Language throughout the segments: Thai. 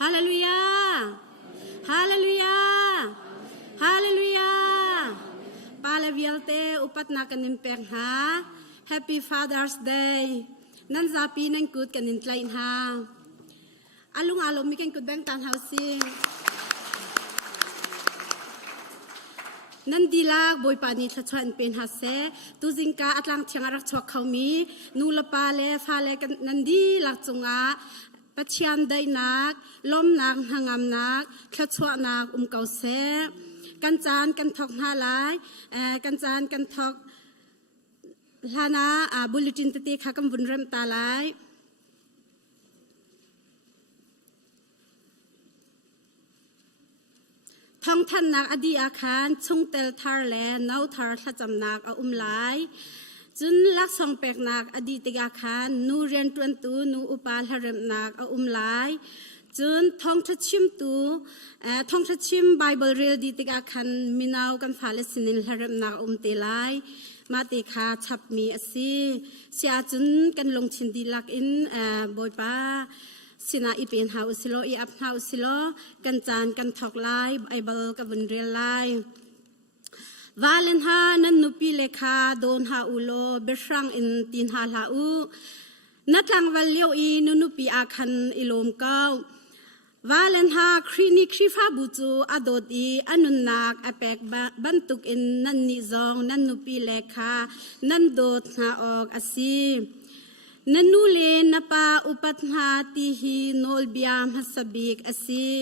ฮาเลลูยาฮาเลลูยาฮาเลลูยาปาเลวิลเตอุปัตนากันนินเปงฮา Happy Father's Day นั่นซาปีนั่นกูดกันนินไกลฮาอาลุงอาลมมีกันกูดแบงตันเฮาซิงนั่นดีลากบอยปานีทัชวันเป็นฮัสเซตูจิงกาอัตลังเชียงรักชวกเขามีนูลปาเลฟาเลกันนันดีลักจงอาปัจจัยได้นักล้มนักหางามนักทัชวนักเก่าเซกันจานกันทอกหาลายกันจานกันทอกลานาบุลตินตติขักมบุญเริ่มตาลายท้องท่านนักอดีอาคารชงเตลทาร์แลนาวทาร์ทัจำนักเอาหลายจุนลักสองเปกนักอดีติอาคารนูเรียนตวนตูนูอุปาลเรมนักเอาหลายจุนท้องทัดชิมตูท้องทัดชิมไบเบิลเรียลดีติอาคารมินาวกันฟาเลสตินเรมนักเตลายมาติคาชับมีอสีเสียจุนกันลงชินดีลักอินบอยป้าสินาอีเป็นหาอุสิโลอีอับหาอุสิโลกันจานกันทอกลายไอเบิลกับวันเรียลไลวาเลนฮานันนุปีเลคาโดนหาอุโลเบชรังอินตินฮาลาอูนัดลังวันเลียวอีนุปีอาคันอิโลมเก้าวาเลนฮาครีนิครีฟาบูจูอโดดีอนุนักอเปกบันตุกอินนันนิซองนันนุปีเลคานันโดดหาออกอซีนันนูเลนปาอุปัฏหาติฮีโนลบิยามฮัสบิกอซี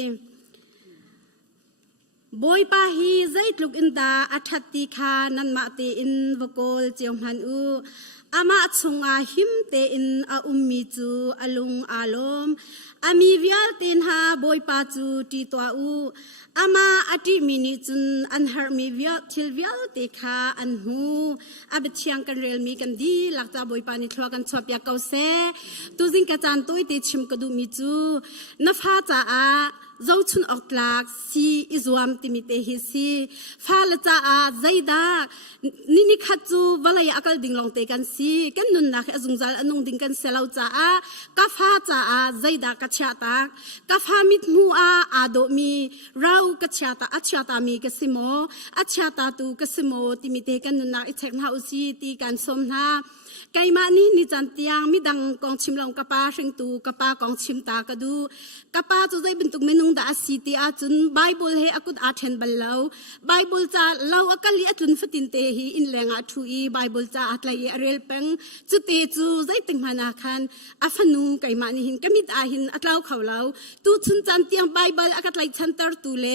บอยปาฮีใจลุกอินดาอัฐติคานันมาเตอินวโกลเจียมฮันอูอามาชงอาหิมเตอินอาอุมมิจูอลุงอาลมอามีวิอัลเตนฮาบอยปาจูตีตัวอูอามาอติมินิจุนอันฮาร์มีวิอัลทิลวิอัลเตคาอันหูอาเบชียงกันเรลมีกันดีหลักจากบอยปานิทวกันชอบยาเกาเซตุจิงกะจานตัวเตชิมกระดูมิจูนับฟ้าจ้าเจ้าชุนออกหลักซีอิจวมติมิเตฮิซีฟ้าละจ้าใจดานิขัดจูวลายอักลดิ่งลงเตกันซีกันนุนนักจุงจัลอนุงดิ่งกันเซลาวจ้ากาฟ้าจ้าใจดากัจฉาตากาฟ้ามิดหัวอาโดมีเรากัจฉาตาอัจฉาตามีกสิโมอัจฉาตาตูกสิโมติมิเตกันนุนนักอิเทกนาอุซีตีกันสมนาไกมานี่นิจันเตียงมิดังกองชิมลงกะปาเชิงตูกะปากองชิมตากระดูกะปาจุใจเป็นตุกเมนุงดาสีตีอาจุนไบเบิลเฮอกุดอาเทนบัลลาวไบเบิลจ้าเราอกัลลีอจุนฟตินเตฮีอินแรงอาทูอีไบเบิลจ้าอัตไลเอเรลเป็งจุเตจูใจติงมานาคันอาฟนูไกมานี่หินกะมิดอาหินอัตลาวเขาเราตูชุนจันเตียงไบเบิลอกัตไลชันเตอร์ตูเล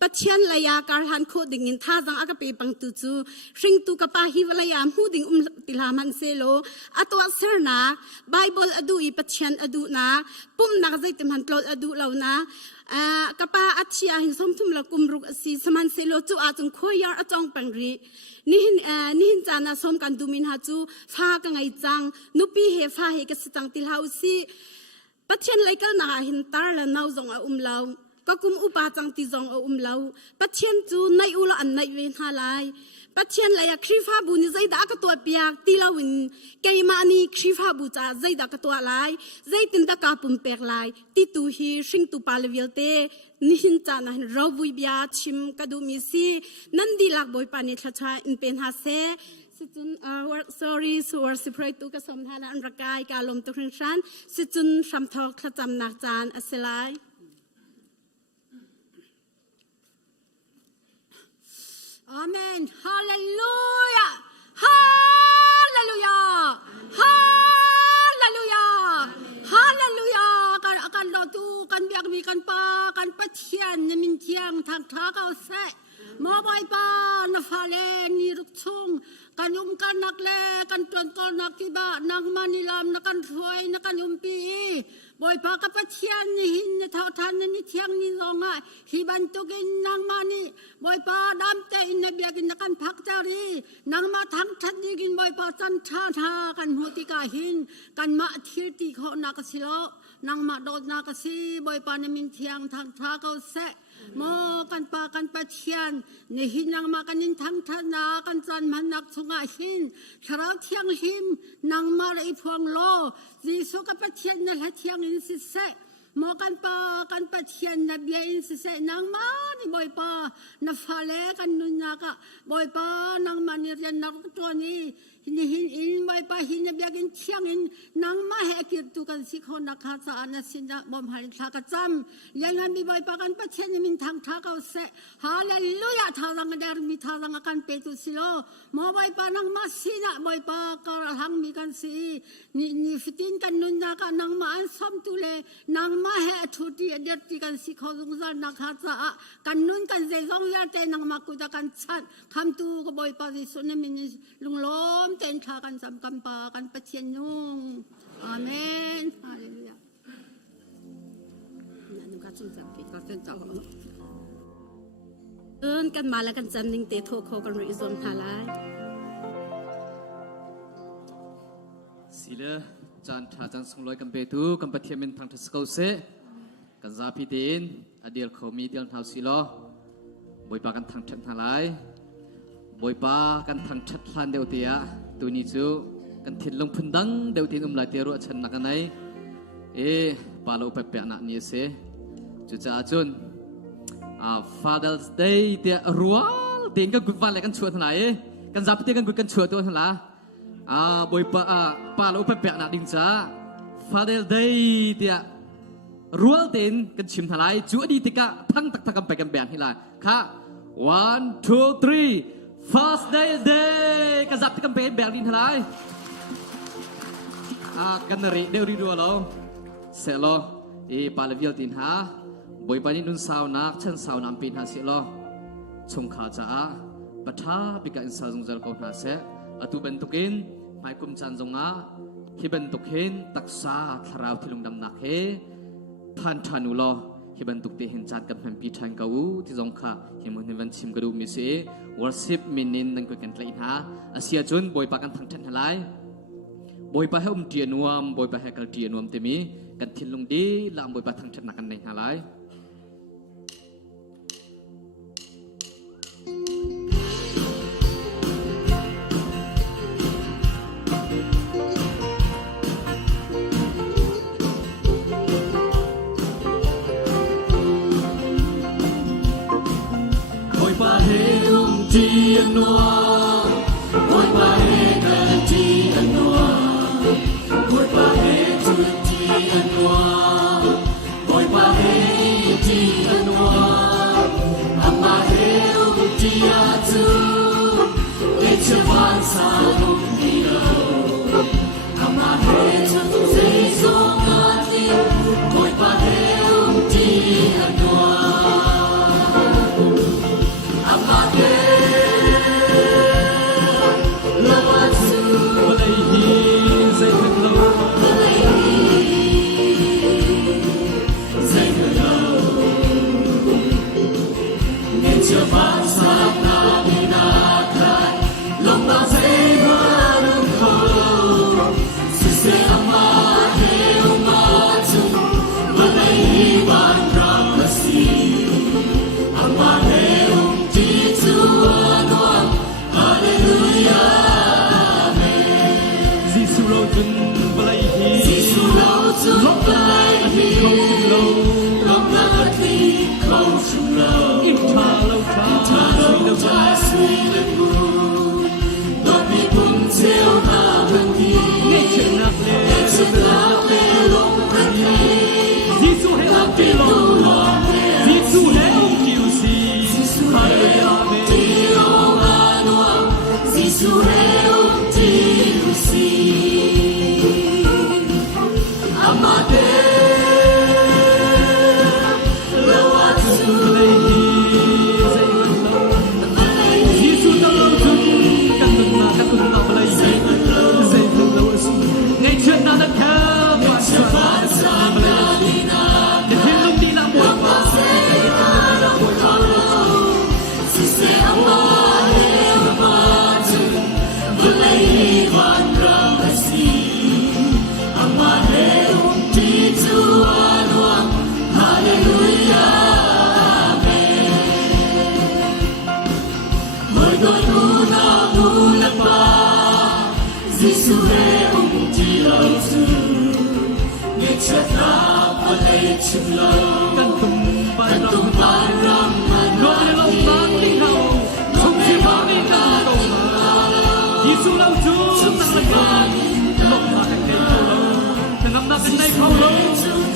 ปัจเจียนลายาการหันโคดิงินท่าจังอากะเปปังตูจูเชิงตูกะปาฮีวลายามหูดิงติลามันเซโลอัตวัสร์นักไบเบิลอดูอีปัจจัยอดูนักปุ่มนักใจเต็มหันตลอดอดูเหล่านะกะป้าอัจฉริยะหินสมทุมละกุมรุกสีสมันเซโลจูอาจงคุยยาอจงปังรีนี่หินจานาสมกันดูมินหาจูฟ้ากังไงจังนุปีเฮฟ้าเฮกสตังติลาอุสีปัจจัยไรกันนะหินตาละนาวจงอาเลาก็กุมอุปาจังติจงอาเลาปัจจัยจูในอุลอันในเวหาลายปัจจัยลายครีฟ้าบุญใจดากตัวเปียกตีลาวินไกมานีครีฟ้าบุจ้าใจดากตัวลายใจตินดากาปุ่มเปียกลายติตูฮีชิงตูปาเลวิลเตนิหินจานะเราบุยเบียชิมกระดูมิซีนันดีลักบอยปานิทัชาอินเป็นฮาเซสิจุนsorry สวรสิพรอยตุกสมทานันรกายกาลมตุรินชันสิจุนชัมทอกขจำนักจานอสลายอาเมนฮาเลลูยาฮาเลลูยาฮาเลลูยาฮาเลลูยากันรอตูกันเบียกมีกันปากันปัจเจียนมินเทียงทางท้าเขาเสะมอบอยปานฟาเลนีรุกชงกันยุมกันนักเลกันตวนก้อนนักที่บ้านนักมานิลามนักกันถวยนักกันยุมปีบอยปากับปัจเจียนนี่หินเท่าทันนี่เทียงนี่ลงอ่ะฮิบันตุกินนางมานี่บอยปาดำเตอินเบียกินนักกันพักจารีนางมาทั้งทัดดีกินบอยปาจันทาทากันหัวติกาหินกันมาทิลติเขานักสิโลนางมาโดดนักสีบอยปานมินเทียงทางท้าเขาเสะโมกันปากันปัจเจียนนี่หินนางมากันนินทั้งทันากันจันมันนักสงาหินชราเทียงหิมนางมาเลยพวงโลจีสุกับปัจเจียนนั่นแหละเทียงอินสิเสะ มอกันปากันปะเทียนนับยาอินสิเสนังมานี่บอยปานับฟาเลกันนุนนักบอยปานังมันเรียนนักตัวนี้หินบอยปาหินนับยากินเชียงอินนังมาเฮกิรตุกันสิคนนักฮาสานสินบอมหันทักจำยังงั้นมีบอยปากันปะเทียนมินทางทักเอาเสฮาเลลูยาทารังเดอร์มีทารังกันเปตุสิโลมอบอยปานังมาสินะบอยปากระหังมีกันสินี่ฟิตินกันนุนนักนังมาอันซ้ำตุเลนังมาเฮทุติเด็ดที่กันสิเขาสงสารนักฮาสากันนุนกันเจซองยาเตนังมากุดกันชัดคำตูก็บอยปาดิสุนมินลุงล้มเต็นทากันจำกันปากันปะเชียนยุงอาเมนฮาเลลูยานั่นก็จึงจะปิดก็จึงจะกันมาแล้วกันจำนิ่งเตะโทโคกันริซอนฮาไลสิเลจานทาจังสงลอยกันเปตูกันปะเทียมินทางทัศกเสกันซาพิดินอดีลเขามีเดียลทาวสิโลบอยปากันทางทัดทางไลบอยปากันทางทัดทันเดียวเตียตัวนี้จูกันทิ้งลงพื้นดังเดียวทิ้งลายเตียรัวชันนักไหนปาเราไปเปะหนักนี้เสจุจ้าจุนFather's Day เตียรัวเตียนกันกุดวันอะไรกันชวนทนายกันซาพิเตียกันกุดกันชวนตัวทนายบอยปาเราไปเปะหนักดินจ้า Father's Day เตียรัวเตียนกันชิมทนายจูดีติกะทั้งตักกันไปกันแบนที่ไรค่ะ one two three First Day กันซาพิกันไปแบนดินทนายกันนรีเดวรีดัวเราเสร็จแล้วปาเลวิลตินหาบอยปานินุนสาวนักฉันสาวน้ำปีนหาสิโลชงขาจ้าปะท้าปิกาอินสาวจงเจริญกองหาเสอตุเป็นตุกินไม่กุมจันจงอาที่เป็นตุกินตักษาทาราวที่ลงดำหนักเฮพันธานุโลที่เป็นตุกเตหินจัดกับแผ่นปีทันเก่าที่จงขาที่มันในวันชิมกระดูมิเสวอร์ชิปมินินนั่งกุกันเลยหาอาเซียจุนบอยปากันทางทันทลายบอยปาให้เตียนวมบอยปาให้กัลเตียนวมเตมีกันทิ้งลงดีและบอยปาทางทันนักกันในหาไลJesus กันตุ่มบานรำตายรำรอในลมบางที่เราชมที่พาไม่กันตรงมายิสุเราจูตั้งแต่กันลมมาแต่ในเขาเราแต่น้ำหนักในเขาเรา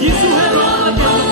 ยิสุให้รอและเดียว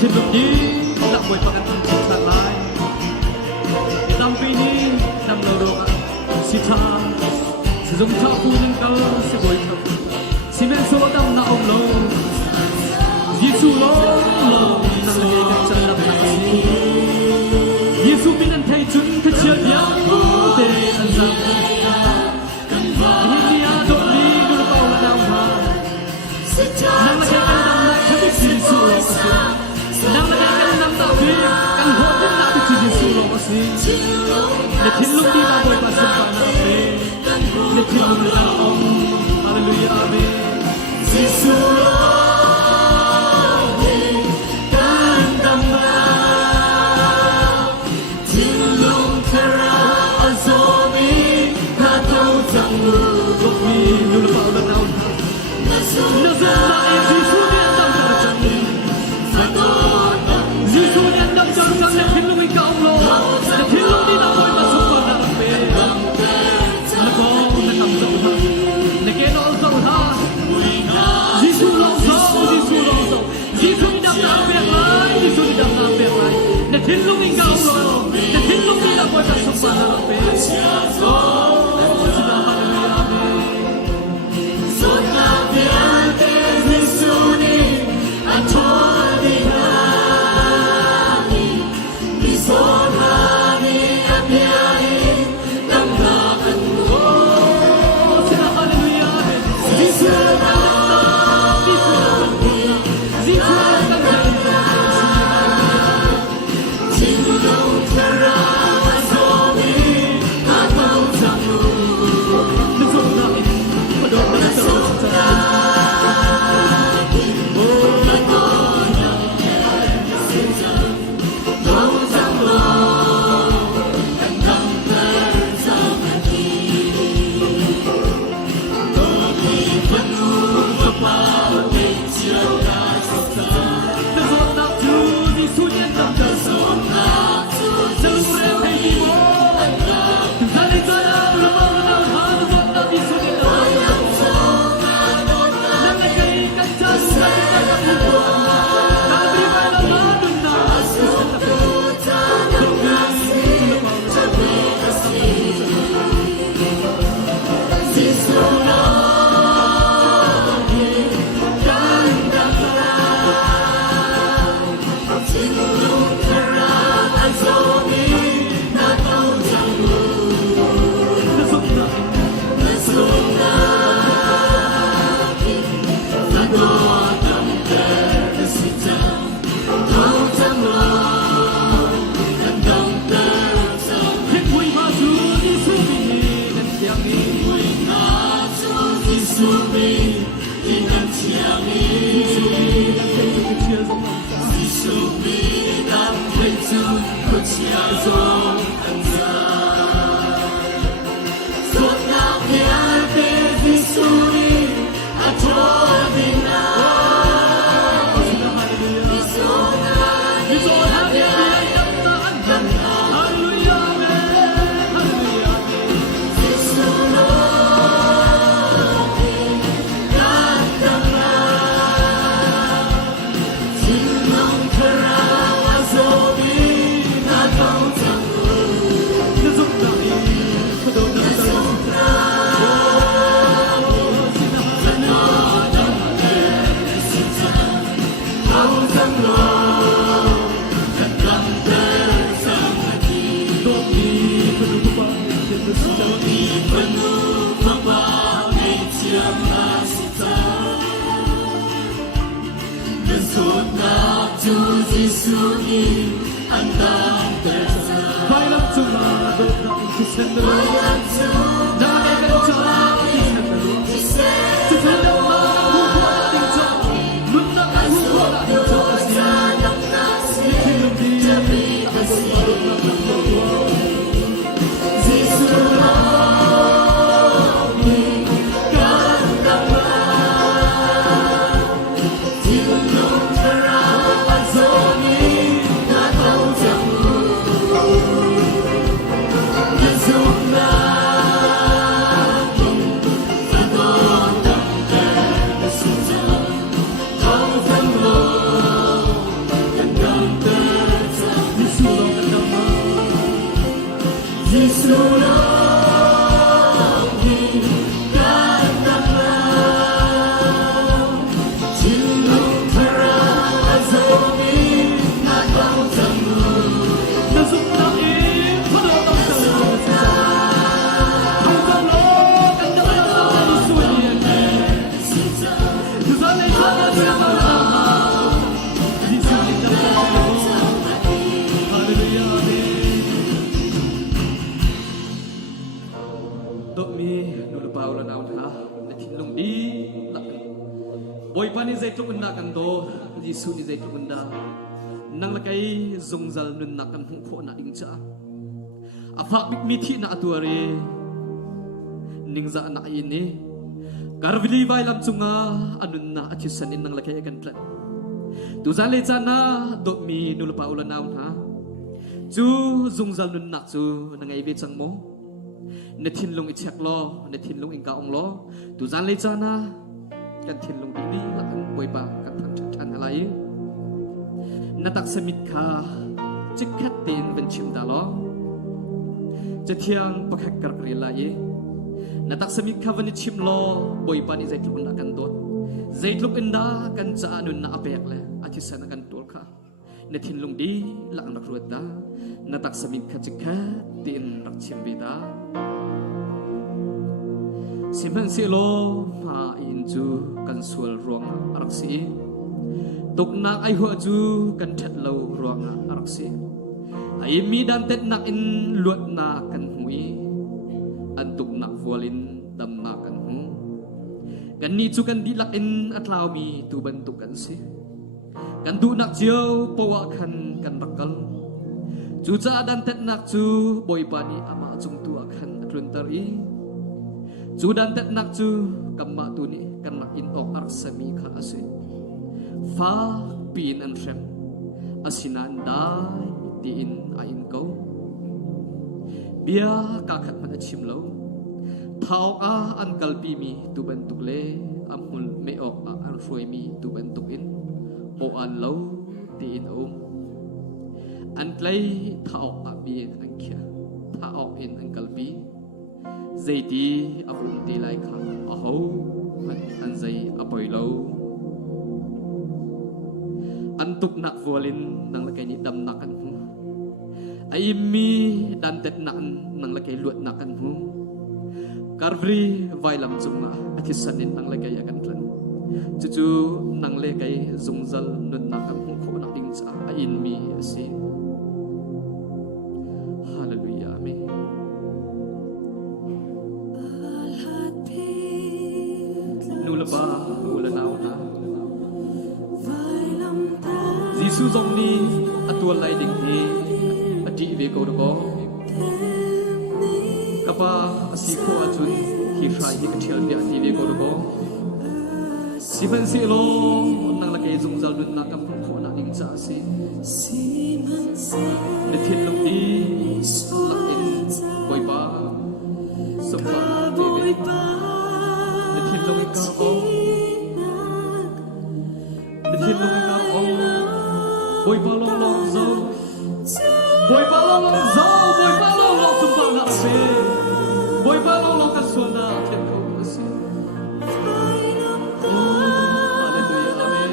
ที่ตรงนี้นับไว้ประกันทั้งสองทางลายในปีนี้นำเราโรคสิทาสิจงท้าผู้นั้นเก่าสิบอยทำสิเมนโซดำนาอมโลยิสุโลนั่งเลยกันจันทร์นับนี้ยิสุมินันไทยจุนขเชียร์ยังเตอันซังฮิยาดลีกุลเปาละดาวฮานั่งเลยกันนำนักขมิสิสุโลนั่งมาได้กันน้ำตาบีกันหัวเป็นนาที่ที่สุโลสิในทิ้งลูกที่เราบอยปัสสาวะนั่งเองในทิ้งลูกที่เราองฮาเลลูยาอาเมนที่สุโลกันดำมาทิ้งลูกที่เราอันโซมีถ้าเขาจังลูกมีนูละเปล่าละนาวน่าสนใจที่สุดเนี่ยจังจังยิสุยันดับจังจังในทิ้งลูกอีกเอาโลในทิ้งลูกที่เราบอยปัสสาวะนั่งเองแล้วก็ในคำสั่งในเกณฑ์เราสั่งยิสุลองสั่งยิสุลองสั่งยิสุดับน้ำเปียกไหลยิสุดับน้ำเปียกไหลในทิ้งลูกอีกเอาโลในทิ้งลูกที่เราบอยปัสสาวะนั่งเองโอ้ชิดาฮาเลลูยาเมสุดท้ายยิสุนี่อันโชดีHãy subscribe cho kênh Ghiền Mì Gõ để không bỏ lỡ Boy pani zai tluk unda kan do Jisu ni zai tluk unda nang lakai zongzal nun na kan hung kho na ding cha afa bik mi thi na atuare ningza na ini karvili vai lam chunga anun na achisan in nang lakai kan tlan tu za le chana do mi nul paula naw ha chu zongzal nun nak chu nangai ve chang mo na thin lung i chek lo na thin lung in ka ong lo tu za le chana kan thin lung đi là kan boi ba kan thang than halai na tak samit kha chik khat tin ben chim da lo che thiang pakhat kar ri lai na tak samit kha van chim lo boi pa ni zai tluk na kan dot zai tluk inda kan cha nun na apek le achi san kan tol kha na thin lung đi là kan rak ruat da na tak samit kha chik khat tin rak chim bi da simhan si lo ma in chu kan sual ruang arak si tuk nak ai ho chu kan that lo ruang arak si ai mi dan tet nak in luat na kan hui an tuk nak vualin dam na kan hu kan ni chu kan dilak in atlaw mi tu ban tu kan si kan du nak chiao pawa khan kan rakal chu cha dan tet nak chu boi pani ama chung tu khan atlun tar i chu dan tet nak chu kamma tu ni kan nak in ok ar sami kha ase fa pin an rem asinan dai ti in a in ko bia ka khat man achim lo thau a an kalpi mi tu ban tuk le amul me ok a an roi mi tu ban tuk in o an lo ti in an play thau a bi an khia thau in an kalpi zai ti avum ti lai kha a ho an zai apoi lo an tuk nak volin nang la kai ni dam nak kan hu ai mi dan tet nak nang la kai luat nak kan hu karvri vai lam chunga athisan in nang la kai kan tlan chu chu nang le kai zungzal nun nak kan hu kho nak ding cha a in mi asi hallelujah amen nulaba ula naw na Jisu zong ni atual lai ding ni ati ve ko ko kapa asi ko achun hi rai hi kthel bi ati ve ko ko siban si lo nang la kai zung zal dun na kam kho na ding cha si de thin lu ni la in boi ba so ba ve ve de thin lu ka o de thin lu ka o boi ba long long zo boi ba long long zo boi ba long long tum ba na se boi ba long long ka so na ten ko se hallelujah amen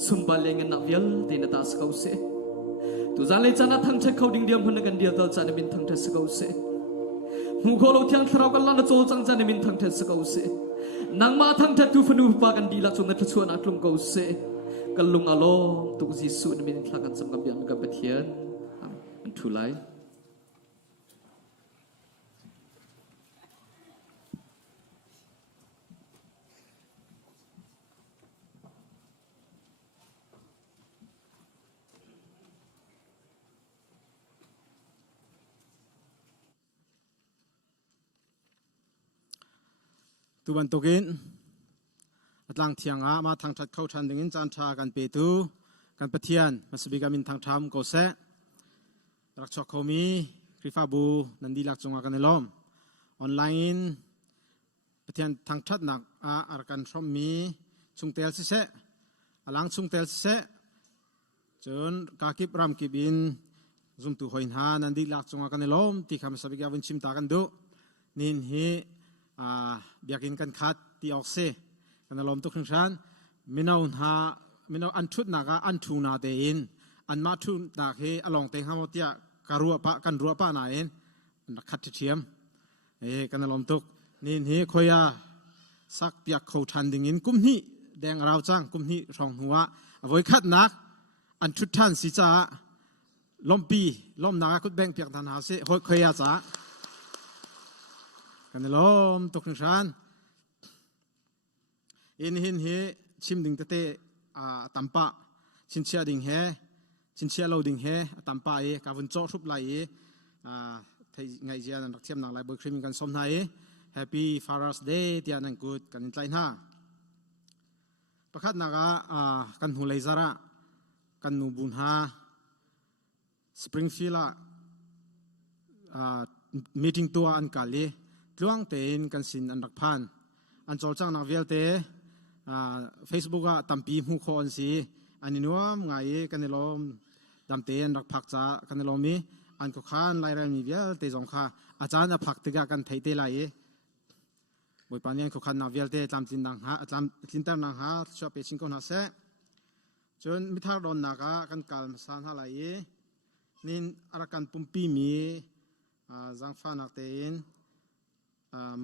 Sumbaleng na vial tin ta skau se tu zan le chana thang the khau ding diam hun kan dia tal chan min thang the skau se mu kholo thiang thrau kan la chol chang chan min thang the skau se nang ma thang the tu fanu pa kan dila chung na thu chuan atlum ko se kalung alo tu jisu min thlakan sam kam biam ka pathian an thu lai tuban tokin atlang thianga ma thang that khau than dingin chan tha kan pe tu kan pathian masbi gamin thang tham ko se rak chok khomi krifa bu nandi lak chonga kan elom online pathian thang that nak a ar kan throm mi chungtel se alang chungtel se chon ka kip ram kibin zum tu hoin ha nandi lak chonga kan elom ti kham sabi ga win chim ta kan du nin hi biakin kan khat ตีออกเซกันลมตุกขันมินาอันทุดนักอันทูนาเตอินอันมาทุนนักเฮอลองเตงฮามอติยาการัวปะกันรัวปะนาเองนักขัดเทียมกันลมตุกนี่เฮคอยาสักเปียกเขาทันดิ่งกุมนี้แดงเราจังกุมนี้รองหัวไว้ขัดนักอันทุดทันสิจ้าลมปีลมนักกุดแบงเปียกทันหาเสคอยาจ้ากันลมตุกขันอินหินเฮชิมดิ่งเตะตัมปะชินเชียดิ่งเฮชินเชียเราดิ่งเฮตัมปะกาวันโจทุบไหลไทยไงเจียนักเทียมนักไหลบอยครีมกันสมไทย Happy Father's Day ที่อันนั้นกูดกันใจน่าประคัดนักกันหูเลยซาระกันนูบุญฮา Springfield meeting ตัวอันกาลีล่วงเตนกันสินอันรักพันอันโจจังนักเวลเตFacebook ตัมปีมูโคอันสีอันนี้นัวไงกันในลมดำเตนรักผักจ้ากันในลมมีอันก็ขานไล่เรื่องนี้เวลเตจงค่ะอาจารย์ผักติกากันไทยเตไลบอยปานยังก็ขานนักเวลเตจำจินดังฮะจำจินตนังฮะชอบไปชิงคนหาเสจนมิทาร์ดอนนักกันกาลสานฮะไลนินอารักันปุ่มปีมีจังฟ้านักเตน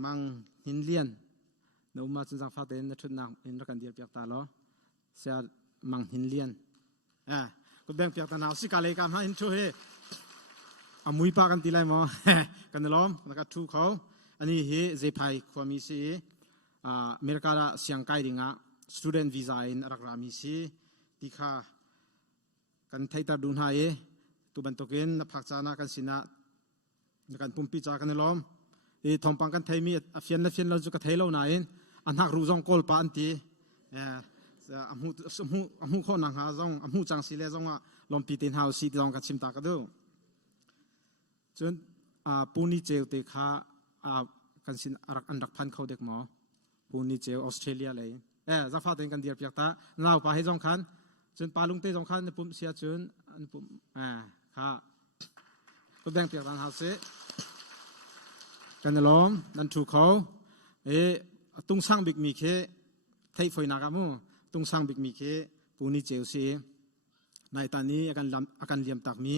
มังหินเลียนนูมาจนจังฟ้าเตนนัชุดนักอินรักันเดียร์เปียกตาล้อเสียมังหินเลียนก็แบ่งเปียกตาหนาวสิกาเลยกันฮะอินโชเฮอามุยปากันตีไรมั้งกันล้อมแล้วก็ทูเขาอันนี้เฮเจพายความมีสิอเมริกาเสียงไกลดิ่งstudent visa อินรักรามีสิที่ข้ากันไทยตาดูนหายตัวบันตกินนับผักจานากันสินะกันปุ่มปีจากกันล้อมทอมปังกันไทยมีเฟียนเราจุกไทยเราไหนอันหักรู้จงกอลปานตีอามูข้อนังหาจงอามูจังสิเลจงว่าลมปีเต็นหาวสีจงกันชิมตากระดูจนปูนิเจลเตค่ะกันสินอันรักพันเขาเด็กหมอปูนิเจลออสเตรเลียเลยจะฟ้าเต็นกันเดียร์เปียกตาเราไปให้จงคันจนปาลุงเตจงคันในปุ่มเสียจนอันปุ่มค่ะตัวแดงเปียกตาหาเสกันล้อมนั่นถูกเขาตุงสร้างบิ๊กมีเคไทยฝอยนากามูตุงสร้างบิ๊กมีเคปูนิเจลซีในตอนนี้อาการเลี้ยมตักมี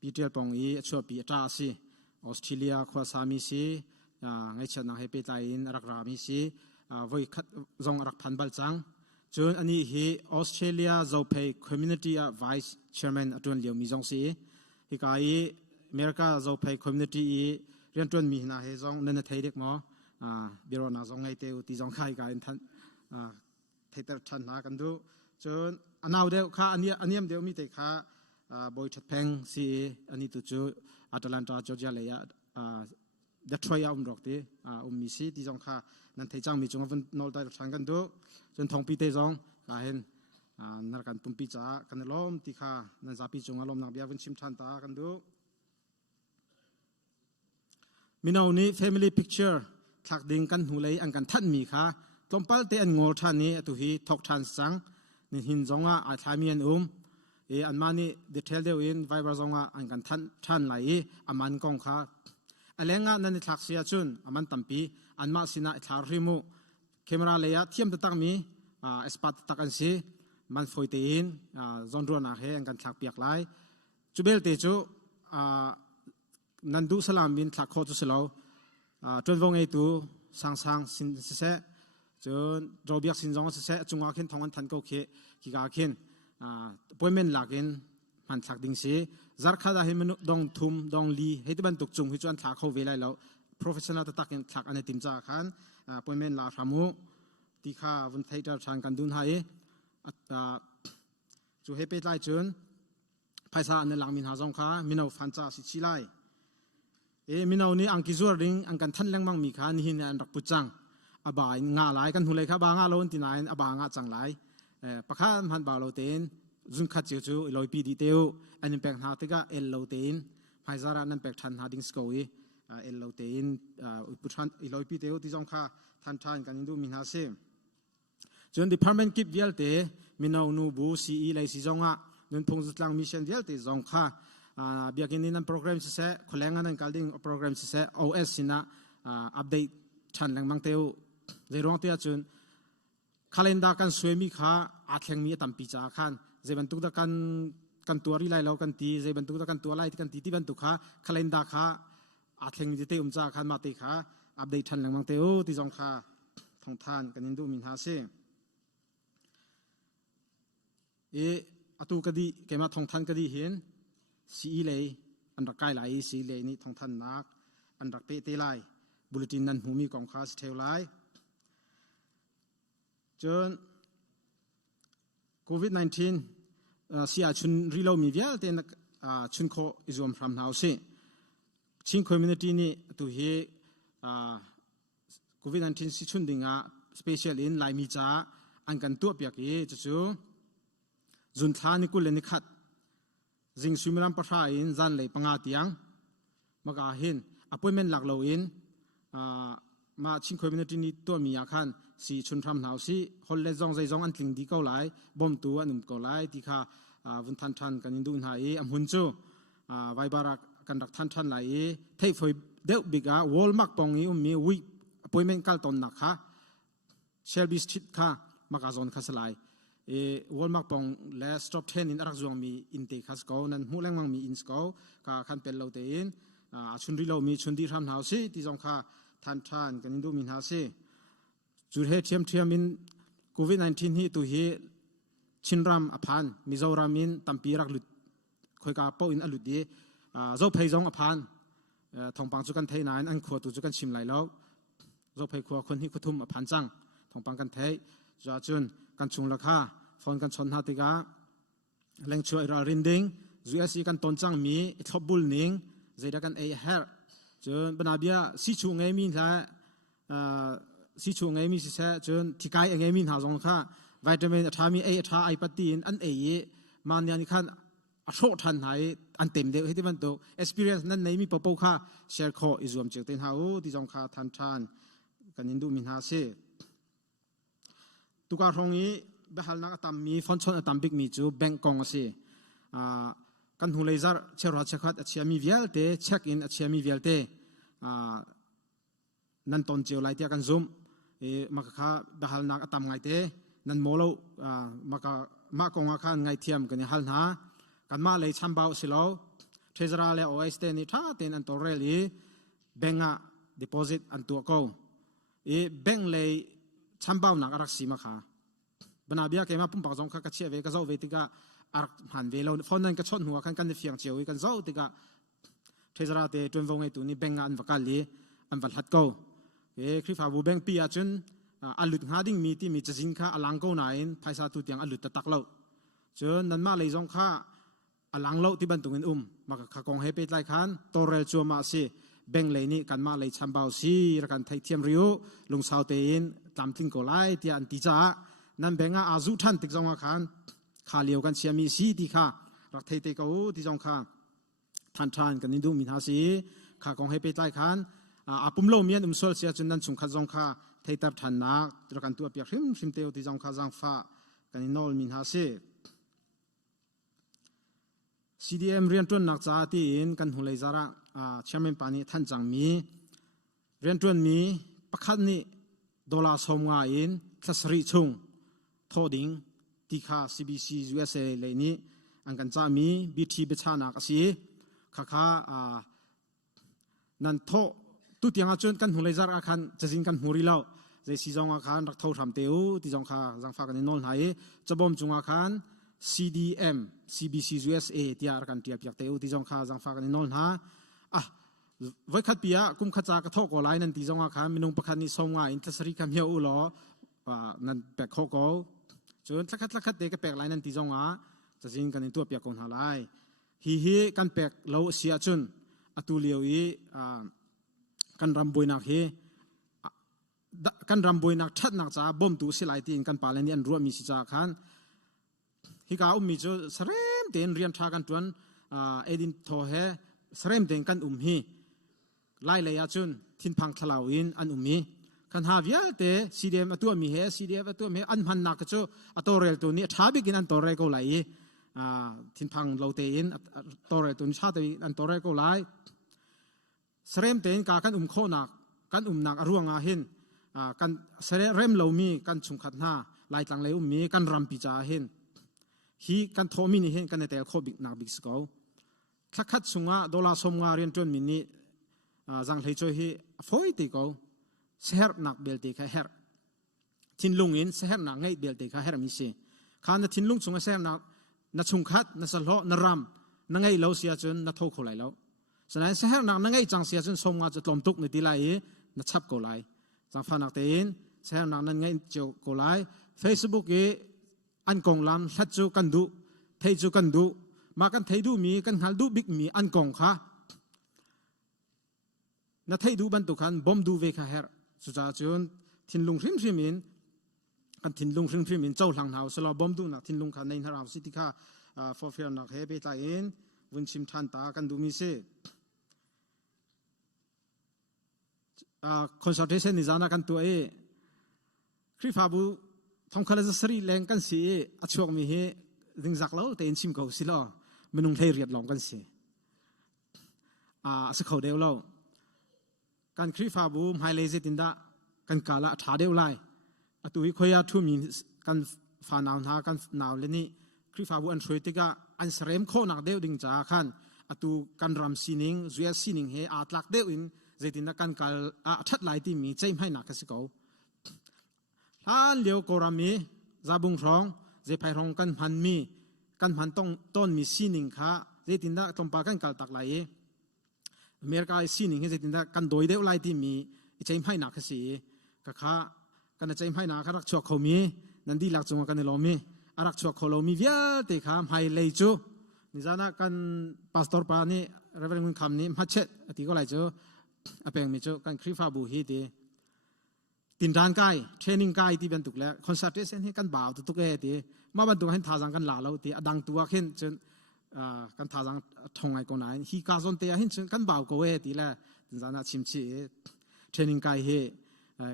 ปีเดียร์ปองชัวปีตาซีออสเตรเลียขวาสามีซีไงเช่นนักเฮเปตาอินรักรามีซีวัยขัดจงรักพันบัลจังจนอันนี้เฮออสเตรเลียเจ้าเพย์คอมมูนิตี้ไวส์เชอร์แมนอัตวนเลียวมีจงซีฮิกายอเมริกาเจ้าเพย์คอมมูนิตี้เรียนจนมีนาเฮจงนั่นไทยเด็กหมอเบรอนาจงไงเตวตีจงขายกันทันไทยแต่ทันหากันดูจนอันเอาเดียวข้าอันนี้เดียวมีแต่ข้าบอยชัดแพงซีอันนี้ตัวจูแอตแลนตาจอร์เจียเลยเดทรอยต์รอกตีมีซีตีจงข้านั่นไทยจังมีจงวันนอลได้ทันกันดูจนทองปีเตจงกาเห็นนักการปุ่มปีจ้ากันล้อมตีข้านั่นจะปีจงอารมณ์นักเบียวันชิมทันตากันดูมินานี้ family picture ทักดิ่งกันหูเลยอันกันทันมีค่ะตอมปัลเตอันงอทันนี้ตุฮีทอกทันสังนี่หินจงว่าอาทามีอันอันมานี่ดีเทลเดียวอินไวบร์จงว่าอันกันทันไหลอามันกงค่ะอะไรงั้นนั่นทักเสียจุนอามันตั้มปีอันมาสินะทาริมูเคมราเลยเทียมตั้งมีเอสปัตตักันสิมันฟอยเตอินจอนรัวนาเฮอันกันทักเปียกไหลจูเบลเตจูนันดูสลามบินทักโคตุสลาวจนวงไอตูสังสินเสะจนเราเบียกสินจงเสะจุงอาขินทองอันทันก็ขี้กาขินปอยเมนหลักอินมันทักดิ่งสิจาร์คาดาเฮมันดองทุ่มดองลีให้ที่บันตุกจุงให้จวนทักเขาเวลาแล้ว professional ตักอินทักอันนี้ติมจ้าขันปอยเมนหลักทำมูที่ข้าวันไทยจะทางกันดุนให้จูให้ไปไล่จนภาษาอันนี้หลังมินหาจงข้ามินเอาฟันจ้าสิชิไลมินเอานี้อังกิจวริงอังกันทันแรงมั่งมีขานี่หินอันรักปุจังอบายงาหลายกันหุ่นเลยครับบางาโลนที่ไหนอบางาจังหลายปะข้ามหันบ่าวโลเตนจุนขัดเจียวจูลอยปีดีเตียวอันนี้เป็นหาติกาเอลโลเตนภายซารานั้นเป็นทันหาดิงสโกยเอลโลเตนปุชันลอยปีเตียวที่จงข้าทันกันดูมินหาเซจน department กิบเวลเตมินเอานูบูซีเลยสิจงอ่ะนุ่นพงศ์ตลังมิชชั่นเวลเตจงข้าเบียกินนั้นโปรแกรมเสร็จคนแรงนั้นการดิ้งโปรแกรมเสร็จ OS สินะอัปเดตชันแรงมังเตียว ใจร้องเตียจุนคาเลนดากันสวยมีขาอาแข่งมีตั้มปีจ่าขันใจบรรทุกตะกันตัวรีไลเรากันตีใจบรรทุกตะกันตัวไล่กันตีที่บรรทุกขาคาเลนดาขาอาแข่งมีเตะจ่าขันมาเตะขาอัปเดตทันหลังมังเตอที่จงขาทองทานกันยินดูมินหาเซอตูกดีเกมาทองทันกดีเห็นสีเลยอันรักไกลไหลสีเลยนี่ทองทันนักอันรักเปเตไลบุลตินนั้นหูมีกองคาสเทลไลจนโควิด-19เสียชุนรีโลมีเวียลเตนชุนโคอิจอมพรำนาวเซชิงคอมมูนิตี้นี่ตัวเฮโควิด-19สิชุนดิ่งสเปเชียลอินไลมีจ้าอันกันตัวเปียกจู่จุนทานิกุลเลนิขัดจิงสุมิรัมปะทาอินจันเลยปังอาเตียงมากาเห็นอพอยเมนต์หลักเราอินมาชิงคอมมูนิตี้นี้ตัวมีอาคันสีชุนทำหนาวสีฮอลเลจงใจจงอันทิ้งดีเกาไหลบอมตัวนุ่มเกาไหลที่ข้าวันทันกันยินดูหายอัมหุนจูไวบารักกันรักทันไหลเทฟอยเดวบิกาวอลมักปองอีมีวิอพอยเมนต์กัลตอนนักค่ะเชลบิสติดค่ะมากาซอนคัสไลวอลมักปองและสต็อป10อินอารักจวงมีอินเตคัสเกานั้นหูแรงมังมีอินสเกาค่ะคันเป็นเราเตอินชุนรีเรามีชุนดีทำหนาวสีที่จงค่ะทันกันยินดูมินหาสีจุดเหตุเทียมมินโควิด-19ที่ตัวเฮชินรำอภันมิโซรามินตัมปีรักหลุดคอยกาเป้าอินอลุดดีเจ้าเพย์จงอภันทองปังจุกันเทนายอันขวดตุจุกันชิมไหลแล้วเจ้าเพย์ขวดคนที่คุทุมอภันจังทองปังกันเทจ่าจุนกันชุงราคาฟอนกันชนหาติกาแรงช่วยเรารินดิ้งจูเอซีกันต้นจังมีทบบุลนิงใจดักันเอเฮร์จนบรรดาเบียสิชูเงมินละสิชูเงมิสิเสจนที่ไกลเงมินหาจงค่ะวิตามินทามีเอทาไอปตีนอันเอมันยันขันอโศทันหายอันเต็มเดียวให้ที่มันโต experience นั้นในมีปะปค่ะแชร์ข้ออิจวมเจิตเต็นหาที่จงค่ะทันกันยินดูมินหาเซตุการทงนี้เบฮัลนักตัมมีฟอนชนตัมบิกมีจูแบงกองสิกันหูเลเซอร์เชอร์เช็คอัดเชียมีเวลเตเช็คอินอัดเชียมีเวลเตนั่นตอนเจียวไลเตียกันซูมมักค่ะเบฮัลนักตัมไงเตนั่นโมโลมากองอาคารไงเทียมกันฮัลนากันมาเลยชัมบาวสิโลเทซราเลโอเอสเตนิท่าเตนอันตัวเรลีแบงก์ดิโพซิตอันตัวเขาแบงก์เลยชัมบาวนักรักสีมาค่ะบรรดาเบียเกมาปุ่มปากจงข้ากัดเชียเวก็เจ้าเวติกาอาร์หันเวลฟอนนั้นก็ชนหัวกันเฟียงเจียวกันเจ้าติกาเทศราเตจวนวงไอตัวนี้แบงก์อันวักลีอันวัดฮัดเขาคริฟาบูแบงก์ปีอาจุนอัลลุดหาดิ้งมีที่มีจะสินค้าอลังเขาไหนภายซาตุเตียงอัลลุดตักเล่าจนนั้นมาเลยจงข้าอลังเล่าที่บรรทุกเงินมาข้ากองเฮเปตไลคันตัวเรลจัวมาสิแบงเลยนี่กันมาเลยชัมบาวซีรักันไทยเทียมริโอลุงสาวเตียนตามทิ้งโกไลที่อันติจ้านั่นแบงอาจุทันติดจงอาคารขาเลียวกันเชียมีสีที่ข้ารักไทยเตกเอาที่จงข้าทันกันนิดูมินาสีข้ากองเฮเปตไลคันอาปุ่มโลมีอันโซลเซียจนนั้นสุงขัดจงข้าไทยตับทันนักรักันตัวเปียกริมเตียวที่จงข้าจังฟ้ากันนิโนลมินาสีCDM เรียนต้นนักจ่าที่อินกันหุ่นเลยจาระเชื่อมปานีท่านจังมีเรียนต้นมีประคันนี้$สมงาอินคลาสรีชงทอดิงที่ข้า CBC USA เลยนี้อันกันจ่ามี BT เบชานักสิข้านั่นทอตุเตียงอาจนกันหุ่นเลยจาระคันจะจินกันหุ่นริลาวใจซีจงอาคารรักเท่าทำเตียวที่จงข้าจังฟ้ากันนิโนลหายจะบ่มจงอาคารCDM CBC USA ที่อารักันที่อาพิจารณาที่จงข้าจังฟ้ากันนนฮะไว้ขัดปีอะกุมขจากระทอกอไลนั่นที่จงอาคารมินุงประคันนิสงว่าอินทศรีคำเฮียอุลอนั่นแปลกข้อก็จนลักขัดเด็กแปลกไลนั่นที่จงว่าจะจินกันในตัวเปียกคนหาไลฮีกันแปลกเราเสียจนอตุเลียวอีกันรำบุยนักกันรำบุยนักชัดนักจ้าบ่มตูสิไลตีนกันปาเลนี่อันรัวมีสิจาคันฮิกามีจูสเรมเต็นเรียนทากันจวนเอดินโทเฮสเรมเต็นกันฮีไล่เลยอาจุนทินพังทลาวินอันมีกันหาวิลเตCDMตัวมีเฮCDMตัวมีอันพันนักจูอัตโตเรลตัวนี้ชาบิกินอันโตเรก็ไล่ทินพังเราเต็นโตเรตัวนี้ชาติอันโตเรก็ไล่สเรมเต็นกากันโคนักกันนักร่วงอาหิน กันเสร็จเริ่มเรามีกันชุมขัดหน้าลายต่างเลยมีกันรำปีจ่าเห็นฮีกันโทมินี่เห็นกันในแต่โคบิกนักบิกสกอทักขัดสุงะดอลลาร์สมงาเรียนจนมินิจังเลยช่วยฮีฟอยติโกเสร์นักเบลติแค่เฮร์ทินลุงอินเสร์นักไงเบลติแค่เฮร์มิเช่ข้าในทินลุงสุงะเสร์นักชุมขัดนักสลอนักรำนักไงเราเสียจนนักโทโคไลแล้วฉะนั้นเสร์นักไงจังเสียจนสมงาจะลมตุกในทีไรนักชับโกไลจังฟันนักเตียนเสร์นักนั่นไงเจียวโกไล Facebook อันกงลำชัดจูกันดูเทจูกันดูมากันเทดูมีกันหัลดูบิ๊กมีอันกงค่ะนัทเทดูบันตุขันบอมดูเวคาเฮร์สุดาจนทินลุงริมริมินกันทินลุงริมริมินเจ้าหลังเท้าสลอบอมดูนักทินลุงขันในฮาราสิติค่ะฟอร์เฟียนักเฮเบตาอินวุนชิมทันตากันดูมีเซ่คอนซัลเทชันนิจานากันตัวคริฟาบูทองคาราสรีแรงกันสิอัจฉริมีเหดึงจักแล้วแต่อินชิมเขาสิล้อมันนุ่งเทเรียดลองกันสิสักเขาเดียวแล้วการคริฟาบูมไฮเลเซตินดากันกาละท้าเดียวไล่ตุยคอยาทุ่มีกันฟานาวนากันนาวเลนี่คริฟาบูอันช่วยติกาอันเสริมโคนักเดียวดึงจ้าขันตุกันรำซีนิงจุยซีนิงเฮอาตลักเดียวอินเซตินดากันกาชัดไล่ที่มีใจไม่หนักสิเขาถ้าเลี้ยวกรามีจะบุงร้องจะไปร้องกันพันมีกันพันต้องต้นมีซีนิงค่ะจะตินดาต้องปากันกัลตักไหลอเมริกาซีนิงจะตินดากันโดยเดียวไล่ที่มีใจไม่หนักสิกะค่ะกันใจไม่หนักรักชัวเขามีนั่นดีหลักจงกันในลมีรักชัวเขาเรามีเวียติค่ะไม่เลยจูนี่จะนักกันพาสตอร์ปานี่เรเวอเรนด์คำนี้มาเช็ดที่ก็เลยจูอเปงมีจูกันคริฟาบูฮีดีตินร่างกายเทรนนิ่งกายที่เป็นตุกแล้วคอนเสิร์ตเส้นให้กันบ่าวตุกที่มาบรรทุกให้ท่าจังกันหล่าเราที่อดังตัวขึ้นจนกันท่าจังทงไอ้คนไหนฮีกาซอนเตียให้จนกันบ่าวก็เวทีแล้วตินจานาชิมชีเทรนนิ่งกายเฮ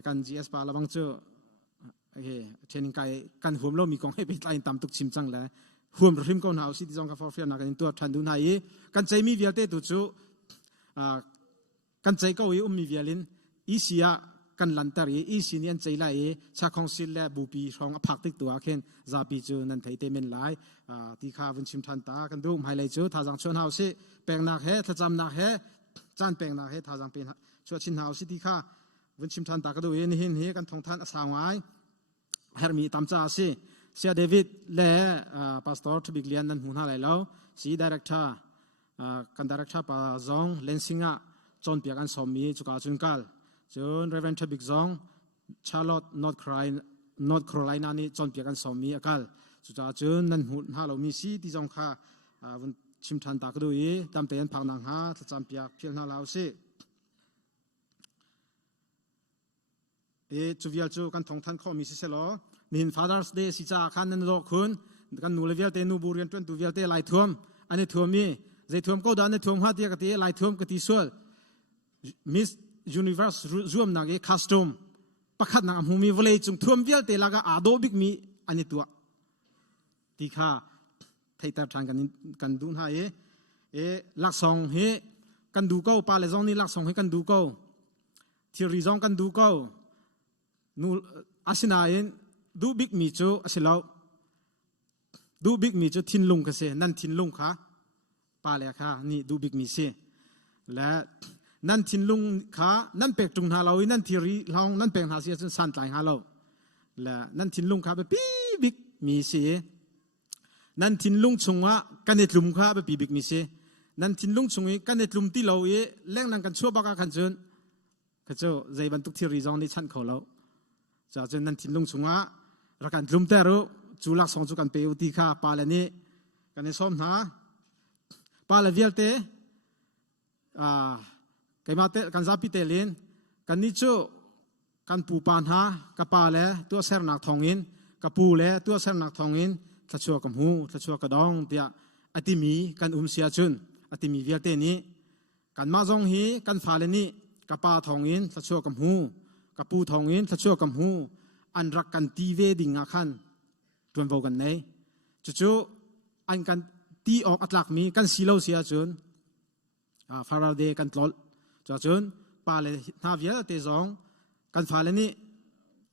กัน GS ปาละบังจูเฮเทรนนิ่งกายกันหัวเรามีกองให้ไปไล่ตามตุกชิมจังแล้วหัวริมก้นหาวสิที่จงกับฟอร์เฟียนักกันตัวทันดูนายกันใจมีเวียเตตุจูกันใจก็วิมีเวียลินอีเสียกันลันตารีอีสิเนียนใจไล่ชาคองสิลและบุปีรองพักติดตัวเข็นซาบิจูนันไทยเตมินไลที่ข้าวันชิมทันตากันดูไม่เลยจูท่าจังชวนเฮาสิแปลงนักเฮท่าจำนักเฮจานแปลงนักเฮท่าจังเป็นชวนชินเฮาสิที่ข้าวันชิมทันตากันดูเห็นเฮกันทองท่านสาวไว้เฮร์มีตามจ้าสิเสียเดวิดและพาสตอร์ทบิกเลียนนั้นหุ่นหาไหลแล้วสีดีเรกเตอร์กันดีเรกเตอร์ปาซองเลนซิงะจนเปียกันสมีจุกาจุนกัลจนเรเวนทบิกซองชาร์ลอตนอร์ทแคโรไลนานี่จนเปียกันสมีอากาลจุดจนนั้นหุ่นหาเรามีสีที่จงข้าวันชิมทันตากดูอีตามเตียนพังนังหาจะจำเปียกเพียงหาเราสิจูวิลจูกันทองท่านข้อมีสิเสลอนิน Father's Day สิจ้าขันนันโลกคุณกันนูเลเวลเตนูบูเรียนจนตูเวลเตไล่ท่วมอันนี้ท่วมมีใจท่วมก็ดานนี้ท่วมหัดเดียกตีไล่ท่วมกตีส่วนมิสUniverse รวมนักคัสตอมประคัดนักหูมีวลัยจุงท่วมเวียลเตลากาอาโดบิกมีอันนี้ตัวที่ข้าไทยตาทางกันดูนะลักษณ์เฮกันดูเก้าปาเลซองนี่ลักษณ์เฮกันดูเก้าที่ริซองกันดูเก้านูอาศินาเองดูบิกมีจูอาศิลาวดูบิกมีจูทินลุงกันเสนั่นทินลุงค่ะปาเลค่ะนี่ดูบิกมีเสและนั่นทินลุงขานั่นเป็กจุงหาเรานั่นทีรีลองนั่นเป็กหาเสียจนสั่นตายหาเราและนั่นทินลุงขาไปปีบิกมีเสียนั่นทินลุงชงว่ากันเน็ตลุมขาไปปีบิกมีเสียนั่นทินลุงชงกันเน็ตลุมที่เราเล่งนั่งกันชั่วบักกันจนก็เจ้าใจบรรทุกทีรีจองนี่ชั้นเขาเราจะจนนั่นทินลุงชงว่ารักกันลุมแต่รู้จูลักสองจูกันเปอุติขาปาเลนี่กันในซ้อมหาปาเลเวียลเตกันมาเตกันซาปิเตลินกันนิจูกันปูปานหากระปาเลตัวเสร์นักทองอินกระปูเลตัวเสร์นักทองอินทัชชัวกับหูทัชชัวกระดองเดียอติมีกันเสียจุนอติมีเวียเตนี้กันมาจงฮีกันฟาเลนี้กระปาทองอินทัชชัวกับหูกระปูทองอินทัชชัวกับหูอันรักกันตีเวดิ่งอาคันจวนโวกันในจู่อันกันตีออกอัตลักมีกันสีเหลาเสียจุนฟาราเดย์กันตลอดจนปาเลนาเวียเตจองกันฟาเลนี่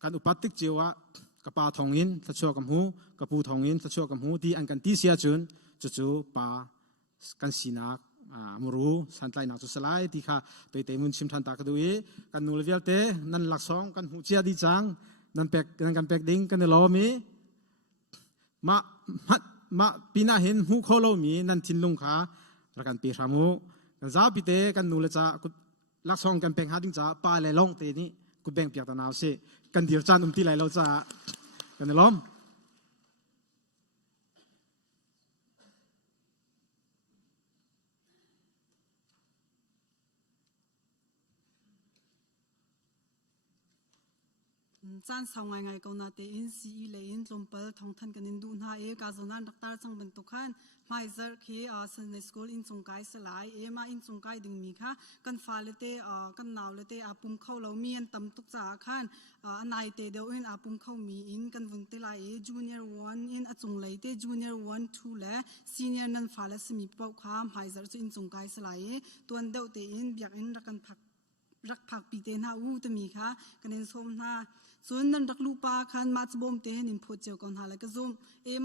กันอุปัติกจิวะกปาทองอินทัชวกัมหูกปูทองอินทัชวกัมหูที่อันกันที่เสียจุนจู่ปากันสีนักมรูสันไตนักจุสลายที่ข้าตัวเตมุนชิมทันตากดูกันนูเลเวลเตนั่นหลักสองกันหูเชียดีจังนั่นเป็กนั่นกันเป็กดิ้งกันเดลอมีมาปีน่าเห็นหูโคโลมีนั่นทินลุงขารักันปีรามูกันจ้าปีเตกันนูเลจ้าลักษณะกันเป็นหาดิ้งจ้าปลาไหลลงเตนี้กูแบ่งเปียกตะนาวเสกันเดียวจานที่ไหลเราจ้ากันล้อมจานสาวไงก็นาเตอินซีเลอินลมเปลทองทันกันอินดูน่ากาโซนันดักตาร์จังเป็นตุขันไม่เจอที่สันในสกูลอินสงไกสลายมาอินสงไกดึงมีค่ะกันฟ้าเลเตกันหนาวเลเตปุ่มเข้าเรามีอันตำตุกจ่าขันนายเตเดียวอินปุ่มเข้ามีอินกันวันเตลายจูเนียร์วันอินจงเลยเตจูเนียร์วันทูและซีเนียร์นั้นฟ้าเลสมีเป้าข้ามไม่เจออินสงไกสลายตัวเดียวเตอินเบียกอินรักกันผักปีเตน่าอู้ตมีค่ะกันอินส้มน่าส่วนนั้นรักลูปาขันมาจบมเตนินพูดเจ้าก่อนหาเลยก็ซุ่ม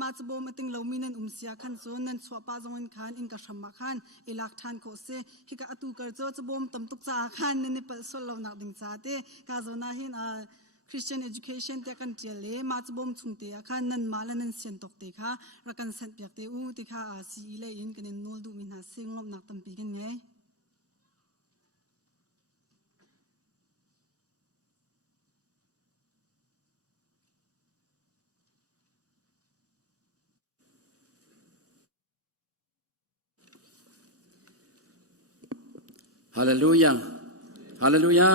มาจบมติงเรามีนันเสียขันส่วนนั้นสวปาจงอินขันอินกระชำมาขันหลักฐานโคเซฮิกะอตุกระโจจบมตำตุกจ่าขันนี่เปิดส่วนเราหนักดิ่งจ่าเตกาโซนาหินChristian education เตกันเจเลมาจบมชุงเตะขันนั้นมาแล้วนั้นเสียนตกเตะค่ะรักกันเส้นเปียกเตอูเตค่ะสีเลยอินกันนนดูมินาเสียงลมหนักตั้มปีกันไงฮาเลลูยาฮาเลลูยา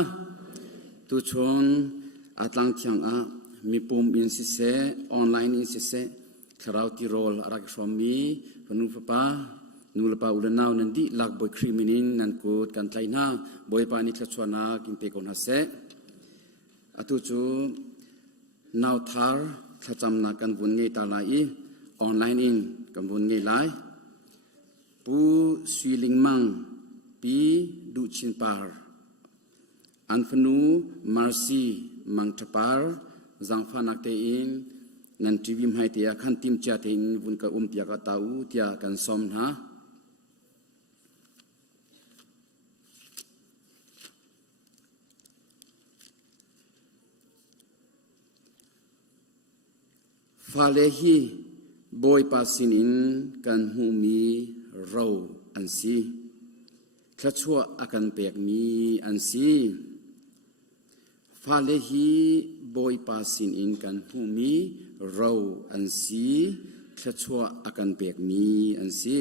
ตุชนอัตลังเทียงมีปุ่มอินสิเซออนไลน์อินสิเซคราวติโรลรักชมมีพนุฟปานูลปาอุลนาวนันดีลักบอยครีมินินนันกูดกันไทนาบอยปานิคชวนากินเตกอนฮัสเซอตุจูนาวทาร์ขจำนักกันบุญเงยตาลายออนไลน์อินกันบุญเงยไลปูสวิลิงมังปีดูชินปาร์อันฟนูมาร์ซีมังทปาร์จังฟานักเตอินนันทีวิมให้เตียขันติมเจาเตอินวุนกะเตียกะตาอูเตียกันสมนะฟาเลฮีบอยปาสินินกันหูมีเราอันซีขชัวอาการเปียกมีอันซีฟาเลฮีบอยปาสินอินกันหูมีเราอันซีขชัวอาการเปียกมีอันซี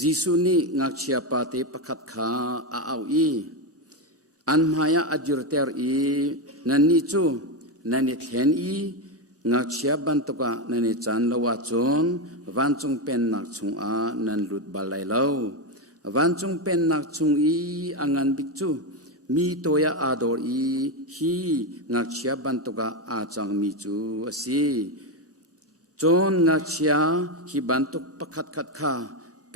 จิสุนีงักเชียปาเตปขัดขาเอาอีอันมายาอดิรเตอร์อีนันนิจูนันนิเทนอีงักเชียบันตุกะนันนิจันลวาจนวันจงเป็นนักชงนันหลุดบาลายเลาวันจงเป็นนักชงอีอังันบิจูมีตัวยาอาดอร์อีฮีงักเชียบันตุกะอาจังมีจูอสีจนงักเชียฮีบันตุกปขัดขัดขา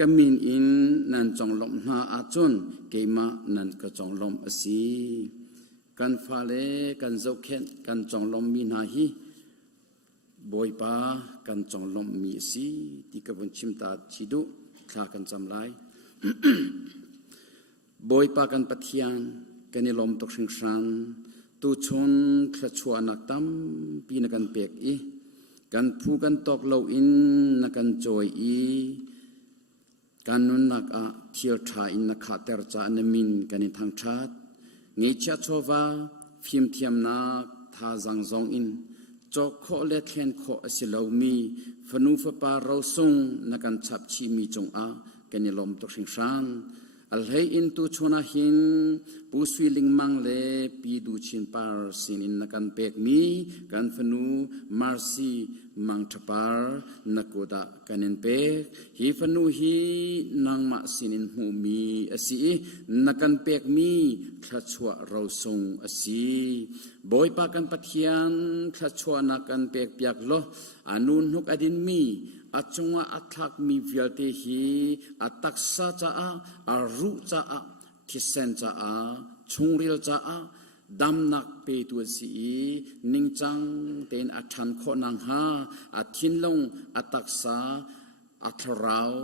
กมินอินนันจงลมนาอาจุนเกมานันกจงลมอสีกันฟาเลกันโจเคนกันจงลมมีนาฮีบอยปากันจงลมมีสีที่กบุนชิมตาชิดุคลากันจำไลบอยปากันปัทยานกันลมตกชิงชันตูชนขลัดชวนักตั้มปีนักันเปียกอีกันผู้กันตกโลอินนักันจอยอีการนุนนักเที่ยวทายนักขาเตอร์จานมินกันในทางชาติเงยชาโชวาฟิมเทียมนักท่าจังจงอินจอกโคเล็กเห็นโคสิลามีฟนูฟปาเราซุงนักการชับชีมีจงกันในลมตกชิงชัน al hei in tu chona hin pu sui ling mang le pi du chin par sin in nakan pek mi kan fanu marsi mang thapar nakoda kanen pek hi fanu hi nang ma sin in hu mi asi nakan pek mi thachwa ro song asi boy pa kan pathian thachwa nakan pek piak lo anun huk adin mi achunga athak mi vialte hi ataksa cha a ru cha a thisen cha a chungril cha a damnak pe tu si ningchang ten athan kho nang ha athin long ataksa atharau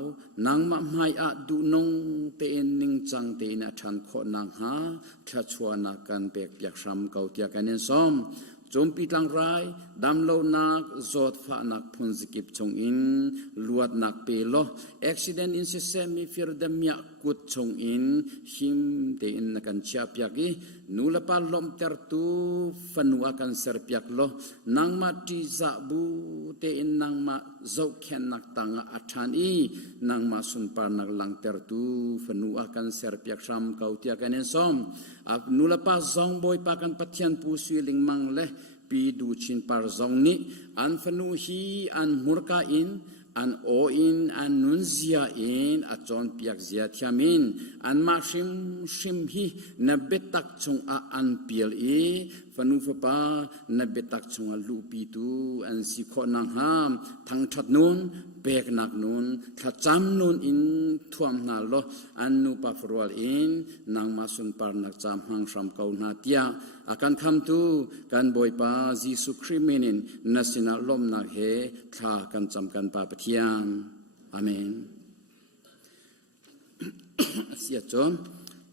nang ma mai a du nong te ningchang te na athan kho nang ha thachwa na kan pek pyak ram kau tia kanen som chompi tlang rai damlo nak zot pha nak phun zikip chong in luat nak pe lo accident in se semi fir da mya kut chong in him te in nakan chia pyak gi nula pa lom ter tu fanwa kan ser pyak lo nang ma ti za bu te in nang ma zau khen nak tanga athan i nang ma sun par nak lang ter tu fanwa kan ser pyak ram kau tia kanen som ap nula pa zong boy pa kan pathian pu sui ling mang le pi du chin par zong ni an fanu hi an murka in an o in an nun zia in a chon piak zia thiamin an ma shim hi na betak chung a an pial e fanu fa pa na betak chung a lu pi tu an si kho nang ham thang that nun bek nak nun tha cham nun in thuam na lo an nu pa forwal in nang ma sun par nak cham hang sham kau na tia akan kham tu kan boy pa jisu krimenin nasina lom na he kha kan cham kan pa pathian amen sia chon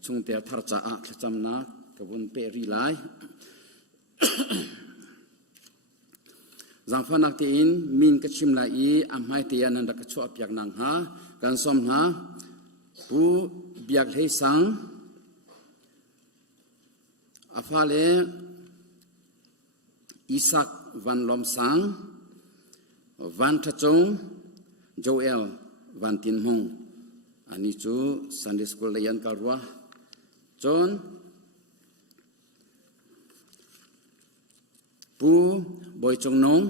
chung te thar cha a cham na kabun pe ri lai zang fanak te in min ka chim lai i amhai te yan nda ka chua pyak nang ha kan som ha pu biak hei sang afale Isaac van Lom sang van thachong Joel van tin hong ani chu Sunday school layan karwa John pu boy chong nong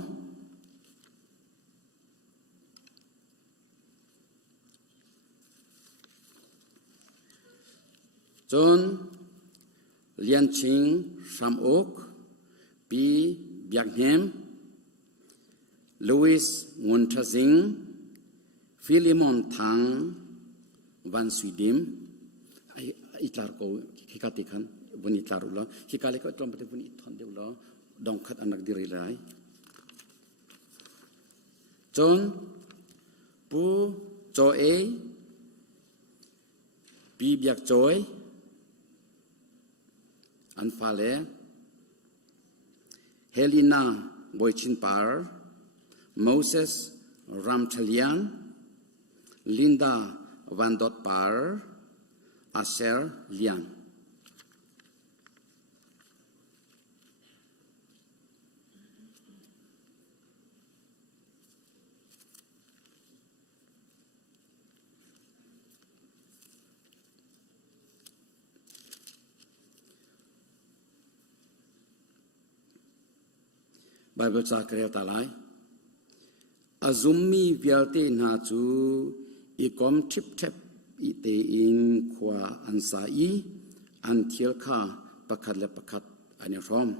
John Lian Ching Sam Ok Pi Biak Hem Louis Ngun Thazing Philemon Thang Van Suidim ai itlar ko hikati khan buni tlarula hikale ko trom pate buni thon deula dong khat anak diri lai John pu cho e pi biak choi an fale Helena Boychin Par Moses Ramchalian Linda Van Dot Par Asher Lian Bible cha kre ta lai azummi vialte na chu I kom trip tap I te in kwa ansa I an thiel kha pakhat le pakhat ani rom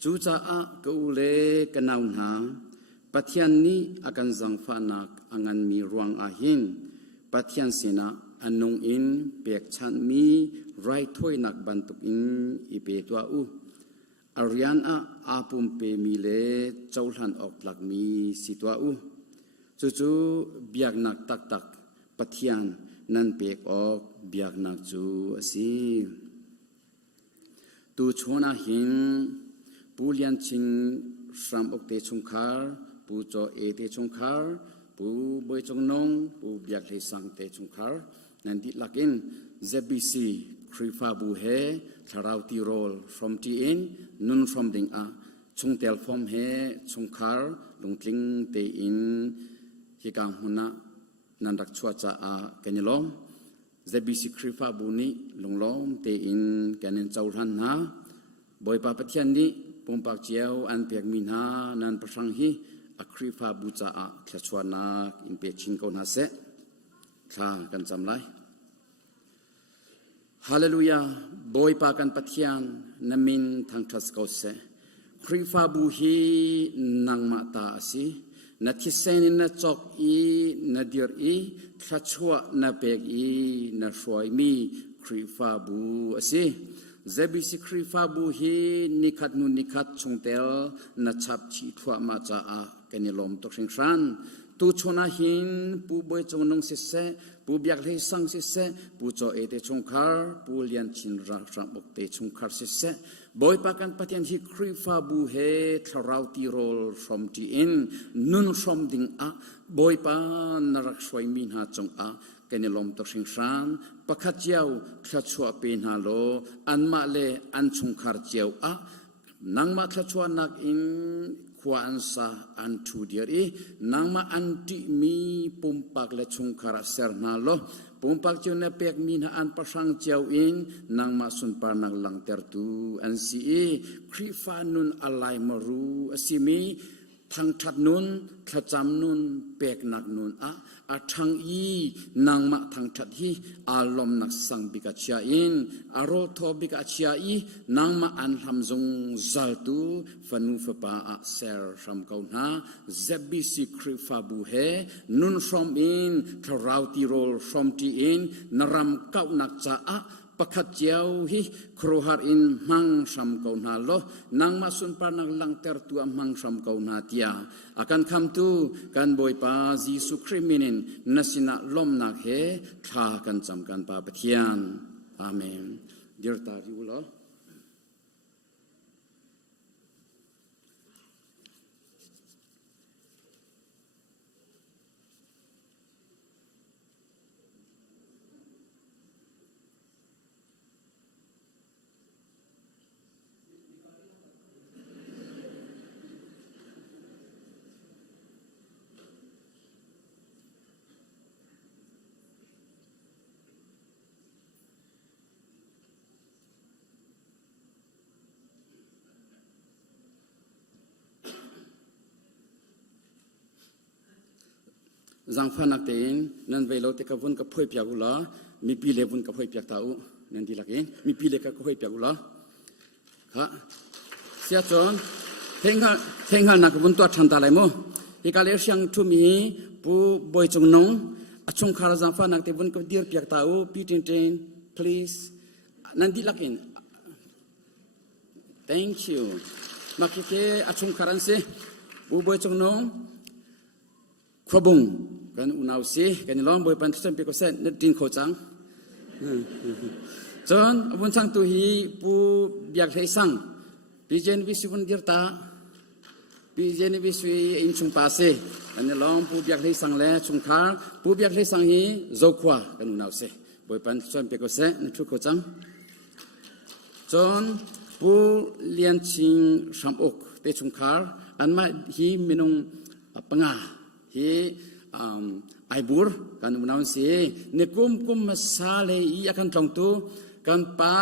chu cha a ko le kanau na pathian ni akan zang fa nak angan mi ruang a hin pathian sina anung in pek chan mi rai thoi nak bantuk in ipe tua u arian a apum pe mi le chaulan ok lak mi situa u chu chu biak nak tak tak pathian nan pek ok biak nak chu asi tu chona hin pulian ching ram ok te chungkhar pu cho e te chungkhar pu boy chong nong pu biak le sang te chungkhar nan di lakin ZBC Krifa bu he tharau ti rol from ti in nun from ding a chung tel form he chung khar lung tling te in hi kang huna nan rak chua cha a kenilom ZBC Krifa buni lunglom te in kanin chauran ha boy pa pathian ni pumpak chiao an pek min ha nan pasang hi a Krifa bu cha a thachwana in pe chin ko na se kha kan cham lai hallelujah boy pa kan pathian namin thang thas ko se Krifa bu hi nang ma ta si na thisen na chok i na dir i thachwa na pek i na shoi mi Krifa bu asi ZBC Krifa bu hi nikhat nu nikhat chungtel na chap chi thwa ma cha a kenilom to singsan tu chona hin pu boy chongnong se se pu biak le sang se se pu cho e te chungkhar pu lian chin ra ra bok te chungkhar se se boy pakan patian hi Krifa bu he tharau ti rol from ti in nun from ding a boy pa narak swai min ha chong a kenilom to singsan pakhat chiao thachwa pen ha lo an ma le an chungkhar chiao a nangma thachwa nak in kuansa antu diari nangma anti mi pumpak le chungkhara serna lo pumpak chuna pek min an pasang chiao in nangma sun par nang lang ter tu an si Krifa nun alai maru asimi thang that nun thacham nun pek nak nun a thang i nangma thang that hi alom nak sang bika chia in aro tho bika chia i nangma an hamjong zal tu fanu fa pa a ser ram kau na ZBC Krifa bu he nun from in tharau ti rol from ti in naram kau nak cha a pakhat chiao hi krohar in mang sam kau na lo nang masun par nang lang ter tu mang sam kau na tia akan kham tu kan boy pa Jesu Kriminin nasina lom na he tha kan cham kan pa pathian amen dear ta ri lo Zang fanak tein nan velo te kavun ka phoi pya gula mi pi levun ka phoi pya tau nan dilakin mi pi le ka phoi pya gula ha sia chon thenghal na kavun to thanta lai mo hi ka le syang thu mi pu boy chung nong achung khara zang fanak te bun ka dir pya tau pi ten please nan dilakin thank you makike achung kharan se pu boy chung nong khobung kan unaw si kan long boy pan tsam pe ko sen na din kho chang chon abun chang tu hi pu biak thai sang pi jen wi sibun dirta pi jen wi sui in chung pa se kan long pu biak thai sang le chung khar pu biak thai sang hi zo khwa kan unaw se boy pan tsam pe ko sen na thu kho chang chon pu lian ching sam ok te chung khar an ma hi minung panga hi ai bur kan unaw si ne kum masale i akan tong tu kan pa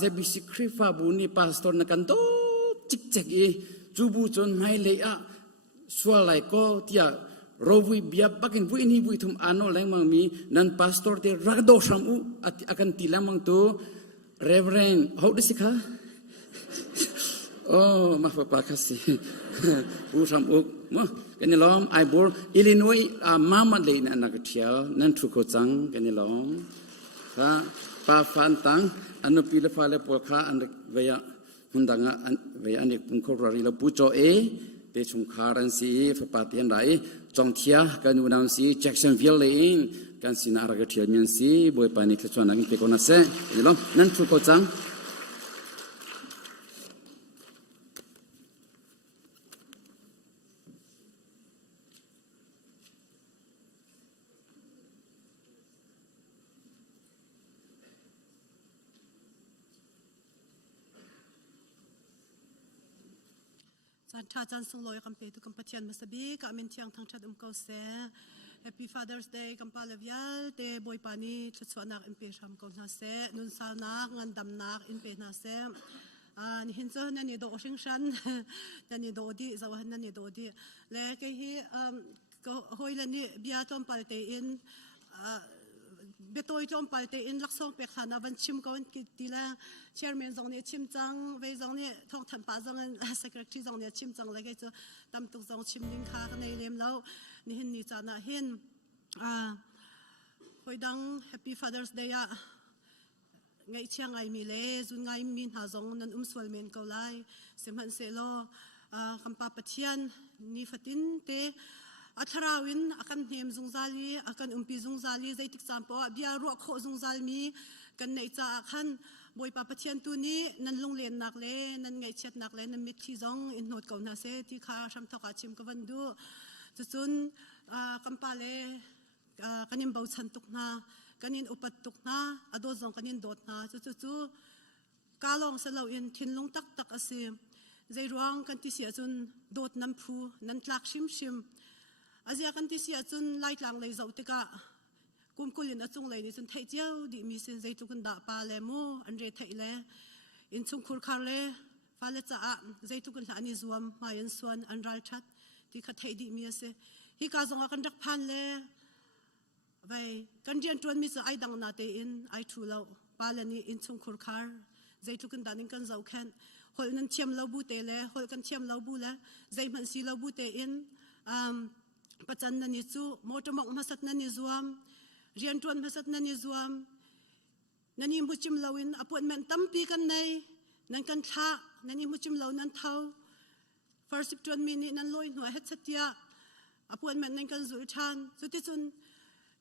ZBC Krifa bu ni pastor na kan to chik chek i chubu chon mai le a swalai ko tia rowi bia bakin bu ni bu thum ano leng mang mi nan pastor te ragdo sam u akan tilamang tu reverend how does it ka oh mafapa kasi usam uk mo kanilom ai bor Illinois mama le na nakathial nan thu ko chang kanilom ha pa fan tang anu pila fale por kha an veya hundanga veya anik pungko rari lo pucho e pe chung kharan si fa patian dai chong thia kanu nam si Jacksonville le in kan sinara ga thial mian si boy pani khachwana ngi pe kona se kanilom nan thu ko chang จันทราจันทร์ทรงลอยกัมเปตุกัมปะเทียนมาสบีกามินเทียงทางชัดเกาเส Happy Father's Day กัมปาเลวิยลเตบอยปานีชุดสวนักอินเปชามกอนนาเซนุนสาวนักงันดำนักอินเปนาเซนี่หินเจอนั่นนี่โดชิงชันนั่นนี่โดดีสาวนั่นนี่โดดีและก็ฮีก็หอยแล้วนี่เบียจอมปัลเตอินเบตอยจอมปัลเตอินลักษณะเป็กขานาบันชิมก่อนกิติละเชียร์แมนจงเนี่ยชิมจังเวจงเนี่ยท้องทันป้าจงsecretary จงเนี่ยชิมจังแล้วก็จะตำตุกจงชิมลิงคาในเล่มแล้วนี่เห็นนี่จานะเห็นหอยดัง Happy Father's Day อะไงเชียงไงมีเล่จุนไงมีหาจงนั่นสวลเมนเกาไลเสมันเซโลคำปาปะเทียนนี่ฟัตินเตอัทราวินอาการเฮียมซุงซาลีอาการปีซุงซาลีใจติกสามปอเบียรัวโคซุงซาลมีกันในจ่าอาการบอยปาปะเทียนตัวนี้นั่นลงเรียนนักเล่นั่นไงเช็ดนักเล่นั่นมิดที่จงอินโนดเก่านาเซที่ข้าชมทอกาชิมกันวันดูจุนกัมปาเลกันยินเบาชันตุกนากันยินอุปตุกนาอโดจงกันยินโดดนาจุกาลองเสลาอินทินลงตักอาศัยใจรวงกันที่เสียจุนโดดน้ำพูนั่นตลักชิมอาเซียกันที่เสียจนไล่หลังเลยเจ้าติกะกุมกุลินจุงเลยนี่จนไทยเจ้าดิมีเส้นใจทุกันด่าปาเลมูอันเรไทยเลยอินจุงคุรคาร์เลยฟ้าเลจ่าใจทุกันหลานิจวมมายันส่วนอันรัลชัดที่ขัดไทยดิมีเสฮิกาจงกันรักพันเลยไปกันเรียนจวนมีจะไอดังนาเตอินไอทูเราปาเลนี่อินจุงคุรคาร์ใจทุกันด่านิกันเจ้าแค้นหอนั้นเทียมเราบูเตเลยหอกันเทียมเราบูเลยใจมันสีเราบูเตอินปัจจันนันยิจูมอตมอกมาสัตนันยิจวมเรียนจวนมาสัตนันยิจวมนันยิมุจิมลาวินอพอร์ตเมนต์ตั้มปีกันในนันกันท่านันยิมุจิมลานันเท้า first จวนมินินันลอยหน่วยเฮดเซตียอพอร์ตเมนต์นันกันจุดชันสุดที่สุด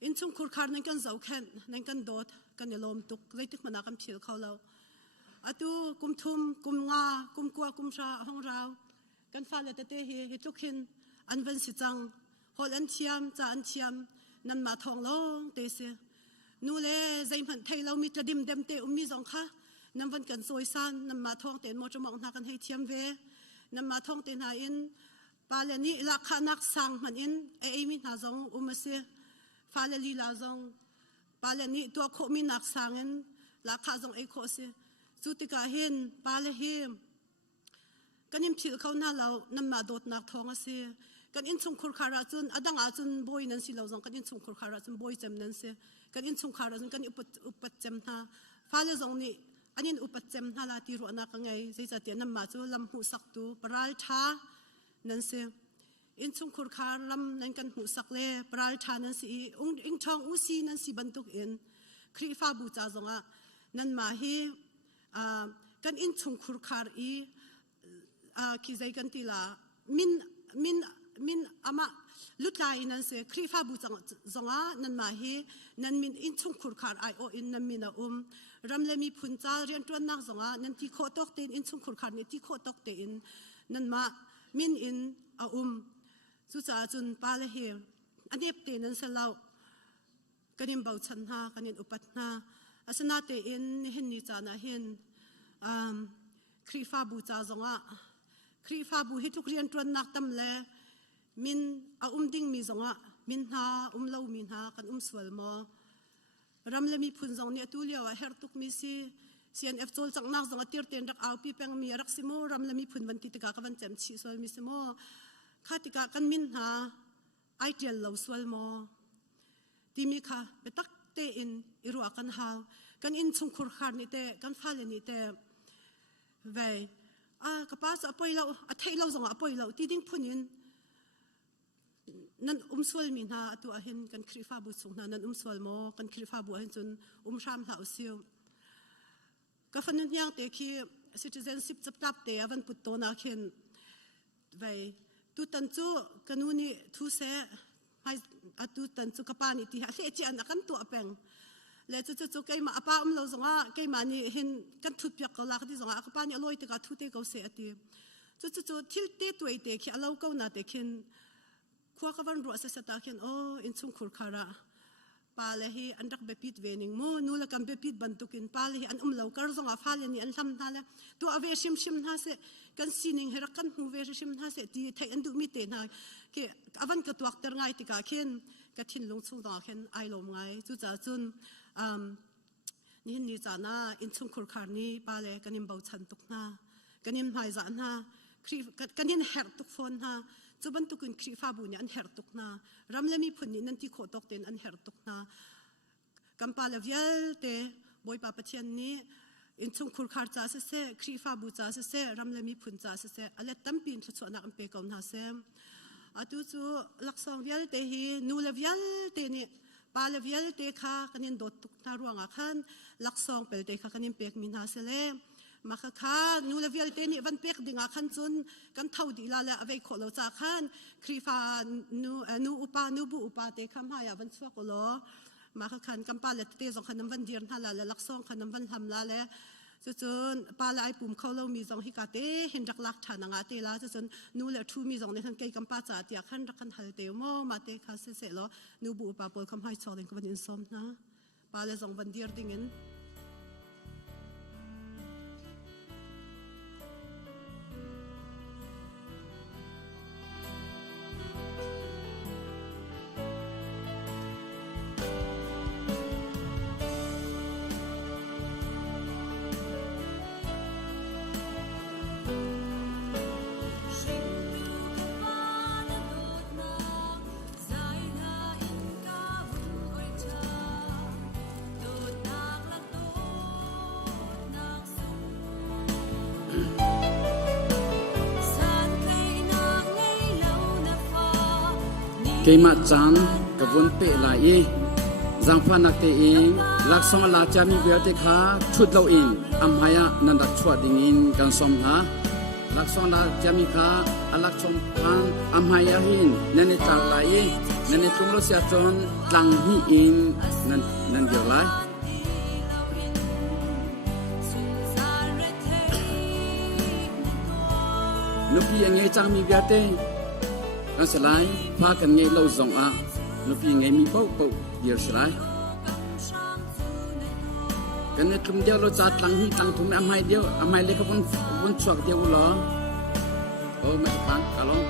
อินซุงคุรคาร์นันกันเจ้าแค้นนันกันโดดกันยลมตุกเลยตึกมันนักกันผิวเขาเราอะตูกุมทุมกุมงากุมกัวกุมชาห้องเรากันฟ้าเลตเตฮีฮิตุกินอันเป็นสิจังฮอลอันเทียมจ่าอันเทียมนั่นมาทองลงเตเสนูเล่ใจมันไทยเรามีจะดิมเดมเตมีสองค่ะนั่นวันกันซอยซันนั่นมาทองเต็นมอจะมองหน้ากันให้เทียมเวนั่นมาทองเต็นหาอินปาเลนี่ลักขานักสังมันอินเอมีนาจงมาเสฟาเลลีลาจงปาเลนี่ตัวโคมีนักสังอินลักขาจงโคเสสุติกาเห็นปาเลเฮมกันยิมผิดเขาหน้าเรานั่นมาโดดนักทองเสกันอินซุงคุรคาราจุนอดังอาจุนบอยนั่นสิเราจงกันอินซุงคุรคาราจุนบอยเจมนั่นสิกันอินซุงคาราจุนกันอุปเจมท่าฟ้าเลจงนี่อันนี้อุปเจมท่าลาติรัวนักไงใจจะเตียนน้ำมาจูลำหูสักตูปราลท่านั่นสิอินซุงคุรคาลำนั่นกันหูสักเล่ปราลท่านั่นสิอิงทองอุซีนั่นสิบรรทุกอินครีฟ้าบูจาจงอ่ะนั่นมาฮีกันอินซุงคุรคาอีคิดใจกันทีละมินอามาลุดลายนั่นเสียครีฟ้าบุจังนั่นมาเฮนั่นมินอินทุ่งขุดขาดไอโออินนั่นมินรำเลมีพุนจ้าเรียนจวนนักนั่นที่โคตกเตนอินทุ่งขุดขาดนี่ที่โคตกเตนนั่นมามินอินสุจาจุนปาเลเฮอันนี้เตนั่นเสลากันยิมเบาชันฮากันยิมอุปัตนาอาสนะเตอินเห็นนิจานะเห็นครีฟ้าบุจ้าครีฟ้าบุให้ทุกเรียนจวนนักตำเลมินดิ่งมีจงะมินหาเล่ามินหากันสวลมอรำเลมีพุนจงเนี่ยตัวเลียวเฮร์ตุกมีซีนเอฟโซลจังนักจงะเตียร์เตียนรักเอาปีแปงมีรักสิโมรำเลมีพุนวันติตกากันวันเจมชีสวลมีสิโมข้าติกากันมินหาไอเดียลเล่าสวลมอที่มีค่ะเบตักเตอินอิรัวกันหาวกันอินซุงคุรคาร์นี่เตกันฟ้าเลนี่เตเวกป้าจะป่วยเราเทเราจงป่วยเราที่ดิ้งพุนินนั่นสวลมีนาตัวเห็นกันครีฟ้าบุษงนั่นสวลโมกันครีฟ้าบุเห็นจนชามหาอุซิวก็ฟันนึกยังเตะคีcitizenship จับตับเตะวันปุตโตนักเห็นไว้ตุตันจูกันนู่นนี่ทุเสให้ตุตันจูกับปานิที่หาเลี้ยจีอันกันตัวแปงเลยจุไก่มาป้าเราจงไก่มานี่เห็นกันทุบยักษ์เราที่จงกับปานี่ลอยเตะกับทุเตะเขาเสียทีจุทิลเตะตัวเตะขี้เราเก้าหน้าเตะเห็นขวากับวันรัวเสตาเห็นอินซุงคุรคาระ ปาเลฮีอันรักเบปิดเวนิงโมนูละกันเบปิดบันทุกินปาเลฮีอันเล่ากระซงอาฟาเลนี่อันทำท่าเลยตัวอเวชิมนาเสกันซีนิงเฮรักกันหูเวชิมนาเสที่ไทยอันดูมิเตนะเกอวันกตัวอักเตอร์ไงติกาเข็นกทินลงสุดาเข็นไอลมไงจุจ้าจุนนี่จานะอินชุงคุรคาร์นี่ปาเลกันยิมเบาชันตุกนากันยิมหายจานฮะกันยิมเฮร์ตุกฟอนฮะจะบรรทุกครีฟ้าบุญอันเฮร์ตุกนารำเลมีผลนี้นั่นที่โคตกเต็นอันเฮร์ตุกนากัมปาเลวิลเตบอยปาปะเทียนนี้อินชุงคุรคาร์จ้าเสครีฟ้าบุจ้าเสรำเลมีผลจ้าเสอะไรตั้มปีนทุกส่วนนักอันเปกอนฮาเซอตุจูลักษณวิลเตฮีนูเลวิลเตนี่ปาเลวิลเตค่ะกันยินโดดตุกนาร่วงอาคันลักษณเปลเตค่ะกันยินเปกมินฮาเซเลมาค่ะนูเลเวลเตนี่วันเป็กดึงอาคันจุนกันเท่าดีลาละเอาไว้ขอเราจากขันครีฟ้านูอุปานูบุอุปาเตคำหายวันสวกโลมาค่ะกันปาเลเตสองขันน้ำวันเดียร์ท่าละลักษณขันน้ำวันทำละเลยจุนปาละไอปุ่มเขาเรามีสองฮิกาเตเห็นรักลักฐานงาเตละจุนนูเลทูมีสองในทันเกยกัมปาจ่าเตียขันรักขันฮัลเตโมมาเตค่ะเสร็จแล้วนูบุอุปาปอลคำหายชอลิงกับวันอินซอมนะปาเลสองวันเดียร์ดิ่ง เกมาจันกับวนเปะไหลจังฟันนักเตเองลักษณะลาจามีเบียเตขาชุดเราเองอัมหายะนันดักชวดดิ่งินกันสมหาลักษณะลาจามีขาอลักชมพังอัมหายะหินนันในจากไหลนันในตรงรถเสียจนตังหิอินนันเดียวไหลนุกียังไงจังมีเบียเตกันสลายพากันไงเราส่งอ่ะนุพี่ไงมีเป้าเดียวสลายกันในทุ่มเดียวเราจัดตั้งที่ตั้งทุ่มอำไมเดียวอำไมเล็กคนชวกเดียวหรอโอ้ไม่ฟังกันลง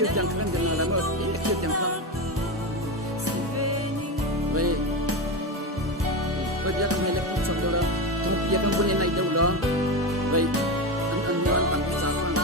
ยืดยังขึ้นยังอะไรมั้งยืดยังครับเว้ยก็ยังไม่เล็กชนเดียวเลยต้องเพียงกันบนยังไงเดียวเลยเว้ยอันย้อนปังสาม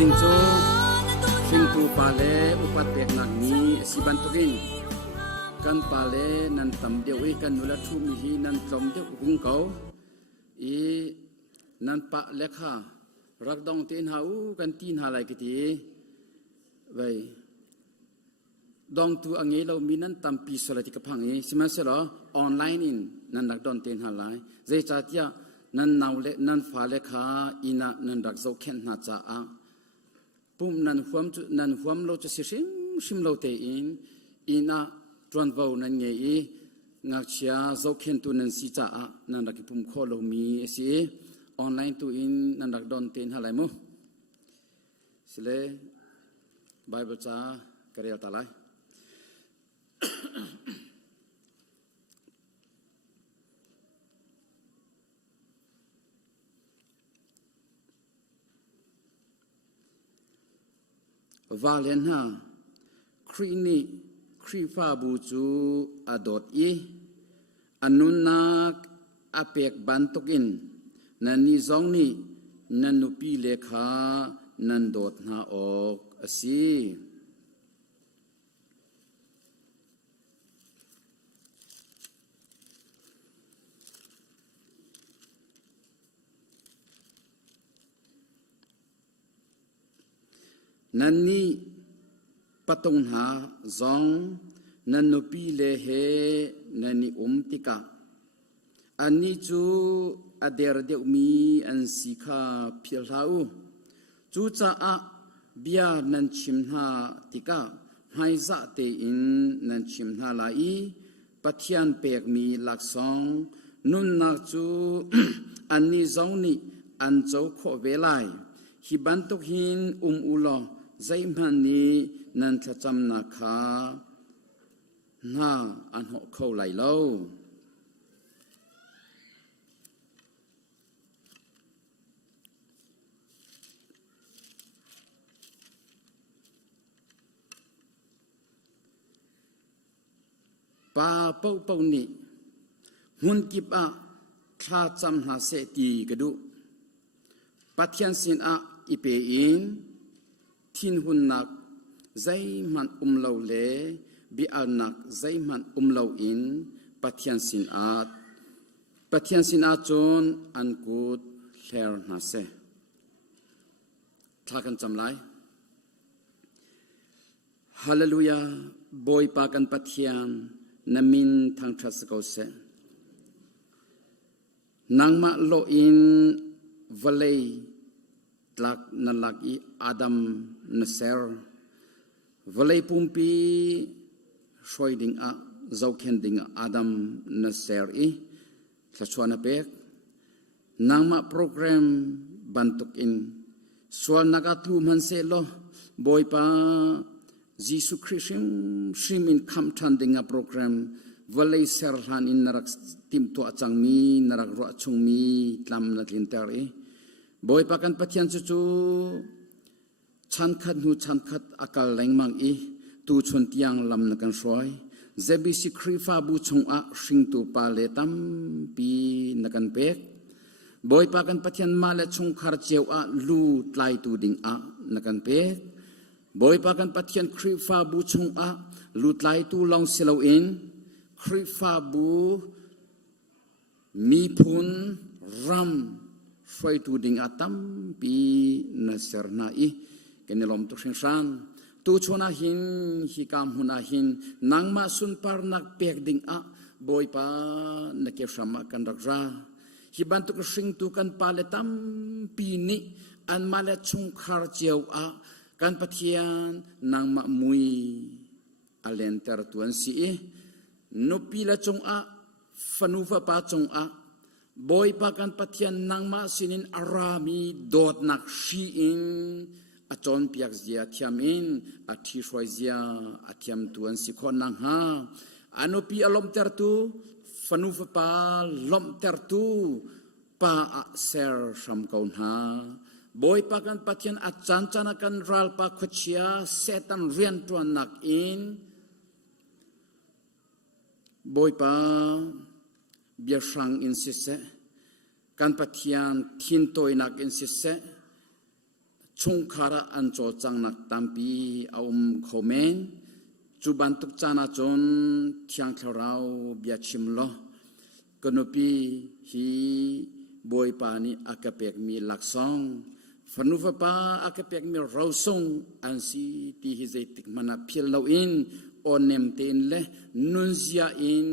สิงโจสิงตูปาเลอุปัตเปกนักนี้สิบันตุกินกันปาเลนันตำเดียวกันนุลทุมีฮีนันจอมเดียวกุงเขาอีนันปะเลขารักดองตีนหาอูกันตีนหาอะไรกิตีไว้ดองตัวอังเงเรามีนันตำปีสลัดที่กระพังเอใช่ไหมเสร็จแล้วออนไลน์อินนันรักดองตีนหาไรใจจัดยานันนาวเลนันฟ้าเลขาอินะนันรักโซเคนนาจาอา ปุ่มนันความเราจะชิมเราเตอินอินะตรวนเวานันไงงักเชียเจ้าเข็นตัวนันสิจ้านันรักปุ่มข้อเรามีสิออนไลน์ตัวอินนันรักดอนเต็นหาไรมั้งสิเลไบเบิลจ้ากระเรียลตาไลวาเลนฮาครีนีครีฟาบูจูอดอดอีอันนุนักอเปกบันตุกินนันนิซองนีนันนุปีเลขานันโดดหาออกสินันนี้ปะตงหาซองนันนุปีเลเฮนันนี้ติกาอันนี้จูอเดรเดวมีอันสิกาพิลาอูจูจ้าเบียนันชิมหาติกาให้จะเตอินนันชิมหาลายปะเทียนเปกมีหลักสองนุนนักจู อันนี้ซองนี้อันเจ้าขอเวลาฮิบันตุหินอุลอใจมันนี้นันจะจำนักขาหน้าอันหอกเข้าไหลเล่าป่าเป้านี่หุ่นกิบอะคลาจำหาเสตีกระดูปัทยันสินอะอิเปอินทินหุ่นนักใจมันเลาเลบิอานักใจมันเลาอินปัทยันสินอาจนอันกูดแลร์นาเซถ้ากันจำไรฮาเลลูยาบอยปากันปัทยันนามินทางทรัสกเซนางมาโลอินวเลลักนัลักอีอาดัมนเซอร์วเลปุ่มปีช่วยดิ่งเจ้าเข็นดิ่งอาดัมนเซอร์อีถ้าชวนเป็กนางมาโปรแกรมบันทุกอินส่วนนักลูมันเซโลบอยปาYesus Kristus shimin kam chan dinga program valai serhan in narak tim to achang mi narak ro achung mi tlam na lintar boy pakan pathian chu chan khat akal lengmang tu chun tiang lam na kan roi zebi si krifa bu chung a shing tu pa le tam pi na kan pek boy pakan pathian ma le chung khar cheu a lu tlai tu ding a na kan pek boy pakan pathian krifa bu chung a lutlai tu long selo in krifa bu mi phun ram shoi tu ding atam pi na serna kenelom tu san tu chona hin hi kam huna hin nangma sun par nak pek ding a boy pa na ke sama kan rakra hi ban tu sing tu kan paletam pi ni an mala chung khar cheu a kan pathian nang ma mui alenter tuan si no pila chong a fanufa pa chong a boy pa kan pathian nang ma sinin arami dot nak shi in a chon piak zia thiam in a thi roi zia a thiam tuan si khon nang ha anopi alom ter tu fanufa pa lom ter tu pa a ser sam kaun ha boy pakan pathian achan chanakan ral pa khochia setan rian tuan nak in boy pa biasang in sise kan pathian thin toy nak in sise chungkhara an cho chang nak tampi khomen chuban tuk chana chon thiang thlorau biachim lo konopi hi boy pa ni akapek mi laksong ฟันุฟปาอากเปกมีเราส่งอันสีที่ฮิเจติกมันพิลเราอินโอเนมเตนเลนุนเซียอิน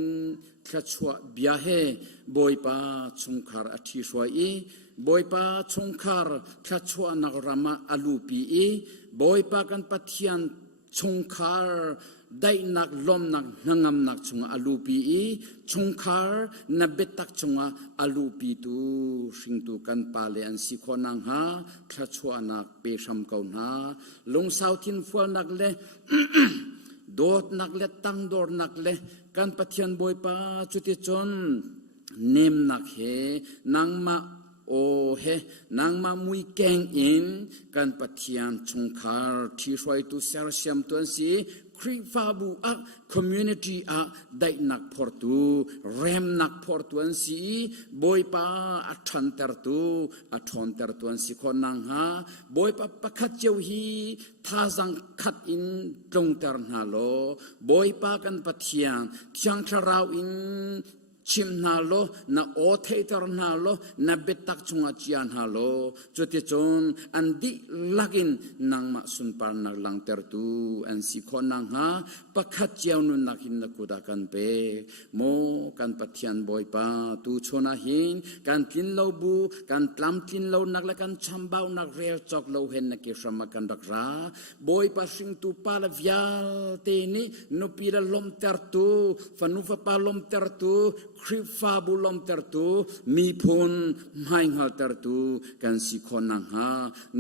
ขชัวเบียเฮบอยปาชงคาร์อธิสวายบอยปาชงคาร์ขชัวนักรามาอลูปีบอยปากันปัทยันชงคาร์ได้นักลมนักนางนักชงอลูปีชงคาร์นับเบตักชงอลูปีตูสิงตูกันปาเลอันสิโคนังฮาขชัวนักเปชัมเกานาลงสาวทินฟัวนักเล โดดนักเล็ตั้งโดดนักเล็การปฏิญาณบอยปาจุติจนเนมนักเฮนางมาโอเฮนางมามุยแกงอินการปฏิญาณชงคาร์ที่ช่วยตุเซอร์เซียมตัวสีคริฟาบูอะคอมมูนิตี้อะได้นักพอร์ตูเรมนักพอร์ตวันสีบอยปาอัทันเตอร์ตูอัทันเตอร์ตวันสีคนนางฮาบอยปาปะคัดเจ้าฮีท่าสังคัดอินตรงเตอร์นาโลบอยปากันปฏิญาณช่างชราวอินชิมนาโลนาโอเทเตอร์นาโลนาเบตักชงอาจียนฮาโลจุดที่จนอันดีลักินนางมาสุนปานักลังเตอร์ตูอันสิคนนางฮาปะคัดเจ้านุนักหินนักกุดากันเปโมกันปฏิญาณบอยปาตูชนาหินกันกินเหล้าบูกันตลัมกินเหล้านักและกันชัมบ่าวนักเรียจอกเหล้าเห็นนักเกษรมากันรักษาบอยปาสิงตูปาลวิาเตนินปีละลมเตอร์ตูฟันุฟปาลมเตอร์ตูคริฟาบุลมเตอร์ตูมีพลไม่หัลเตอร์ตูกันสิคนนางฮา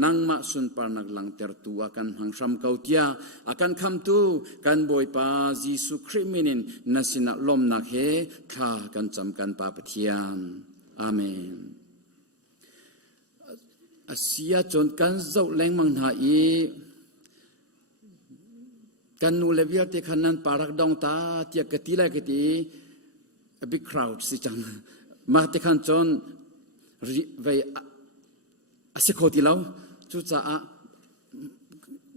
นางมาสุนปานักลังเตอร์ตูอากันหังสามเกาเตียอากันคำตูกันบอยปาจิสุคริมินินนัสินะลมนักเฮข้ากันจำกันปาปเทียนอาเมนอาเซียจนกันเจ้าแรงมังหาอีกันนูเลเวียที่ขนันปารักดองตาเตียกติไลกติ a big crowd สิจังมาที่ขันจนไปอาศัยโคติเราจุดจ้า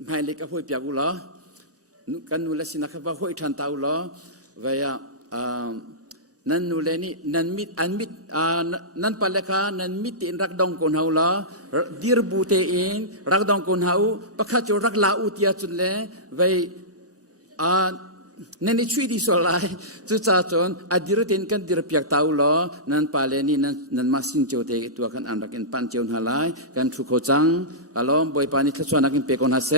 ไม่เล็กก็ห้อยเปียกุลากันนูเลสินักว่าห้อยทันตาอุลาไปนั่นนูเลนี่นั่นมิดอันมิดนั่นปะเลกานั่นมิดอินรักดองคนเฮาละดีร์บูเตอินรักดองคนเฮาปะข้าจูรักลาอุติยาจุดเลไปนั่นนี่ช่วยดีสุดเลยจุดจ้าจนอดีตเต็นกันดีร์เปียกเต้าล้อนั่นปาเลนี่นั่นมาสินเจ้าเตะตัวกันอันรักอินปันเจ้าหาไลกันทุกคนจังอารมณ์บอยปานี่ข้าชวนนักอินเปกอนฮาเซ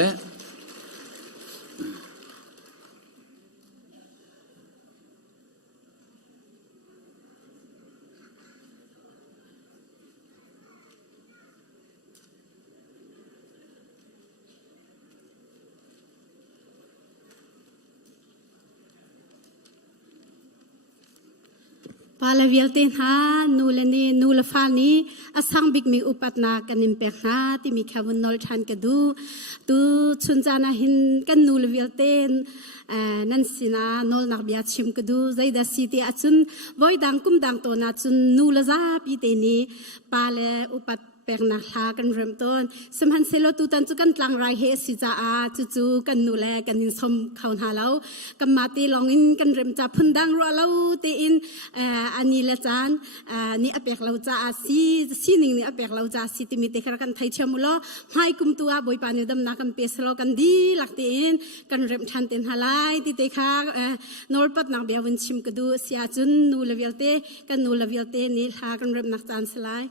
ปาลเวียลเตนฮานูเลนีนูลฟานีอสังบิกมีอุปัตนากันนิมเปกนาที่มีแค่วันนอลชันกันดูตูชุนจานาหินกันนูลเวียลเตนนั่นสินะนอลนักเบียชิมกันดูใจดัสิที่อาจุนวอยดังกุมดังตัวนาจุนนูลซาปีเตนีปาเลอุปัตเปกนักลากันเริ่มต้นสมหันเซโลตูตันจุกันกลางไรเฮสิจ้าจู่ๆกันนูแลกันนิสมเขาหาเรากันมาตีลองอินกันเริ่มจับพันดังรัวเราตีอินอันนี้ละจานนี่อเปกเราจ้าซีหนึ่งนี่อเปกเราจ้าสิติมิเตครากันไทยเชื่อมุลให้กุมตัวบอยปานิดำนักกันเปสโลกันดีหลักตีอินกันเริ่มทันเต็นหาไลติเตคานอลปัดนักเบียวินชิมกดูเสียจุนนูเลเวลเตกันนูเลเวลเตนี่หากันเริ่มนักจานสลาย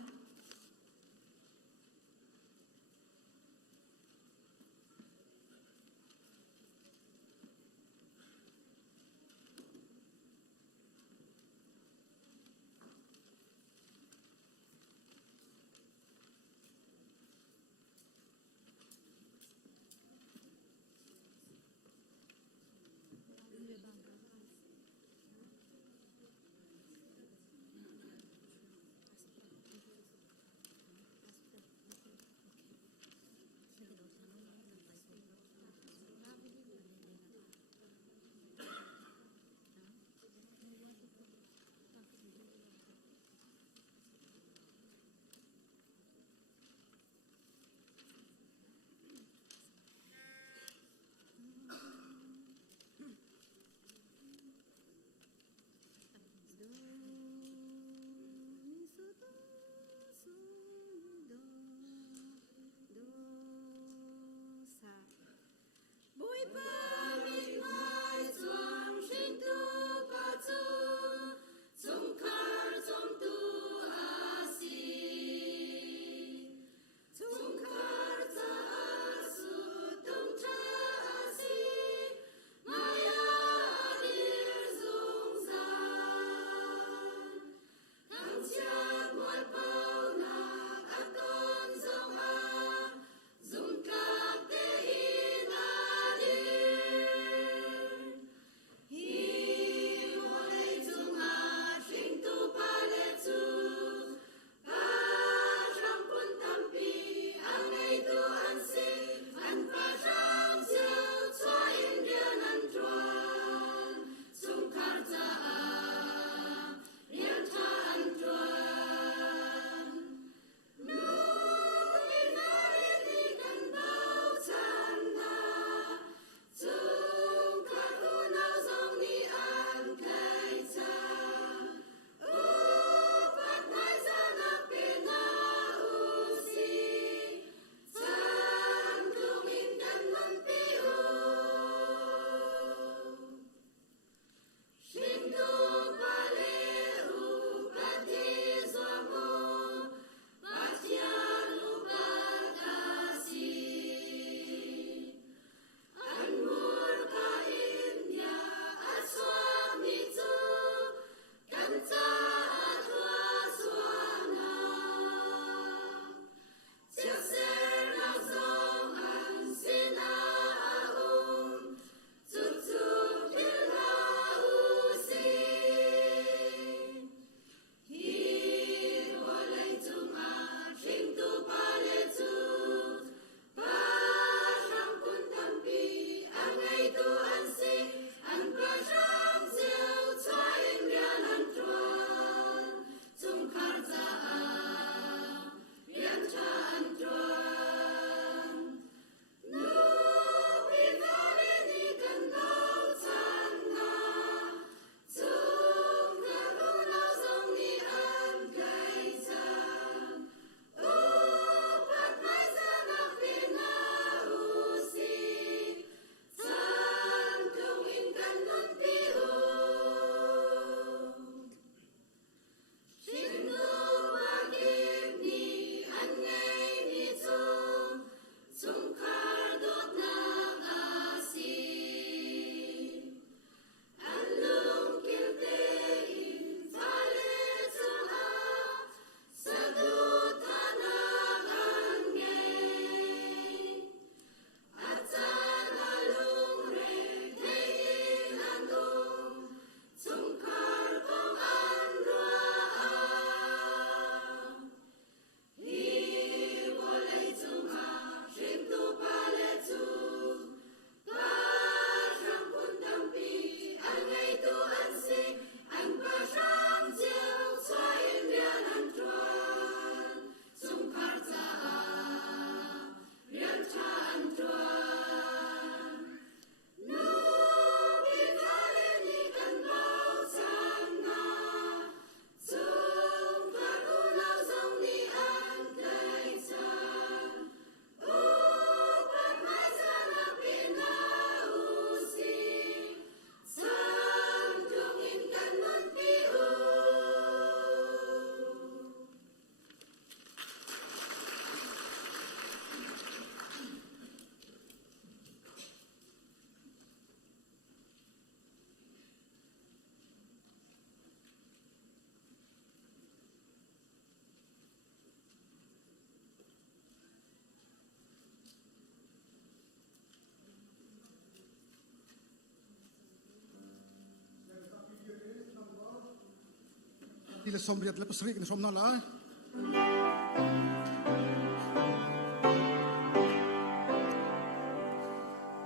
le somriat le pasri kin somna la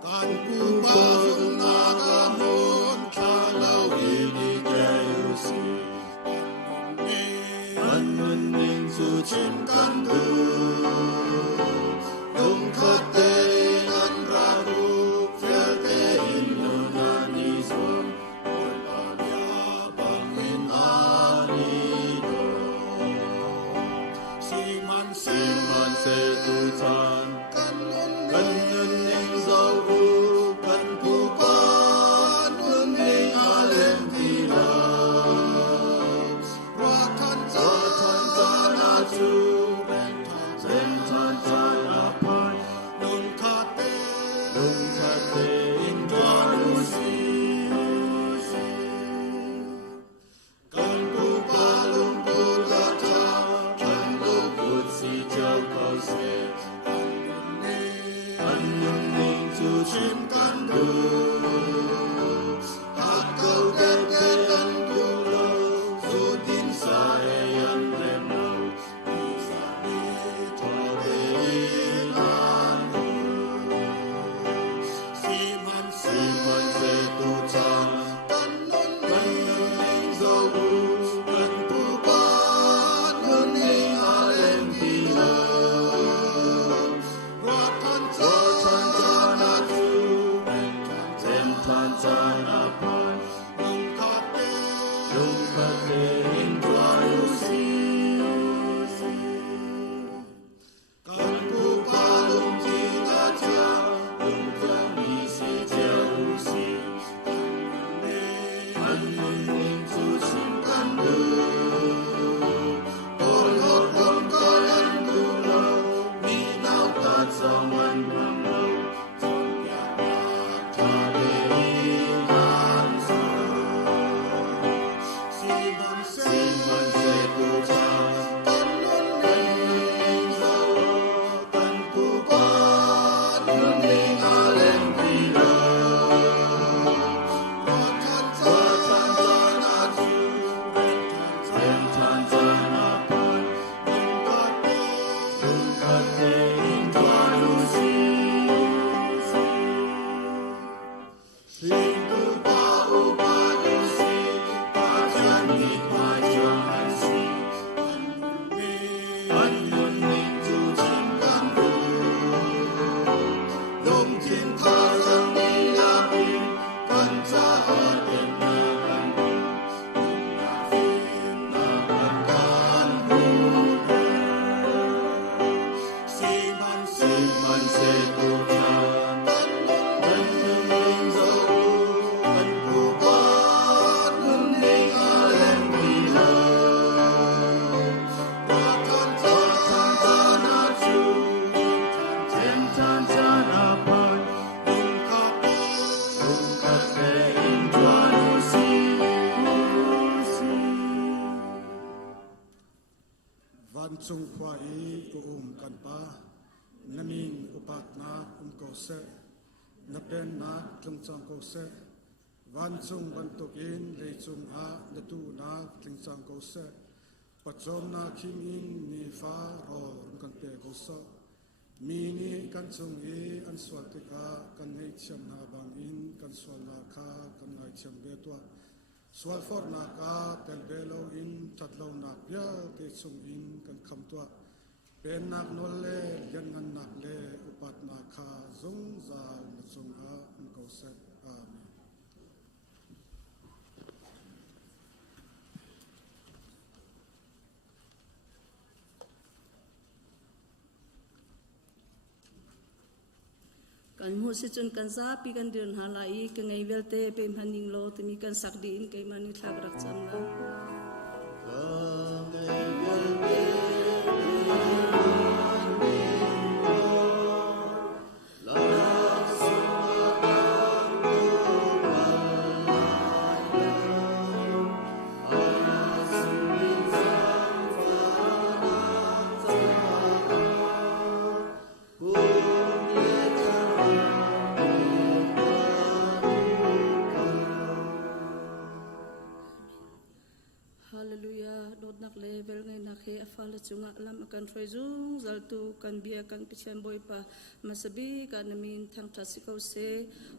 kan pu ba na ga mon khalau ni jayu si an mun ning su chin kan du dong khat te an ra ru fel te in no na ni so Siman se tu chan kan nun ning zau u kan pu pan nun ning alem ti la wa kan cha na chu ben than cha na pan nun kha te in dwa lu si kan pu pa lung pu la cha chim kan du hat câu đen đen kan du lo du tin sa yan lem lo đi sa đi cho de lan siman se tu chan kan nun ning zo u kan pu pa nun ning alem ti lo wa kan cha Tan apan nung kate in dwa lu si kan pu pa lung ti na cha lung cha mi si cha lu si an nun ning su sim kan du ol hot kom ka an du lo ni nau ta song an mang lo chung khoa i ku kan pa namin upat na ko se na pen na tlung chang ko se van chung ban tok in le chung a na tu na tlung chang ko se pachom na khim in ni fa ro kan te ko so mi ni kan chung i an swal te ka kan nei cham na bang in kan swal la kha kan ngai cham be to swal for na ka tel belo in thatlo na pya te chung in kan kham to pen nak nol le yan ngan nak le upat na kha zung za na chung a ko se amen kan mu si chun kan za pi kan dir halai ke ngai velte pe maning lo tumi kan sakdi in ke mani thak rak cham la chunga lam kan throi zung zal tu kan bia kan picham boi pa masabi kan namin thang tha sikau se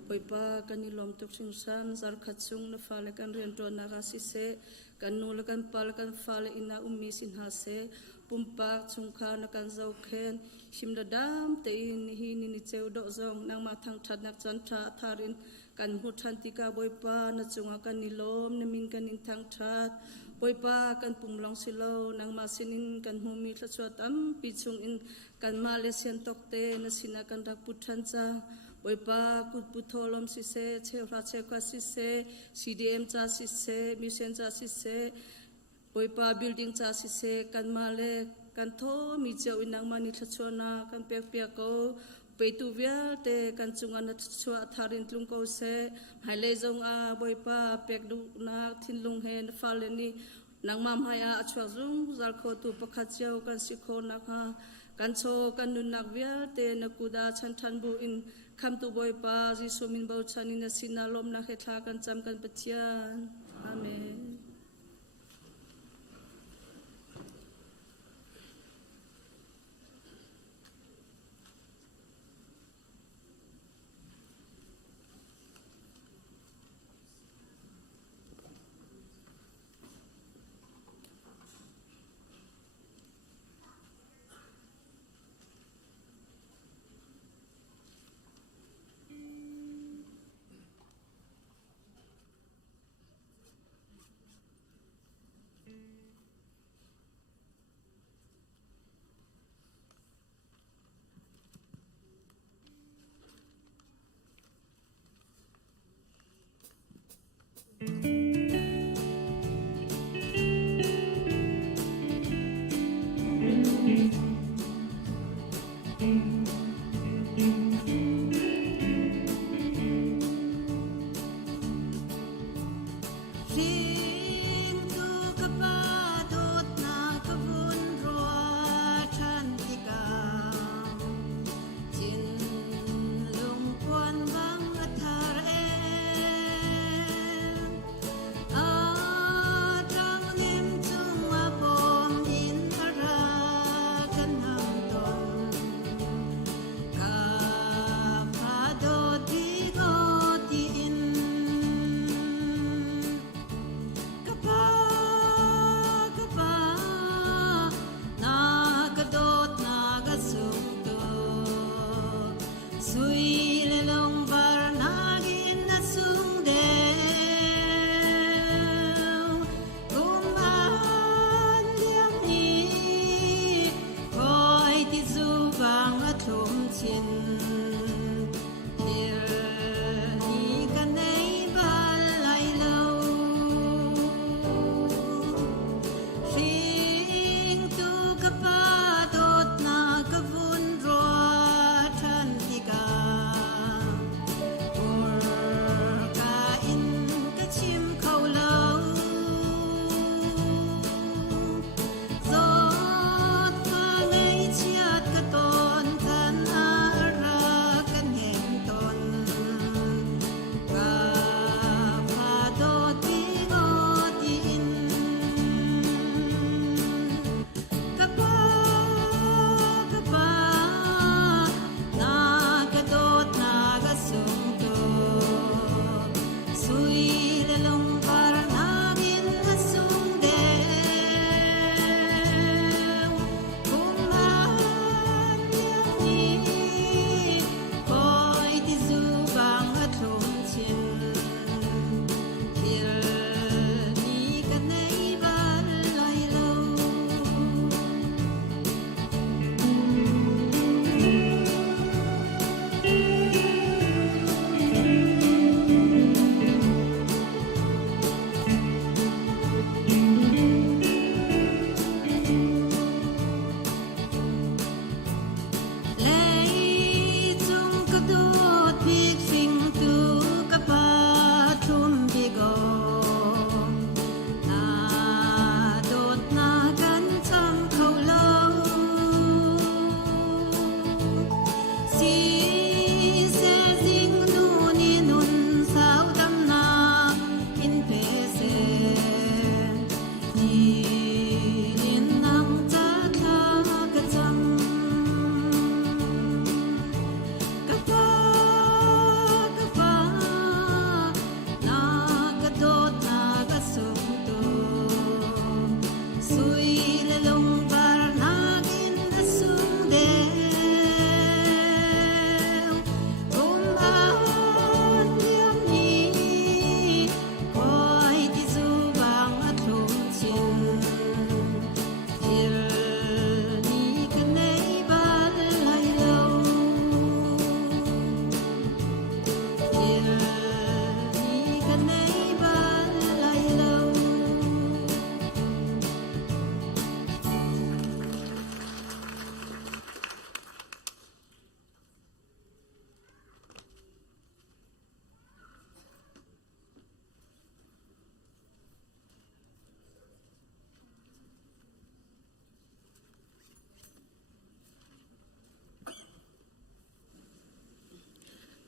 boi pa kan ni lom tok sing san zar khat chung na fa le kan rian to na ga si se kan nu le kan pal kan fa le ina ummi sin ha se pumpa chung kha na kan zau khen him da dam te in hi ni ni cheu do zong nang ma thang that nak chan tha tharin kan hu than ti ka boi pa na chunga kan ni lom na min kan in thang that boi pa kan pum long silo nang ma sinin kan hu mi thla chwa tam pi chung in kan ma le sian tok te na sina kan dak pu than cha boi pa kut pu tholom si se cheu ra cheu ka si se CDM cha si se mission cha si se boi pa building cha si se kan ma le kan tho mi cheu inang ma ni thla chwa na kan pek pek ko pe tu via te kan chunga na chwa tharin tlung ko se haile zong a boi pa pek du na thin lung hen fa le ni nang mam haya achwa zung zal kho tu pakhat cheu kan si kho na kha kan cho kan nun nak via te na kuda chan than bu in kham tu boi pa ji sumin bo chani na sina lom na khe thla kan cham kan pathian amen. Zot pa ngay chiat ka ton kan ara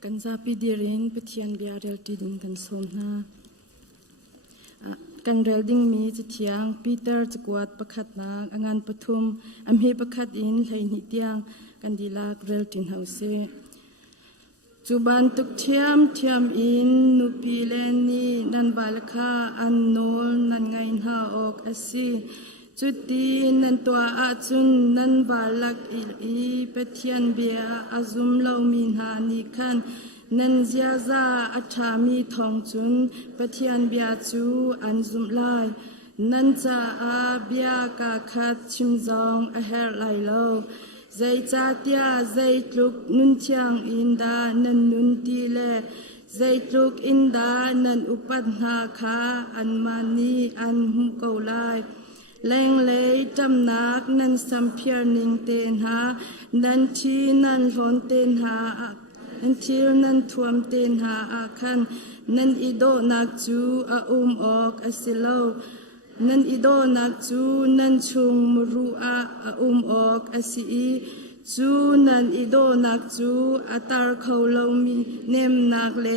กันซาปีดีรินเปทียนเบียเรลตีดิงกันสมนากันเรลดิ้งมีจิตยังปีเตอร์จะกวดประคัดนางงานปฐุมอัมเฮประคัดอินไหลนิดยังกันดีลากเรลตินเฮาเซจุบันตุกเทียมอินนุปีเลนีนันบาลคาอันโนลนันไงหาออกอสีจุดตีนันตัวอาจุนนันบาลักอีเปทียนเบียอาซุมเลามินหานิคันนันเจียซาอัฐามีทองจุนเปทียนเบียจูอันซุมไลนันจาอาเบียกาคัดชิมซองอเฮรไลโลใจจัดยาใจลุกนุนเชียงอินดานันนุนตีเลใจลุกอินดานันอุปัฏนาคาอันมานีอันหุเกาไลแรงเลยจำนักนันสัมเพียรนิงเตนหานันทีนันหอนเตนหานันทีนันทวมเตนหาอาคันนันอิโดนักจูอาออกอสิโลนันอิโดนักจูนันชุงมรุอาออกอสีจูนันอิโดนักจูอาตาร์เขาลงมีเนมนักเล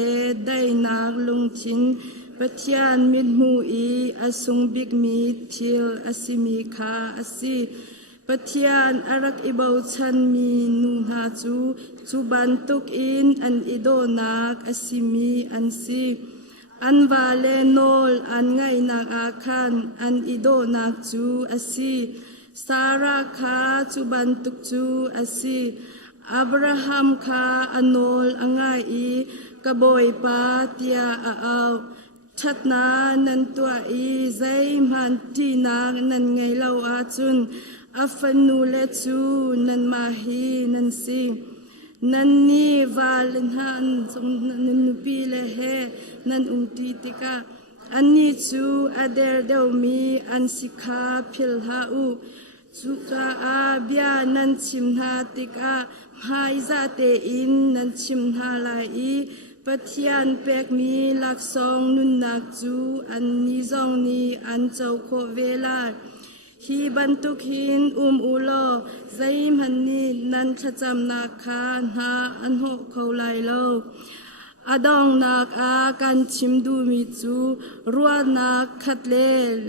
ได้นักลุงชินปะเทียนมิดมูอีอสุงบิกมีทิลอสิมีคาอสีปะเทียนอารักอิบาวชันมีนุงหาจูบันตุกอินอันอิโดนักอสิมีอันซีอันวาเลโนลอันไงนักอาคันอันอิโดนักจูอสีสาราคาจูบันตุกจูอสีอับราฮัมคาอันโนลอังไงอีกบอยปาเตียอาชัดนานันตัวอีใจมันที่นักนันไงเล่าอาจุนอัฟนูเลจูนันมาฮีนันซีนันนี่วาเลนฮันสงนันนุปีเลเฮนันตีติกาอันนี้จูอเดรเดวมีอันสิกาพิลฮาอูจูกาอาเบียนันชิมนาติกาหายซาเตอินนันชิมนาลาอีปะเทียนเปกมีลักซองนุนนักจูอันนี้ซองนี้อันเจ้าโคเวลาฮีบันตุกหินอุโลใจมันนี้นันขจำนักคาหาอันโหเขาไลโลอดองนักอากันชิมดูมิจูรัวนักขัดเล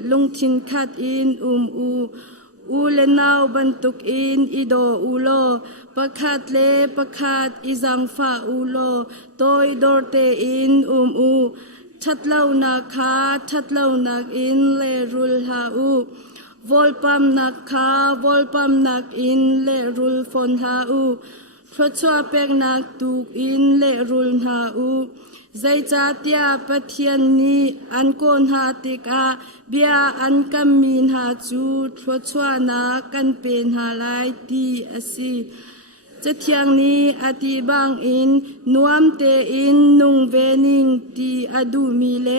ลงทินขัดอินอูเลนาวบันตุกอินอิโดอูโลประคัดเลประคัดอิจังฟ้าอูโลโตยดอร์เตอินชัดเล่านักคาชัดเล่านักอินเลรุลฮาอูวอลปัมนักคาวอลปัมนักอินเลรุลฟอนฮาอูพระชัวเป็กนักตุกอินเลรุลฮาอูใจจัดยาปะเทียนนี้อันโกนหาติกาเบียอันกัมมีนหาจูพระชัวนากันเป็นหาลายตีอสีจะเทียงนี้อธิบังอินนวมเตอินนุงเวนิงตีอดูมีเล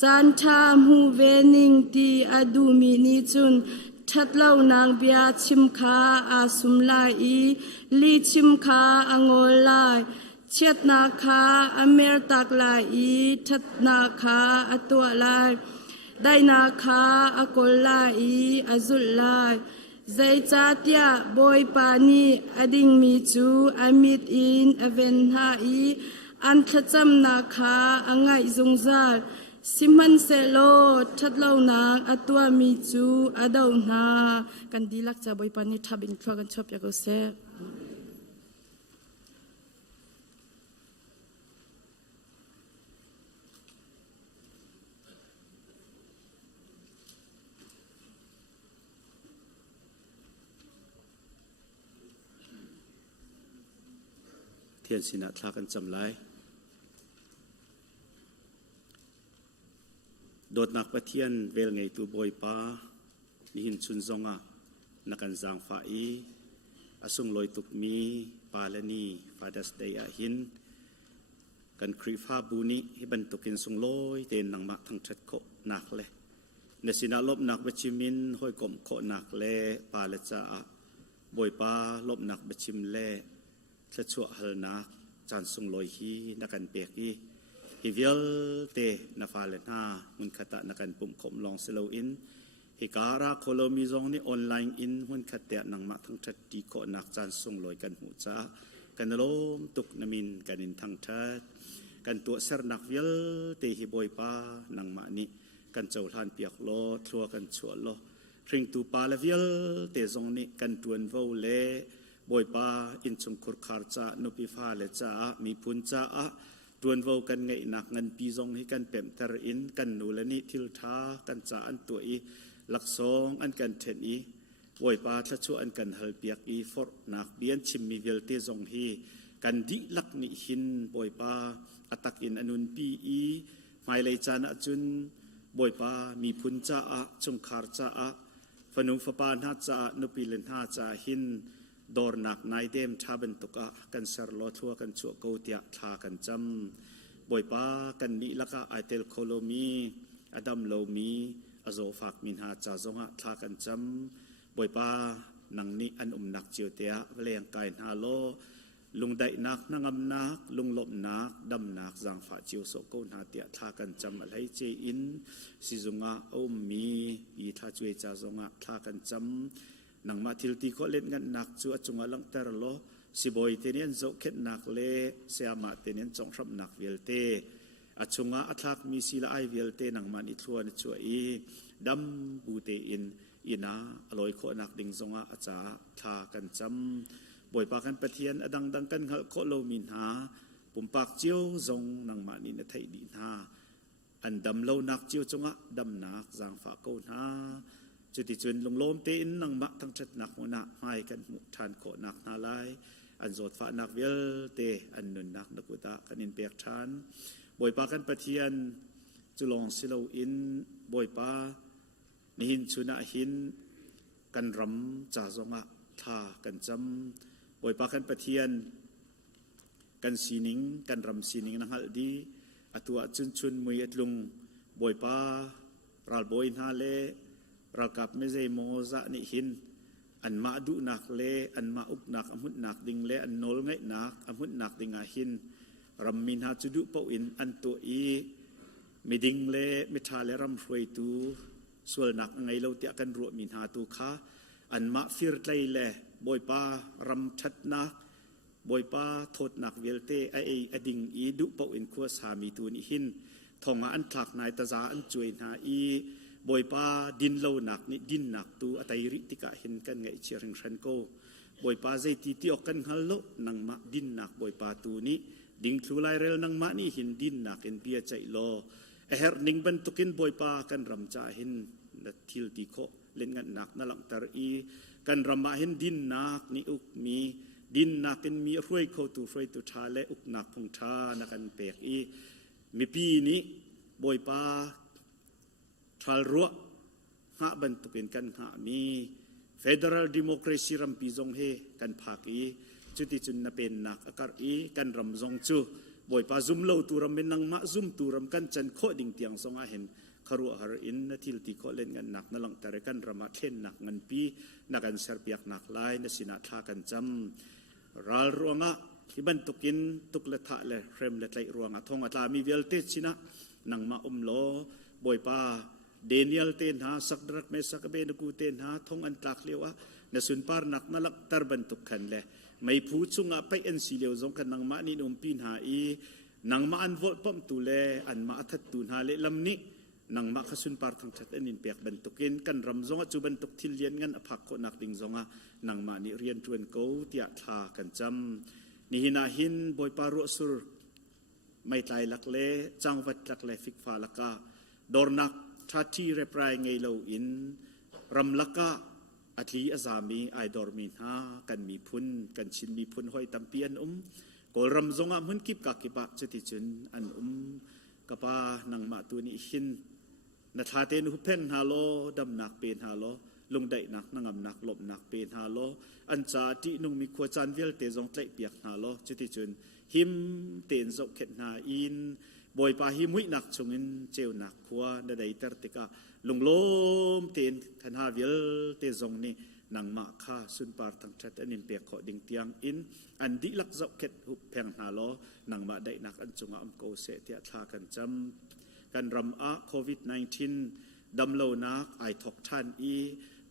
จันทามูเวนิงตีอดูมีนิจุนชัดเล่านางเบียชิมคาอาสุมลายลีชิมคาอังโอลายเชิดนาคาอเมรตักลายชัดนาคาอตัวลายได้นาคาอกลลายอจุลลายใจจัดยาบอยปานีอดิงมีจูอมิดอินอเวนฮาอันขจำนาคาอังไงจงซาสิมันเซโลชัดเล่านางอตัวมีจูอดาวนากันดีลักจะบอยปานีทับินครัวกันชอบอยากเซเทียนสินะทากันจำไรโดดนักปะเทียนเวลไงตูบอยปานิหินชุนซงะนักันจางฟ้าอสุงลอยตุกมีปาลนีฟาดัสเดยหินกันครีฟ้าบูนีให้บรรทุกินสุงลอยเตนนังมะทั้งชัดโคนักเลยเนสินาลบนักบัชิมินห้อยกลมโคนักเลปาเลจ่าบอยปาลบนักบัชิมเลทะชัวฮัลนักจานสุงลอยฮีนักันเปียกีฮิวิลเตนาฟาเลนามุนขตะนักันปุ่มขมลองเซโลอินฮิการาโคโลมิซองนี่ออนไลน์อินมุนขตะนังมะทั้งชัดดีโคนักจานสุงลอยกันหูจ้า กันลมตุกนมินกันอินทางทัดกันตัวเสรนักเวลเตหิบอยปานังมานิกันเจ้าทานเปียกโลทัวกันชัวโลริงตูปาละเวลเตจงนิกันตวนเวลเล่บอยปาอินชงคุรคาร์จ้านุปิฟาเลจ้ามีพุนจ้าตวนเวลกันไงนักเงินปีจงให้กันเต็มเตอร์อินกันนูละนิทิลทากันจ้าอันตัวอีหลักสองอันกันเทนอีบอยปาทัชชัวอันกันฮัลเปียกอีฟอร์นักเบียนชิมมีเวลเตจงฮีกันดิลักนิหินบอยปาอัตักอินอนุนปีอีไม่เลยจานะจุนบอยปามีพุนจ้าจงคาร์จ้าฟนุฟปานาจ้านุปิเลนฮาจ้าหินดอร์นักนายเดมชาบันตุกะกันเซอร์ลอทัวกันชัวกูเตียทากันจำบอยปากันนิลักะไอเทลโคโลมีอดัมโลมีอโซฟักมินฮาจ้าจงะทากันจำบอยปานังนิอันนักจิวเตียเลียงกายนาโลลุงได้นักนางำนักลุงหลบนักดำนักจางฝ่าจิวโซโกนาเตียทากันจำอะไรเจอินสิจงะอมมีอีทาจวยจ้าจงะทากันจำนังมาทิลตีเขาเล่นกันนักจัวจงะลังเตอร์โลสิบอยเตเนียนโจเข็ดนักเล่เสียมาเตเนียนจงรับนักเวลเตอจงะอัทักมีศิลาไอเวลเตนังมันอิทวนจัวอีดำบูเตอินอินาอลอยโคนักดิงจงะอาจาทากันจำบอยปากันปะเทียนอดังกันโคโลมินหาปุ่มปากเจียวจงนังมานินไทยดีนาอันดำเล่านักเจียวจงะดำนักจางฝาโกนาจุดที่จวนลงลมเตอินนังมะทั้งชัดนักหัวหน้าไม่กันมุทานโคนักนาลายอันโจดฝานักเวลเตอันนุนนักนักุตะกันอินเปียกชานบอยปากันปะเทียนจุลองสิเลวอินบอยปานิหินชุนะหินกันรำจ่าจงะทากันจำบอยปากันปะเทียนกันสีนิงกันรำสีนิงนังฮัลดีอตัวชุนมืออัดลุงบอยปารัลบอยนาเลรัลกับไม่ใช่โมซะนิหินอันมาดุนักเลอันมาอุบนักอมุดนักดิงเลอันโนลไงนักอมุดนักดิงอาหินรำมินหาจุดุปอินอันตัวอีไม่ดิงเลไม่ทาเลรำรวยตูส่วนนักไงเราเตะกันรัวมินหาตูขาอันมาฟิร์ไลเล่บอยปารำชัดนักบอยปาโทษนักเวลเตไอดิงอีดุปอินคัวสามีตูนิหินทองอันถักนายตาจาอันจวยนาอีบอยปาดินเล่าหนักนี่ดินหนักตูอัตยริติกะเห็นกันไงเชียงชันโกบอยปาใจตีออกกันฮัลโลนังมาดินหนักบอยปาตูนี้ดิ่งทุลายเรลนังมานี่หินดินหนักเอ็นเบียใจโลเฮร์นิงบันตุกินบอยปากันรำจ่าหินนัดทิลติโคเล่นกันหนักนั่งตรอีกันรำมาหินดินหนักนี่อุกมีดินหนักกันมีรวยเข้าตูรวยตูชาและอุกหนักพงชานักันเปียกอีมีปีนี้บอยปาทาลรัวหาบันตุกินกันหามีเฟเดอรัลดิโมคราซีรัมปีจงเฮกันภาคีจุดที่จุนนับเป็นนักอาการอีกันรำจงจูบอยปาซุมเล่าตูรำเป็นนังมาซุมตูรำกันจันโคดิ่งเตียงทรงอาเห็นคารัวฮาร์อินนาทิลติโคเล่นกันหนักนั่งหลังแต่กันรำมาเข่นหนักเงินปีนักกันเสร์เปียกหนักลายนสินาทากันจำรัลรวงะที่บันตุกินตุกเลทะเลเรมเลทไลรวงะทองอัตลามีเวลเตชินะนังมาโลบอยปาเดนิเอลเตนหาสักดรักเมสักเบนกูเตนหาทองอันตักเลียวะนสุนปาร์นักนั่งหลักตร์บันตุกันเลยไม่พูดซุงไปเอ็นซีเลียวจงกันนังมานี่นุ่มปีนหาอีนังมาอันวอลปั๊มตุเลอันมาอัดตูนหาเลลำนี้นังมาขสุนปาร์ทั้งชัดเอ็นเปียกบันตุกินกันรำจงจูบันตุกทิลเลียนกันอภักโคนักดิงจงนังมานี่เรียนทวนกูเตียทากันจำนี่หินาหินบอยปารุสุรไม่ตายลักเลจังวัดลักเลฟิกฟ้าลักกาดอร์นักทัดที่เรียบร้อยไงเราอินรำลักกาอัตลีอาซามีไอดอร์มินฮากันมีพุนกันชินมีพุนห้อยตำเปียนกอลรำจงมันกิบกักกิบะจุดที่จุนอันกับปานังมาตัวนี้หินนัทาเตนหุเพนฮาโลดำหนักเป็นฮาโลลงได้หนักนังหนักหลบหนักเป็นฮาโลอันจ่าที่นุ่งมีขวดจานเวลเตจงเตะเปียกฮาโลจุดที่จุนหิมเตนจกเข็ดนาอินบอยปาหิมุยหนักชงอินเจวหนักขวาในใดเตอร์ติกาลงลมเตนขันฮาเวลเตจงนี่นังมาค่าสุนปาร์ทั้งชัดอันนินเปียกขอดิ่งเตียงอินอันดิลักจกเข็ดหุบแพงฮาโลนังมาได้หนักอันจงอัมโกเสเตียทากันจำกันรำอาโควิด-19 ดำเลานักไอทอกท่านอี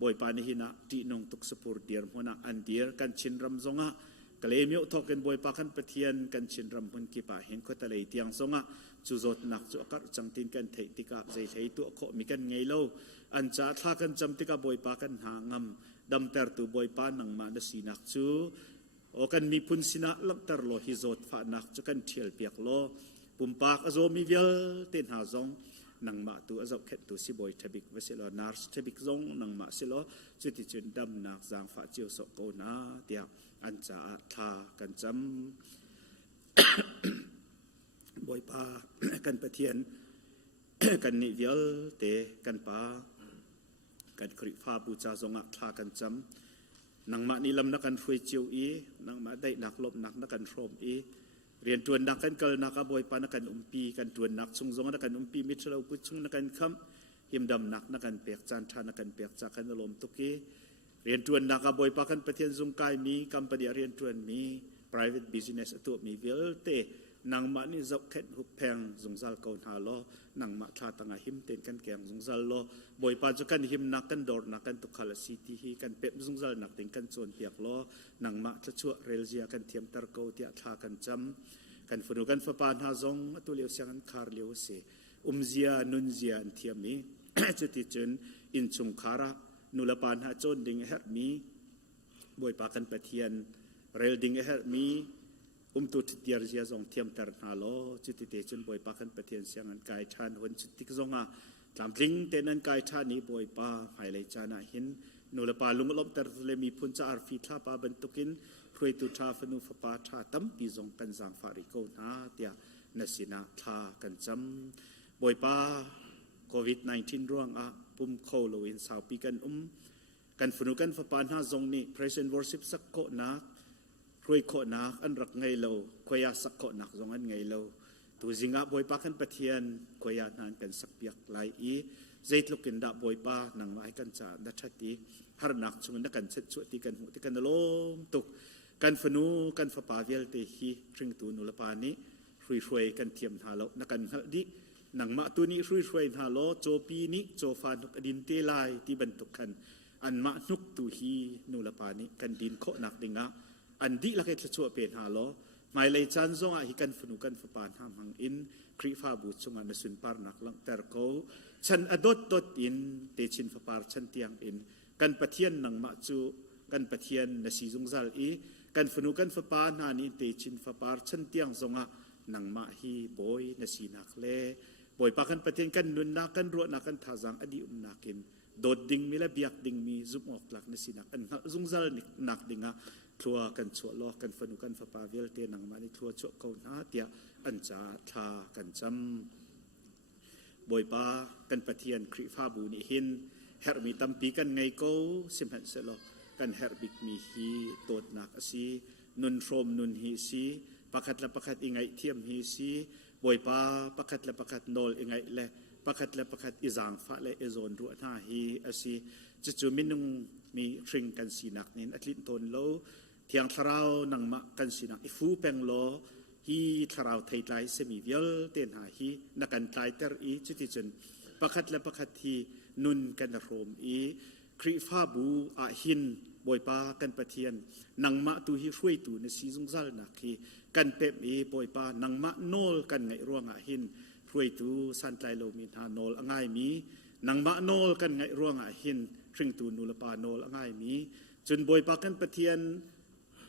บอยปานิหินะที่นงตุกสปูร์เดียร์หัวนักอันเดียร์กันชินรำจงะ กะเลมิโอทอกันบอยปากันปะเทียนกันชินรำพุนกิปะเห็นก็ตะเลยเตียงสงะจูจดนักจูกัดจังตินกันเทติกาใจใช้ตัวโคมีกันไงเล่าอันจะทากันจำติกาบอยปากันหางำดำเตอร์ตัวบอยปานังมาดสีนักจูโอกันมีพุนสินะลักเตอร์โลฮิโซดฝานักจูกันเทียลเปียกโลปุ่มปากอโซมีเวลเต้นหาซองนังมาตัวอโซเข็ดตัวสิบอยทบิกเวสิโลนาร์สทบิกซองนังมาสิโลจุดที่จุดดำนักจางฝาเจียวสโกนาเตียอันจะทากันจำบอยปากันปะเทียนกันนิเวลเตกันปากันคริฟ้าบูชาทรงทากันจำนังมานิลำนักกันฟวยเจียวอีนังมาได้นักลบนักนักกันโรมอีเรียนตัวนักกันเกลนักบอยปานักกันปีกันตัวนักทรงทรงนักกันปีมิตรเราพุชงนักกันคำหิมดำนักนักกันเปียกจานทานักกันเปียกจากกันลมตุกีเรียนตัวนักบอยปากันประเทศทรงกายมีกัมปะเดียเรียนตัวมี private business ตัวมีเวลเตนังมานี่จะเข็ดหุบแพงสงสารเกาหาล้อนังมาทาตังหิมเต็นกันแกงสงสารล้อบอยปาจะกันหิมนักกันดอร์นักกันตุกขลสิทีฮีกันเป็ดสงสารนักเต็นกันโซนเปียกล้อนังมาจะชั่วเรลเซียกันเทียมตะเกาเตียทากันจำกันฝนุกันฝปานหาซองตัวเลี้ยวเสียงคาร์เลี้ยวเสเซียนุนเซียเทียมนี้จุดที่จนอินชุงคาระนุลปานหาโจนดิงเฮร์มีบอยปากันปะเทียนเรลดิงเฮร์มีตุดเดียร์เสียซองเทียมตะนาโลจุดที่เตจนบอยปากันปะเทียนเสียงอันกายทานวันจุดที่ซองตามทิ้งเตนันกายทานนี้บอยปาไฮไลท์จานาหินนุลปาลุงลบตะเลมีพุนจาอาร์ฟีท่าปาบรรทุกินพรวยตุชาฟนุฟปาชาตั้มปีซองกันสังฟาริโกนาเตียนสินาทากันจำบอยปาโควิด-19 ร่วงปุ่มโคโลวินสาวปีกันกันฝนุกันฝปานหาซองนี่ present worship สักโคนักรวยโคนักอันรักไงเราขยาสักโคนักซองอันไงเราตัวจิงบอยปากันปะเทียนขยานานกันสักเปียกไหลใจลุกินดาบอยปานังไว้กันจ่าดัชติฮาร์นักชงนักกันเสร็จช่วยตีกันหูตีกันล้มตุกกันฝนูกันฝปาเวลเตฮีทริงตูนุลปานี้รวยกันเทียมทาโลนักกันดิหนังมาตัวนี้รวยทาโลโจปีนี้โจฟานุกดินเตลายที่บรรทุกกันอันมานุกตูฮีนุลปานี้กันดินโคนักดิงะอันดีละเกตช่วยเป็นฮาโลหมายเลยจันทร์ฮิกันฝนุกันฝปานห้ามหังอินครีฟ้าบูชงอันสุนปาร์นักลังเตอร์โกฉันอดดอินเตชินฝปาร์ฉันเตียงอินกันปะเทียนหนังมาจูกันปะเทียนนสีจงซัลกันฝนุกันฝปานฮานีเตชินฝปาร์ฉันเตียงจงะหนังมาฮีบอยนสีนักเล่บอยปากันปะเทียนกันนุนนักกันรัวนักกันท่าจังอดีนักินโดดดิ่งมีและเบียกดิ่งมีซุปออกหลักนสีนักอันจงซัลนักดิ่งทัวกันชัวล้อกันฝนุกันฝปาเวลเตนังมานี่ทัวชัวเกาหน้าเตียอันจะทากันจำบอยปากันปะเทียนคริฟ้าบูนิหินเฮร์มีตัมปีกันไงโก้สิมหันเสลอกันเฮร์บิกมีฮีโตดนักสีนุนโฟมนุนฮีสีปะคัดละปะคัดอิงไงเทียมฮีสีบอยปาปะคัดละปะคัดโนลอิงไงเล่ปะคัดละปะคัดอิจางฟ้าและเอโซนรัวหน้าฮีอาสีจู่ๆมินุงมีทริงกันสีนักนินอัตลินโตนโลเทียงทราวนังมะกันสินักฟูแปงโลฮีทราวไทยไลเซมิเวลเตนหาฮีนักกันไทเตอร์อีจุดที่จนประคัดและประคัดที่นุนกันโรมอีคริฟ้าบูอาหินบอยปากันปะเทียนนังมะตูฮีช่วยตูในซีซุงซัลนักฮีกันเป๊ะอีบอยปานังมะโนลกันไงร่วงอาหินช่วยตูสันไตโลมินฮาโนลง่ายมีนังมะโนลกันไงร่วงอาหินทริงตูนุลปาโนลง่ายมีจนบอยปากันปะเทียน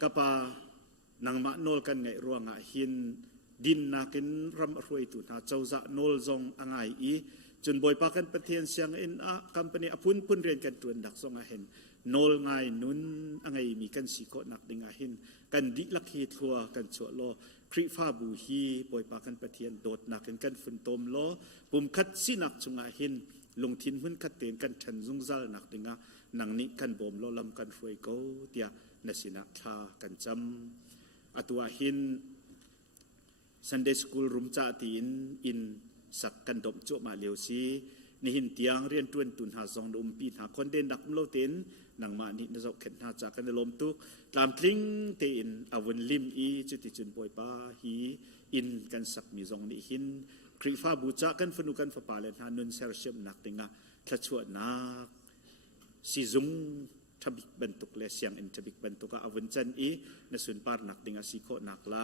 กปานังมาโนลกันไงรัวงะหินดินนักินรำรวยตุนาเจ้าจะโนลจงอ่างอีจนบอยปากันประเทศเสียงอินคัมปานีอพุนเรียนกันตัวนดักทรงเห็นโนลไงนุนอ่างมีกันสีโคนักดิงหินกันดิลักฮีทัวกันชัวโลคริฟ้าบูฮีบอยปากันประเทศโดดนักกันฝนตมโลปุ่มคัดสินักจงหินลงทินหุ่นคัดเตียนกันฉันซุงซัลนักดิงนังนี้กันบ่มโลลำกันรวยเขาเตียนสินักทากันจำอัตัวหิน Sunday School รุมจ่าตีนอินสักกันดมโจมาเลียวซีนี่หินเตียงเรียนตุนตุนหาซองดุมปีหาคนเด่นดักมโลเต็นนังมานี่นจกเข็นหาจากกันลมตุกตามทลิงเตนอวันลิมอีจุติจุนปอยปาฮีอินกันสักมีซองนี่หินคริฟ้าบูชากันฝนุกันฝปาเลนหานุนเซอร์เชียมนักติงะทัชวนักสีซุง ทบิกบรรทุกและเสียงอินทบิกบรรทุกอาวันจันอีนสุนปาร์นักดิงอาศิโคนักไล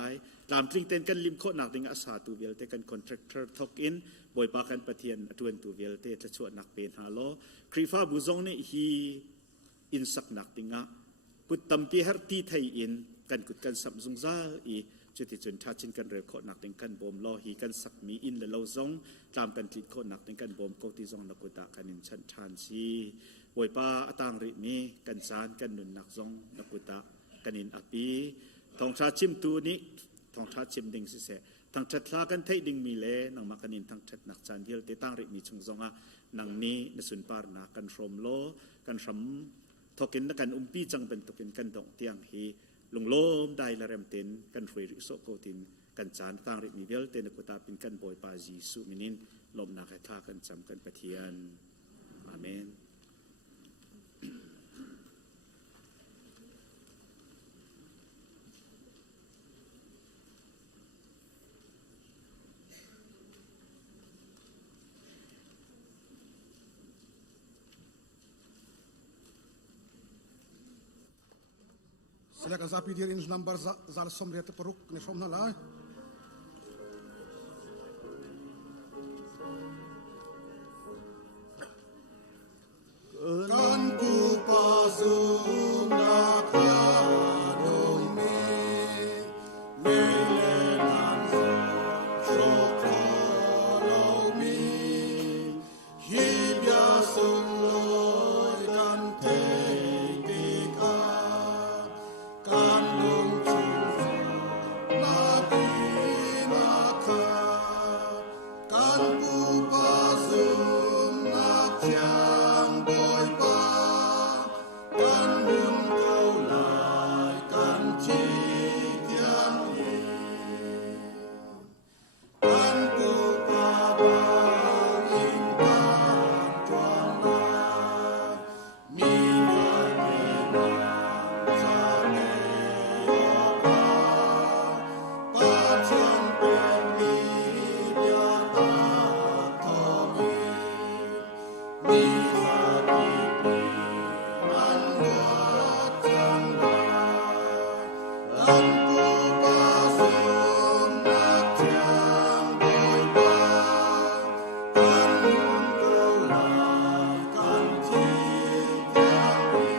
ตามทริงเต็นกันลิมโคนักดิงอาสาตูเวลเตกันคอนแทรคเตอร์ทอกอินบอยปากันปะเทียนอตวนตูเวลเตจะชวนนักเป็นฮาโลครีฟ้าบุซงเนี่ยฮีอินสักนักดิงอาพุทธัมปีฮาร์ตีไทยอินกันกุดกันสัมซุงซาอีจุดที่จนทัชินกันเรือโคนักดิงกันบอมลอฮีกันสักมีอินและเราซงตามกันทิดโคนักดิงกันบอมโกติซงนักกุตะกันอินชันชานซีบอยปาอตังริมีกันสานกันนุนนักซงนักกุตะกันอินอปีทองชาชิมตูนี้ทองชาชิมดิงสิเสทางชัดลากันไทยดิงมีเลนังมากันอินทางชัดนักจานเดียลเตตังริมีชงซงอ่ะนังนี้นสุนปาร์นากันรมโลกันรำทอกินนักกันปีจังเป็นทอกินกันดองเตียงฮีลงโลมได้ละเรมเต็นกันฟรีริโซโกตินกันจานตังริมีเวลเตนกุตาเป็นกันบอยปาจีสุมินินลมนาคทากันจำกันปะเทียนอาเมนSilakan sapi dirin number zal somriat peruk ne som nalai. Kan ku pasung nakadong me melenan sokrolow me hibya sung loy kan teitika kan lung chung na pinaka kan ku pasung nakchang boy pa kan lung câu lại kan chi tiang ni kan ku pa bang in kan chuan na mi na ni na sa ne yo pa pa chuan pen mi ya ta tho mi sa ni pi an wa chang wa kan ku pa sum na chang boy pa kan lung câu lại kan chi tiang ni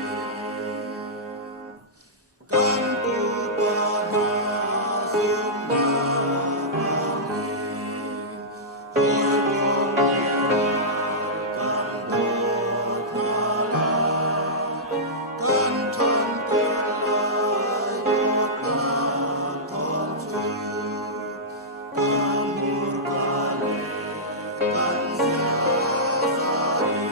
kan ku pa na sum na bang hoi bo me kan tot na la kan than pen lai dot na thong chu kan mur ka le kan sia sa ri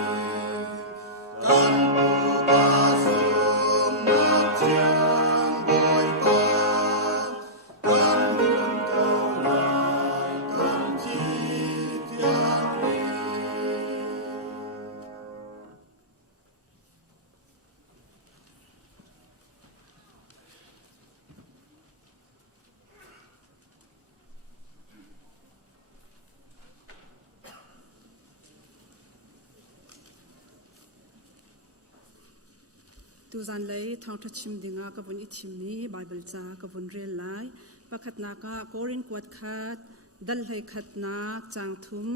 kan ku pa sum na chang boy pa kan lung câu lại kan chi tiang ni tu zan lei thang tha chim dinga ka bun i thim ni bible cha ka bun rel lai pakhat na ka korin kwat khat dal hai khat na chang thum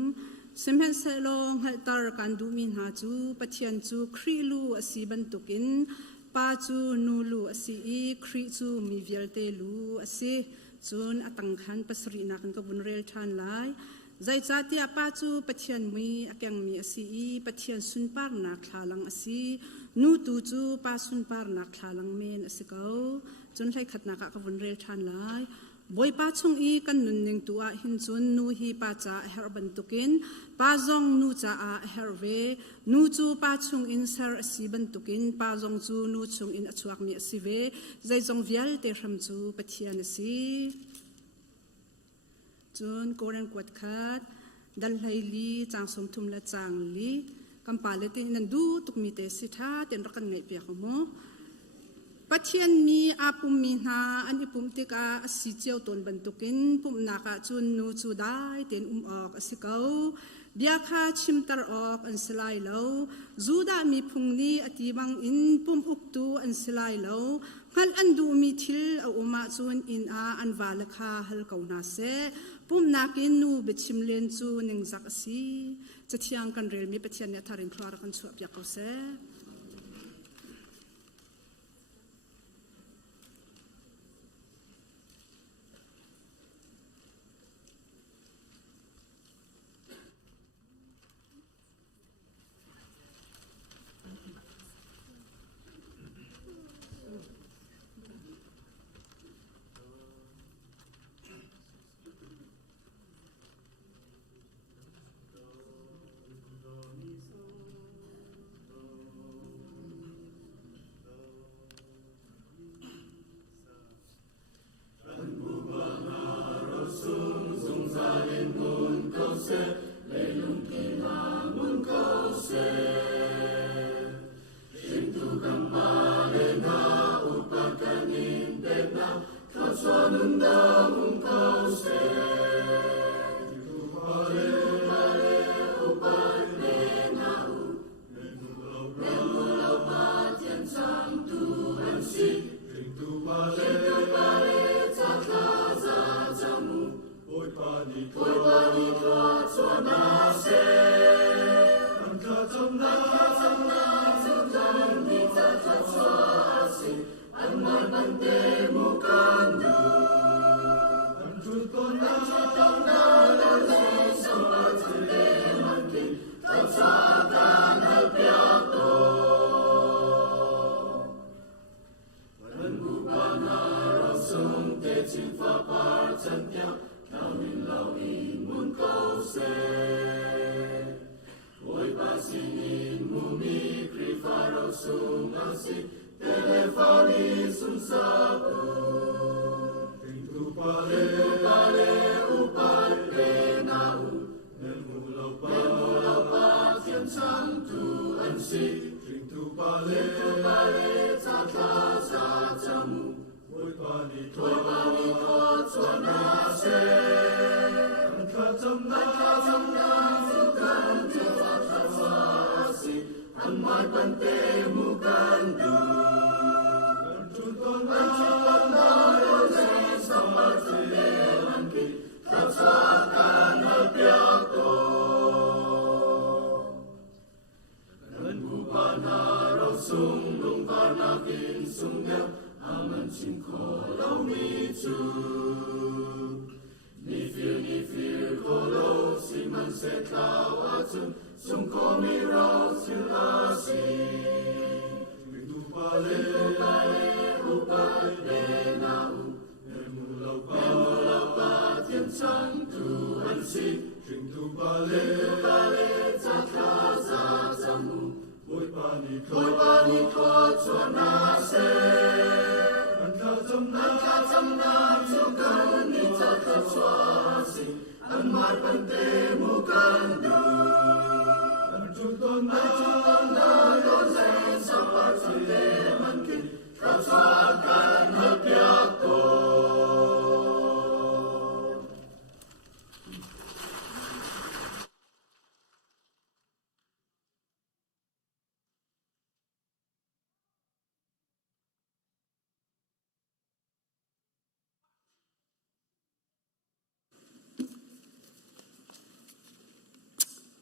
simhen se long hal tar kan du min ha chu pathian chu khri lu asi ban tukin pa chu nu lu asi i khri chu mi vial te lu asi chun atang khan pasri na kan ka bun rel than lai zai cha ti apa chu pathian mi apyang mi asi i pathian sun par na thlalang asi nu tu chu pa sun par na thlalang men asi ko chun hlai khat na ka bun rel than lai boi pa chung i kan nun ning tu a hin chun nu hi pa cha her ban tukin pa zong nu cha a her ve nu chu pa chung in sar asi ban tukin pa zong chu nu chung in achuak mi asi ve zai zong vial te ram chu pathian asi chun koren kwat khat dal hai li chang som thum la chang li kampale tin nan du tuk mi te si tha ten rakan ngai pe khomo pathian mi apum mi na an ipum tika asi chiao ton bantukin pum naka chun nu chu dai ten ok asikau biakha chimtar ok an silai lo zuda mi phungni ati bang in pum uktu an silai lo hal an du mi thil a uma chun in a an walakha hal kauna se pum nakin nu bechim len chu ning zak asi chathiang kan rel mi pathian ne tharin khlar kan chu apya ko se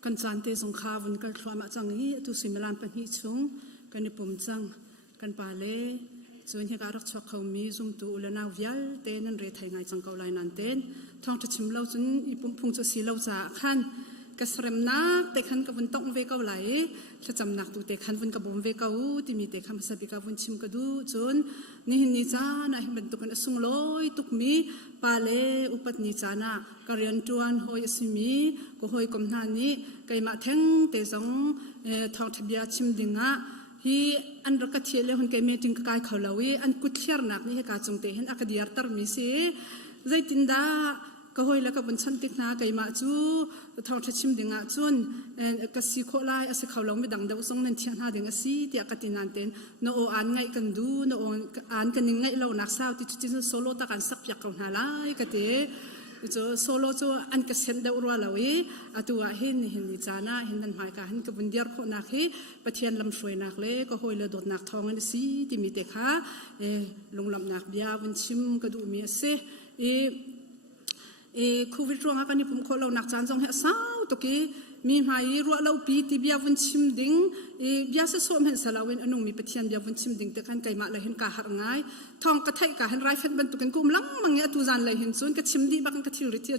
kan chante song kha vun kal thlama chang hi tu simelan pan hi chung kan ni pum chang kan pa le chuan hi ka rak chok khau mi zum tu ulana vial te nan re thai ngai chang ko lai nan ten thong ta chim lo chun i pum phung chu si lo cha khan ka srem nak te khan ka vun tok ve ko lai thla cham nak tu te khan vun ka bom ve ka u ti mi te kham sabi ka vun chim ka du chun ni hin ni cha na hi ban tu kan asung loi tuk mi pa le upat ni cha na karian tuan hoi asimi ko hoi kom na ni kai ma theng te zong thong thabia chim dinga hi an raka thiele hun kai meeting ka kai kholawi an kuthiar nak ni ka chung te hen akadiar tar mi se zaitinda ก็หอยแล้วก็บนชั้นติกนาไก่มาจูทองชิมดิ่งอ่ะจุนก็สีโคลายอาศัยเขาลงไม่ดังเดาส่งนั่นเทียนหาดิ่งอ่ะสีที่กตินันเต็นโนอ่านไงกันดูโนอ่านกันยังไงเราหนักสาวที่จุดโซโล่ตะกันสักอยากเขาหาไล่ก็เตะจูโซโล่จูอันก็เซนเดารัวเราเออตัวเห็นจานะเห็นนั่นหมายกันเห็นกับวันเดียร์คนนักเฮปะเทียนลำช่วยนักเลยก็หอยเลยโดดนักทองอันสีที่มีเด็กค่ะลงลำนักเบียวันชิมก็ดูมีเสโควิดรองกันนี่ผมขอเราหนักจานจงเฮสาวตกี้มีหมายรัวเราปีที่เบียวันชิมดิ่งเบียสสวมเห็นสลาวินอนุมีปะเทียนเบียวันชิมดิ่งแต่กันไก่มาเลยเห็นกาหาง่ายทองกระไทกาเห็นไรเฟนบรรทุกันกุมลังมังเงี้ยตูจานเลยเห็นส่วนกระชิมดีบังกระทิริที่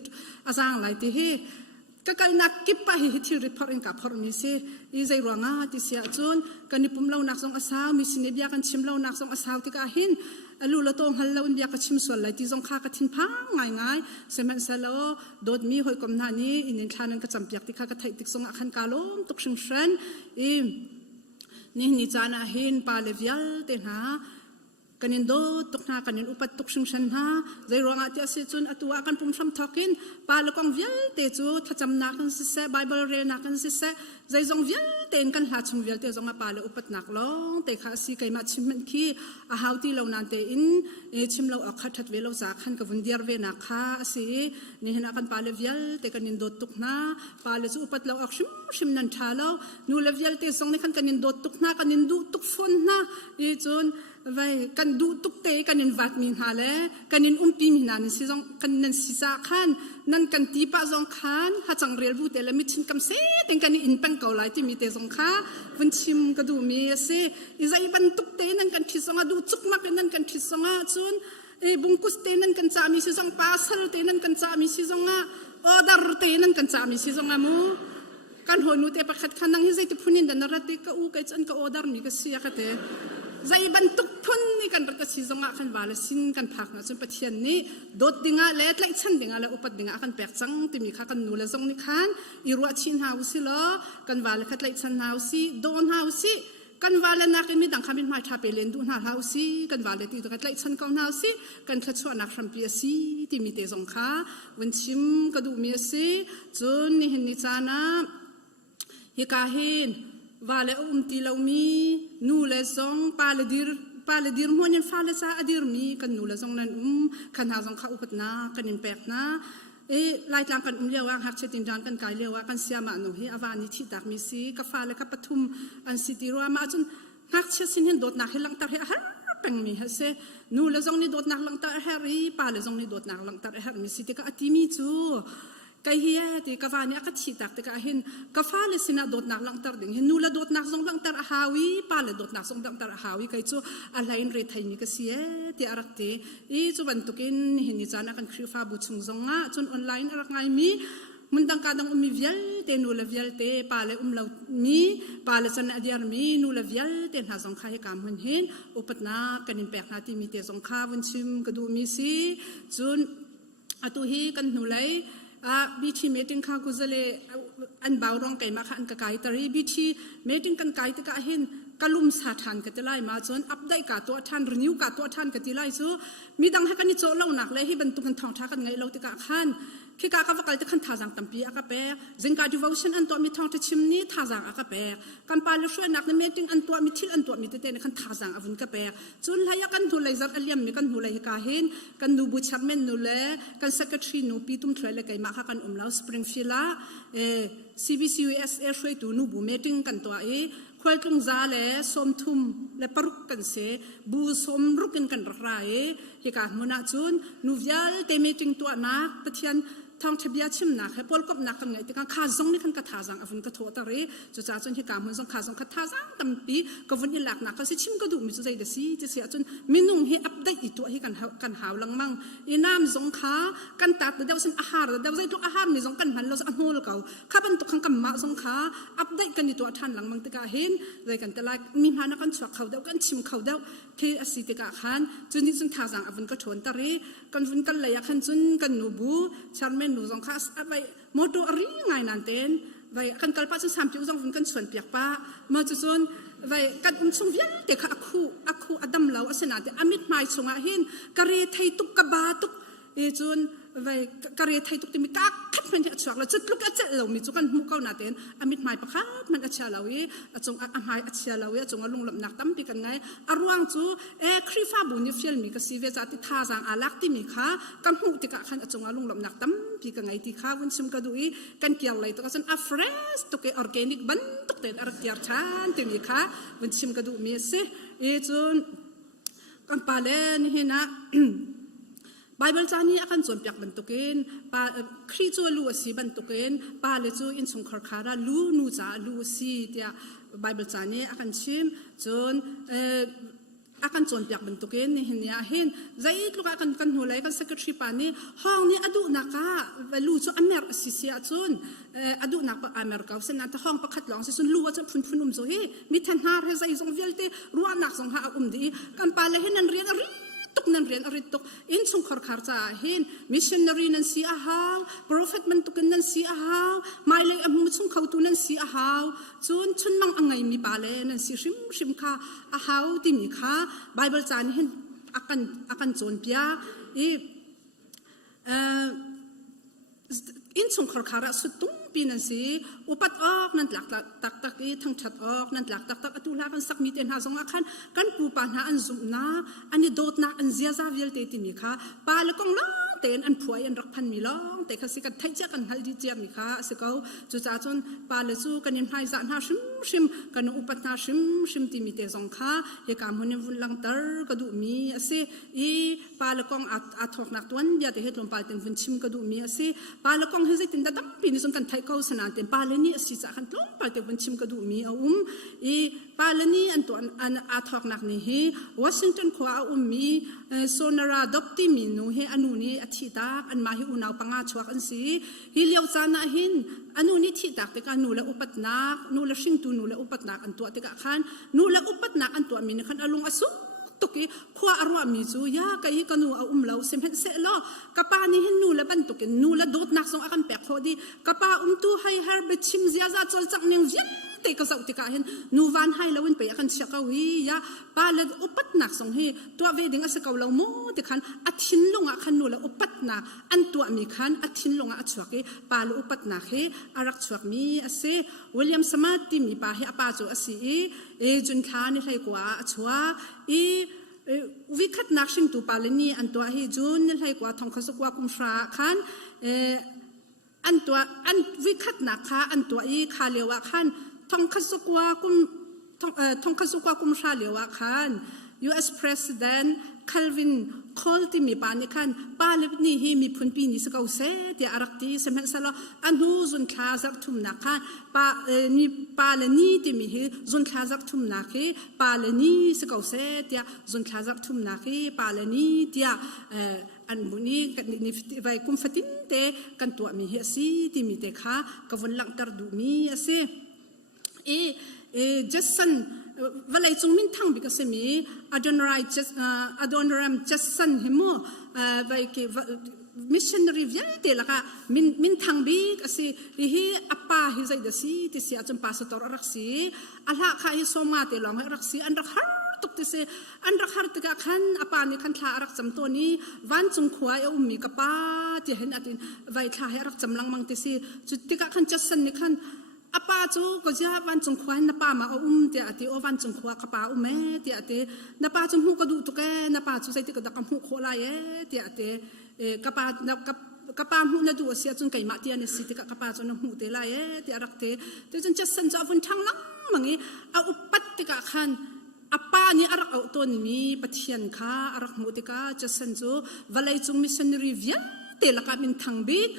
อาจารย์ไหลที่เฮก็การนักกิบไปที่ริพอร์ตเองกับพอร์มิเซอีใจรัวงาที่เสียจนกันนี่ผมเราหนักจงอาสาวมีสินเบียกันชิมเราหนักจงอาสาวที่กาหินลูละตองฮัลโลอินเดียก็ชิมส่วนไหลที่จงข้ากระทินพังง่ายเซมันเซโลโดดมีหอยกำนานี้อินเดียทานันก็จำเปียกที่ข้ากระไทติกจงอาขันกาลมตุกชิงเชนนี่จานาหินปาเลวิลเตนะกันนินโดตุกนากันนินอุปตุกชิงเชนฮะใจรัวงาที่อาศัยจนอตัวกันปุ่มซ้ำทอกินปาเลกองวิลเตจูถ้าจำนักกันสิเซไบเบิลเรียนนักกันสิเซใจจงวิลเตนกันหาชมวิลเตจงมาปาเลอุปนักลงแต่ข้าสิไก่มาชิมมันขี้อาหาวที่เรานานเตอินชิมเราออกขัดทัดเวลาจากขันกับวันเดียร์เวนักข้าสินี่เห็นกันปาเลวิลเตกันนินโดตุกนาปาเลจูอุปเราออกชิมนันทาเรานูเลวิลเตจงในขันกันนินโดตุกนากันนินดูตุกฟุนนะจนไว้กันดูตุกเตกันนินวัดมินหาเลกันนินปีมินานิสิจงกันนินสิจาขันนั่นกันตีปะจงขันหาจังเรียลบูเตลมิชินกำเสติงกันนินเป็นเกาไลที่มีเตจงข้าวันชิมก็ดูมีเสอิใจบันตุกเตนั่นกันทิศงาดูจุกมักนั่นกันทิศงาจนบุงกุสเตนั่นกันจามีสิจงปาสัลเตนั่นกันจามีสิจงาออดาร์เตนั่นกันจามีสิจงามูกันหอยนูเตปะขัดขันนั่งฮิใจที่พูนินดันนรัตติกะอูกัยจันกะออดาร์มีก็เสียกะเตใจบันทุกทุนนี่กันรักสิจงอาคันวาลสินกันพักนะจนปะเทียนนี่โดดดิ่งอะไรไล่ฉันดิ่งอะไรอุปดิ่งอาคันแปกจังที่มีข้ากันนูเลจงนี่ขันอิรัวชินฮาวสิล้อกันวาลคัดไล่ฉันฮาวสิโดนฮาวสิกันวาลนักมีดังคำเป็นหมายทาเปเลนดูนฮาวสิกันวาลที่ตัวคัดไล่ฉันกองฮาวสิกันคัดชวนนักรัมพีสิที่มีเตจงข้าวันชิมก็ดูมีสิจนนี่เห็นนิจานะฮิกาเห็นว่าเลตีเลมีนูเลซองปาเลดิร์มันยังฟาเลซาอดิร์มีกันนูเลซองนั้นขันหาซองข้าอุปนากันนินแปกนะลายต่างกันเรียกว่าหักเชตินจานกันกายเรียกว่ากันเสียมาหนูให้อวานิธิตักมีสีกาฟาเลกับปฐุมอันสิติรัวมาจนหักเชสินเห็นโดดนักให้ลังตาให้ฮาเป็นมีฮะเซนูเลซองนี่โดดนักลังตาให้รีปาเลซองนี่โดดนักลังตาให้มีสิติกะอติมีจูไก่เฮียที่กาฟานี่ก็ชี้ตักที่ก็เห็นกาฟาเลสินะโดดนักลังตาดิ่งเห็นนูละโดดนักส่งลังตาฮาวิปาเลโดดนักส่งลังตาฮาวิไก่จูอะไรอินเรทไทยนี่ก็เสียที่อารักเตอีจูบันตุกินเห็นนิจานะกันคริฟาบุชุงซงอ่ะจนออนไลน์อารักไงมีมันดังการดังมีเวลเตนูละเวลเตปาเลเรามีปาเลสันอดียร์มีนูละเวลเตนหาสงขายกามมันเห็นอุปนากันนินแปกนาที่มีเตสงขาวันชิมก็ดูมีสิจนอตุฮีกันนูเลยบีทีเมติงข้ากุซเลอันบ่าวรองไก่มาขันกะไก่ตรีบีทีเมติงกันไก่ตะกะเห็นกลุ่มสาธานกันติไลมาจนอัปเดตกับตัวท่านรีนิวกับตัวท่านกันติไลซูมีดังให้กันนิโจเล่าหนักเลยให้บรรทุกกันทองท้ากันไงเราตะกะขันคิดกะกับกันตะขันท่าจังตั้มปีอากาเปะจิงการดิวชั่นอันตัวมีทองตะชิมนี้ท่าจังอากาเปะกันปาลช่วยนักในเมติงอันตัวมีทิลอันตัวมีเตเตนขันท่าจังอวุนกะเปะจนหายกันทุเลยจัดอเลียมมีกันทุเลยกาเห็นกันดูบุชักเมนนูเลกันเซกเตอร์นูปีตุ้มทรเลยไก่มาขันลาวสปริงฟิลาCBCUSA ช่วยดูนูบูเมติงกันตัวคอยตรงซาเลสมทุมและปรุกกันเสบูสมรุกกันรักไรเหตุการณ์มนาจุนนูวิลเตเมติงตัวนักปะเทียนทองทะเบียชิมนักให้พอลกบนักกันไงแต่การขาซงนี่ขันกระทาจังอวุนกระโถตะเรจุจ้าจนเหตุการณ์มันสงขาซงกระทาจังตั้มปีกวุนอิหลักนักก็สิชิมก็ดูมีจุใจเดซี่จะเสียจนมินุ่งให้อัปเดตอีตัวให้กันหาวลังมั่งอีน้ำสงขากันตัดเดี๋ยวเส้นอาหารเดี๋ยวเส้นทุกอาหารมีสงกันหันเราจะอันโหลเก่าข้าบรรทุกขังกำมาสงขาอัปเดตกันอีตัวท่านหลังมั่งตะกาเห็นเลยกันแต่ละมีพานักกันชักเขาเดียวกันชิมเขาเดียวที่อสิตะกาขันจนที่จนทาจังอวุนกระโถนตะเรกันวุนกันเลยขันจนกันนูบูชาร์เมนนูสงขาไปโมดูอริงไงนั่นเต้นไปกันกัลปัจจุบันที่อุจงฝุ่นกันส่วนเปียกป้ามาจุดส่วนไปกันชงเวียนเด็กอักคูอดัมเหลาอาศนาเตอมิดไม้ชงอาหินกะเรไทยตุกกบาตุกจน ไว้กระเรียไทยตุกติมีกักขัดมันจะชวกแล้วจุดลูกอาจจะเรามีจุกันมุกเอาหน้าเต็นอามิดหมายประคับมันอาจจะเราจงอาหายอาจจะเราจงลุงหลับนักตั้มปีกันไงอารวงจูครีฟ้าบุญยฟิลมีก็สีเวจัติท่าจางอาลักติมีค่ะกันหูติกะขันจงลุงหลับนักตั้มปีกันไงที่ข้าวันชิมกระดูกันเกี่ยวอะไรตัวกันเฟรชตัวกันออร์แกนิกบันตุกเต็นอาร์เกียร์ชันติมีค่ะวันชิมกระดูมีสิจุนกันปาเลนเห็นนะไบเบิลจานี่อาการส่วนเปียกบรรทุกินปาคริจูลูสีบรรทุกินปาเลจูอินสงครคาราลูนูจาลูสีเดียไบเบิลจานี่อาการชิมจนอาการส่วนเปียกบรรทุกินนี่เห็นยาเห็นใจลูกอาการกันหัวไหลกันเซกรทรีปานี่ห้องนี้อดูนักะลูจูอเมริกาสิเซียจนอดูนักอเมริกาเส้นนั้นห้องประคัดหลงสิจนลูว่าจะพุ่นโซเฮมีทันหาเฮใจทรงวิลติรัวนักทรงหาดีกันปาเลเห็นนั่นเรียนตุกนั่นเรียนอริตุกอินสุงขรคาร์จ้าเห็นมิชชันนารีนั่นสีอาหาวโปรเฟตมันตุกันนั่นสีอาหาวไม่เลยมุสุงเขาตุนั่นสีอาหาวจนมังอังไงมีบาเลนั่นสีชิมค่ะอาหาวที่มีค่ะไบเบิลจานเห็นอากันโจนเปียอินสุงขรคาร์สุดตุ้งปีนั่นสิอุปัตออกนั่นหลักตักทั้งชัดออกนั่นหลักตักตุลากันสักมีเต็นหาสองอาคันกันปูปานาอันซุมนาอันนี้โดดนาอันเสียซาวิลเตติมีค่ะปาละกงล้อเต็นอันผวยอันรักพันมีล้องแต่เขาสิกันไทยเจ้ากันฮัลดีเจียมีค่ะสิเขาจุจ่าจนปาละจูกันยินไพจานหาชิมกันอุปัตนาชิมติมีเตสองค่ะเฮกามหุนวุ่นลังเตอร์กระดูมีสิปาละกงอาทอกนักตัวนเดียแต่เฮตลมปาเต็นฝุ่นชิมกระดูมีสิปาละกงเฮจิตินดัดปีนี่สมกันไทยเขาสนานเต็นปาละนี่สิจากกันตรงปาเต็นฝุ่นชิมกระดูมีปาละนี่อันตัวอันอาทอกนักนี่เฮวอชิงตันขวามีโซนาราดอกติมีนูเฮอนุนี่ทิตากอันมาฮิอุนาวปังอาชวกอันสีฮิเลียวจานาหินอนุนี่ทิตากแต่การนูและอุปัตนักนูและชิงตูนูและอุปัตนักอันตัวแต่การขันนูและอุปัตนักอันตัวมีนขันอารมณ์อสุตุกีขวาอารวามีจูยาไก่กันูเอาเลาเซมเห็นเสลอกะปานี่เห็นนูและบันตุกินูและโดดนักสองอากันแปกพอดีกะปาตูให้ฮาร์เบชิมเซียซาจอลจักเนียงเวียนแต่ก็สักติกาเห็นนูวันให้แล้ววินไปอากันเชกาวียาปาเลอุปัตนักสองเฮตัวเวดิงอาศัยเขาเราโมติขันอัทินลงอาคันนูและอุปัตนักอันตัวมีขันอัทินลงอาชวกปาเลอุปัตนักเฮอารักชวกมีอาศัยวิลเลียมสมาติมีปาเฮอปาโจอาศัยจุนคานี่ใครกว่าชววิคัดนักชิงตูปาเลนีอันตัวเฮจุนนี่ใครกว่าทองขสุกว่ากุมชาขันอันตัวอันวิคัดนักค่ะอันตัวคาเลวะขันทองขสุกว่ากุมชาเลวะขัน U.S. President Calvin Cole ที่มีปานิคันปาเลนี่เฮมีพุนปีนี่สกาวเซที่อารักตีเซมันสลาอันหูจุนคาซักทุมนักขันมีปาเลนี่ที่มีเฮจุนคาซักทุมนักเฮปาเลนี่สกาวเซที่จุนคาซักทุมนักเฮปาเลนี่ที่อันบุนี้กันนี่ไว้กุมฟัตินเตกันตัวมีเฮซีที่มีเตค่ะกวนลังตรดูมีเซจัสซันเวลาจงมินทั้งบิกษมีอดอนรามจัสซันเฮโมไว้เกมิชชันนารีวิลเตละค่ะมินทั้งบิกษฮีอัปปาฮิใจเดซีที่เสียจนพาสตอร์รักษีอัลฮะข้าฮิสอมาเตลองให้รักษีอันรักฮาร์ตุกที่เสอันรักฮาร์ติกะขันอัปปานี่ขันท่ารักจำตัวนี้วันจงขวายอุ้มมีกับป้าที่เห็นอดินไว้ท่าให้รักจำลังมังที่เสจุดที่กะขันจัสซันนี่ขันอาป้าจูก็จะวันจงควายนับป้ามาเดี๋ยวติโอวันจงควายกระป้าแม่เดี๋ยวตินับป้าจงหูกระดูตุกนับป้าจูใส่ติกระดักหูโคลายเดี๋ยวติกระป้ากระป้าหูนัดดูเสียจนไก่มาเดียนสิติกระป้าจนหูเตลายเดี๋ยวรักเดี๋ยวจนจะสันจะวันทั้งลังมังเอาอุปัตติกะขันอาป้านี่อารักเอาตัวนี้ปะเทียนค่ะอารักหูติกะจะสันจูวลัยจงมิชชันนารีเวียนเตลกับมินทั้งบิก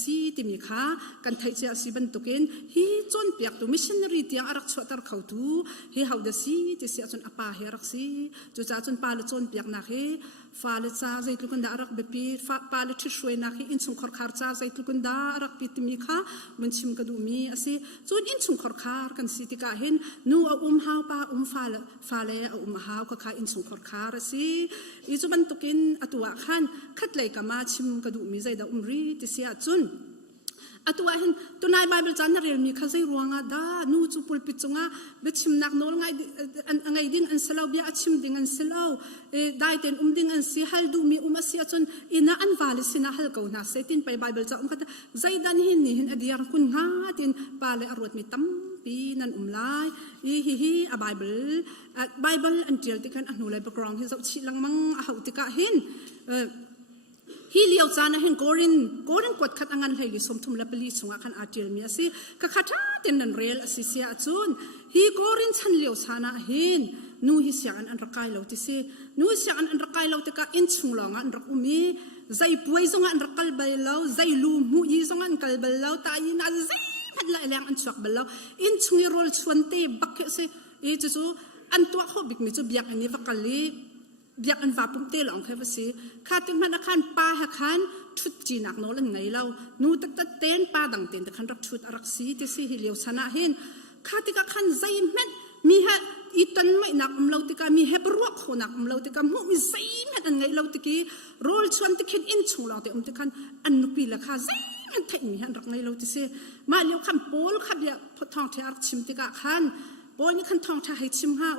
สีที่มีค่ะกันไทยจะสีบรรทุกินฮีจนเปียกตัวมิชชันนารีที่อารักชวตร์เขาตูฮีเขาเดสีที่เสียจนอาป้าเฮรักสีจุจ้าจนปาลจนเปียกนักเฮฟาลจ้าใจทุกันดารักเบปีปาลทิช่วยนักเฮอินสุงขรคาร์จ้าใจทุกันดารักปีที่มีค่ะมันชิมกระดูมีสิจนอินสุงขรคาร์กันสิที่กาเห็นนูเอาหาวป้าฟาเลเอาหาวก็ค่ะอินสุงขรคาร์สิอีจุบรรทุกินอตัวขันคัดเลยกับมาชิมกระดูมีใจดารีที่เสียจุน atua hin tunai bible chan na real mi khazai ruanga da nu chu pulpit chunga bechim nak nol ngai ding an salau bia achim ding an salau dai ten ding an si hal du mi asia chun ina an vale sina hal ko na setin pai bible cha khat zaidan hin ni hin adiar kun nga tin pale arwat mi tam pi nan lai hi a bible until tikan anu lai background hi zau chi lang mang a hau tika hin hi liao chana hen korin kot khat angan hlei li som thum la pali chunga khan atil mi asi ka khatha ten nan rel asi sia chun hi korin chan liao chana hen nu hi siang an rakai lo ti se nu siang an rakai lo te ka in chung lo nga an rak umi zai puai zonga an rakal bai lo zai lu mu yi zonga an kal bal lo ta yin an zai phat la lang an chuak bal lo in chungi rol chuan te bak se e chu an tua kho bik mi chu biak ani vakali biak an va pum te long khe vasi khatin man khan pa ha khan thut chi nak no lan ngai lo nu tak ta ten pa dang ten ta khan rak thut arak si te si hi leo sana hen khati ka khan zai met mi ha itan mai nak lo te ka mi he bruak kho nak lo te ka mu mi zai met an ngai lo te ki rol chuan te khin in chung lo te khan an nu pi la kha zai man thai mi han rak ngai lo te se ma leo kham pol kha bia thong the ar chim te ka khan pol ni khan thong tha hai chim ha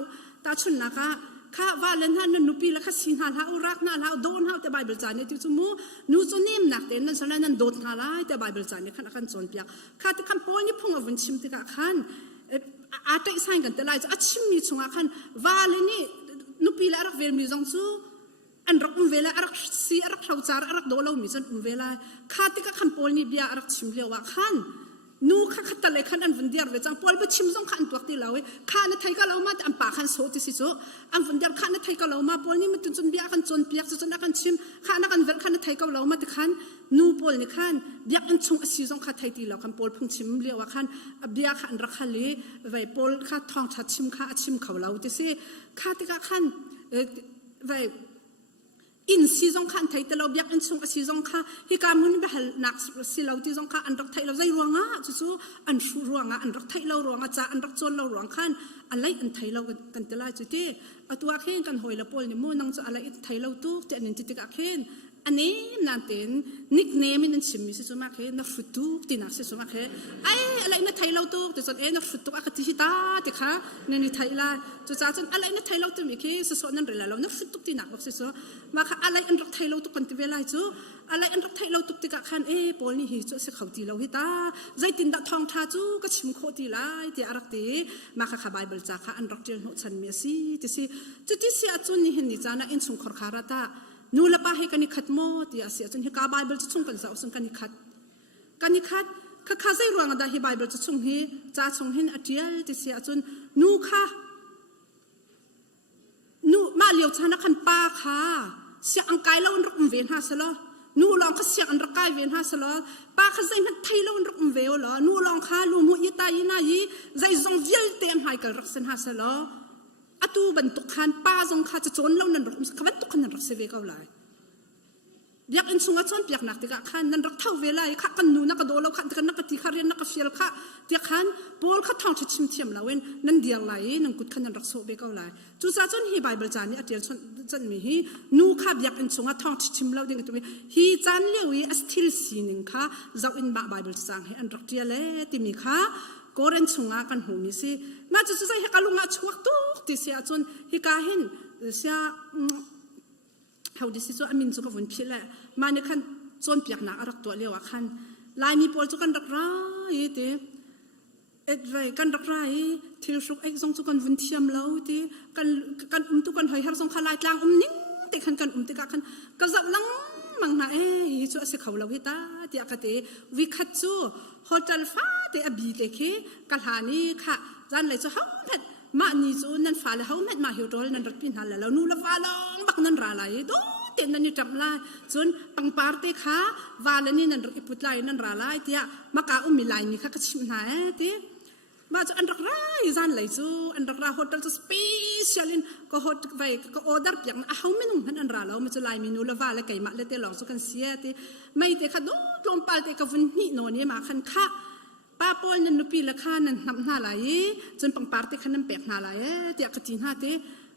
ta chun na kaข้าว่าเล่นท่านนุปีแล้วข้าสินหาแล้วรักน่าแล้วโดนหาแต่ไบเบิลจานเนี่ยที่สมมุนูจะนิ่มหนักแต่นั่นสลายนั่นโดนหาแล้วแต่ไบเบิลจานเนี่ยขันขันโจนเปียกข้าที่คำพูดนี่พงเอาวันชิมติกะขันอาจจะใส่กันแต่ไรจะชิมมีชงอาขันว่าเล่นนี่นุปีแล้วรักเวลมีจงสู้อันรักเวลารักสีรักชาวจารักโดนเรามีจนเวลาข้าที่ก็คำพูดนี่เบียรักชิมเรียกว่าขันนูข้าขัดตะเลยขันอันวันเดียร์เวจังพอลไปชิมจงขันตัวที่เราข้าในไทยก็เรามาอันปากขันโซติสิโซอันวันเดียร์ข้าในไทยก็เรามาพอลนี่มันจนเบียขันจนเปียกจนนักขันชิมข้านักขันเวลขันในไทยก็เรามาแต่ขันนูพอลนี่ขันเบียอันชงสิจงขัดไทยที่เราขันพอลพุ่งชิมเรียกว่าขันเบียขันรักขันเลยไว้พอลข้าทองชัดชิมข้าชิมเขาเราติสิข้าที่ก็ขันไว้อินซีจงขันไทยแต่เราเบียกอันชงซีจงข้าฮิกามุนไปหานักสิเราที่จงข้าอันรักไทยเราใจรวงอ่ะจู่ๆอันชูรวงอ่ะอันรักไทยเรารวงอ่ะจ้าอันรักจนเรารวงขันอะไรอันไทยเรากันแต่ละจุดที่ตัวเข่งกันหอยละปนเนี่ยมั่วนังจะอะไรไทยเราตู้แต่อันนี้จุดที่กะเข่งอันนี้นั่นเต็นนิกเนมินันชิมมิสิสุมาเข่นักฟุตุกที่นักสิสุมาเข่ไอ้อะไรนั่นไทยเราตู้แต่ส่วนนักฟุตุกอากาศที่ตาที่ข้านั่นนี่ไทยละจุดจ้าจนอะไรนั่นไทยเราตู้มีเข่สิสุนั่นเรื่องเรานักฟุตุกที่นักบอกสิสุมาค่ะอะไรอันรักไทยเราตุกันที่เวลาจู่อะไรอันรักไทยเราตุกที่กะขันปอลนี่ฮิจู่สิเขาที่เราฮิตาใจตินดาทองท่าจู่ก็ชิมโคที่ไรที่อารักตีมาค่ะไบเบิลจ้าค่ะอันรักเจียนหัวฉันเมียสิที่สิจุดที่สิอาจุนนี่เห็นนี่จ้านะอินสุงขอคาราตานูละป้าให้กันนิคัดโมที่อาศัยจนฮิกาไบเบิลจะชุ่งกันสาวซึ่งกันนิคัดข้าใจรวงกันได้ฮิไบเบิลจะชุ่งฮิจ้าชุ่งหินอดีตที่สิอาจุนนูค่ะนูมาเลี้ยวชนะขันป้าค่ะเสียอังไกลเราอันรักเวียนหาสลอนูลองข้าเสียอันรักไกลเวียนหาสลอป้าข้าใจมันไทยเราอันรักเวียนหรอนูลองข้าลูมุยตายน่ายีใจจงเวียนเต็มหายกับรักเส้นหาสลออตูบรรทุกขันป้าจงข้าจะโจนเรานั่นรักขันบรรทุกขันนั่นรักเสวกเอาเลยอยากอินสุงะชนเปียกหนักติกะขันนั่นรักเท่าเวลาข้ากันนูนักโดเราขันติกันนักตีขาเรียนนักเฟียลข้าติขันปอลข้าทองชิมเทียมเราเว้นนั่นเดียร์ไหลนั่นกุดขันนั่นรักโซเบกเอาเลยจู่จ้าจนฮีไบเบิลจานนี่อดีตจนมีฮีนูข้าอยากอินสุงะทองชิมเราเด็กตัวฮีจานเลี้ยวอีสติลซีนึงข้าเจ้าอินบะไบเบิลจางให้อันรักเดียร์เลยติมีข้าก็เรียนสุงะกันหูมิสิน่าจะใช้ให้การลุงอาชวกตุกที่เสียจนฮีกาเห็นเสียเขาดิสิจอามินจุกวันพิเลมาในขั้นจนเปียกหนักรักตัวเลี้ยวขันลายมีปอลจุกันรักร้ายเตไรกันรักร้ายที่สุกไอ้ทรงจุกันวันเทียมเราเตกันตุกันหอยหาทรงขลายกลางนิ่งแต่ขันกันติกะขันก็จับลังมังนะจู่เสียเขาเราเฮตาที่อากาศวิคัตจูโฮเทลฟ้าเตอบีเตเคกัลฮานีค่ะจันเลยจู่เขาเม็ดมานี่จู่นั่นฟ้าเลยเขาเม็ดมาฮิวโรลนั่นรถพินหันแล้วนู่นละฟ้าลองบักนั่นราลายดูเต็นนั่นนี่จำลายจนปังปาร์เตค่ะว่าแล้วนี่นั่นรถอิปุตไลนั่นราลายเตียมากาอุมิไลนี่ค่ะก็ชิมหายเตียมาจู่อันรักร้ายจันเลยจู่อันรักร้ายโฮเทลจู่สเปเชียลินก็โฮเทลไปก็ออเดอร์เปียกนะเขาไม่นุ่งอันราแล้วมันจู่ไลมีนูละว่าแล้วไก่มาแล้วเตลองจู่กันเสียเตียไม่เตะค่ะดูลงปาร์เตกับวันนี้โน่นนี่มาขันค่ะป้าปอลนั่นนุปีละข้านั่นนำหน้าไหลจนปังปาร์เตขันนั่นแปลกหน้าไหลเตียกระจีนหน้าเต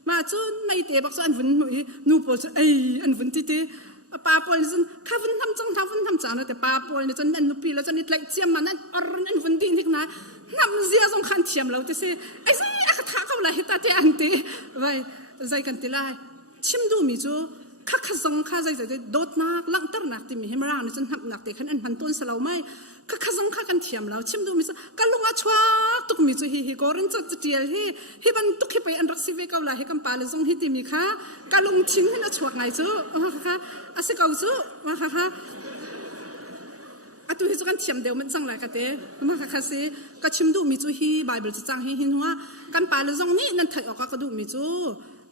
มาจนไม่เตะบอกจนอันวันนูปอลจะอันวันที่เต ปาปอลจนข้าฟันทำจังนะแต่ปาปอลเนี่ยจนนั่นนุปีแล้วจนนี่ไหลเจียมมันนั่นอรนั่นวันดีนี่นะน้ำเสียสงขันเทียมเราแต่สิไอ้สิอาคาท้าเขาเลยตาเตอันตีไว้ใจกันตีไล่ชิมดูมิจูข้าสงข้าใจโดดนักลังตระหนักที่มีเฮมร่างนี่จนทำหนักแต่ขันอันพันต้นสลาวไม่ข้าสงข้ากันเทียมเราชิมดูมิจูกันลงอาชวาตุกมิจูฮิกอรินจะเจียฮิบันตุกฮิไปอันรักสิเวกเอาละฮิกันปาเลซงฮิติมีข้ากันลงทิ้งให้น่าชวกไงจูว่าค่ะอาศัยเขาจูว่าค่ะอะตุฮิจุกันเทียมเดียวมันจังไรกันเต้มาค่ะสิก็ชิมดูมิจูฮีไบเบิลจะจังให้เห็นว่ากันปาเลซงนี่นั่นถ่ายออกก็ดูมิจู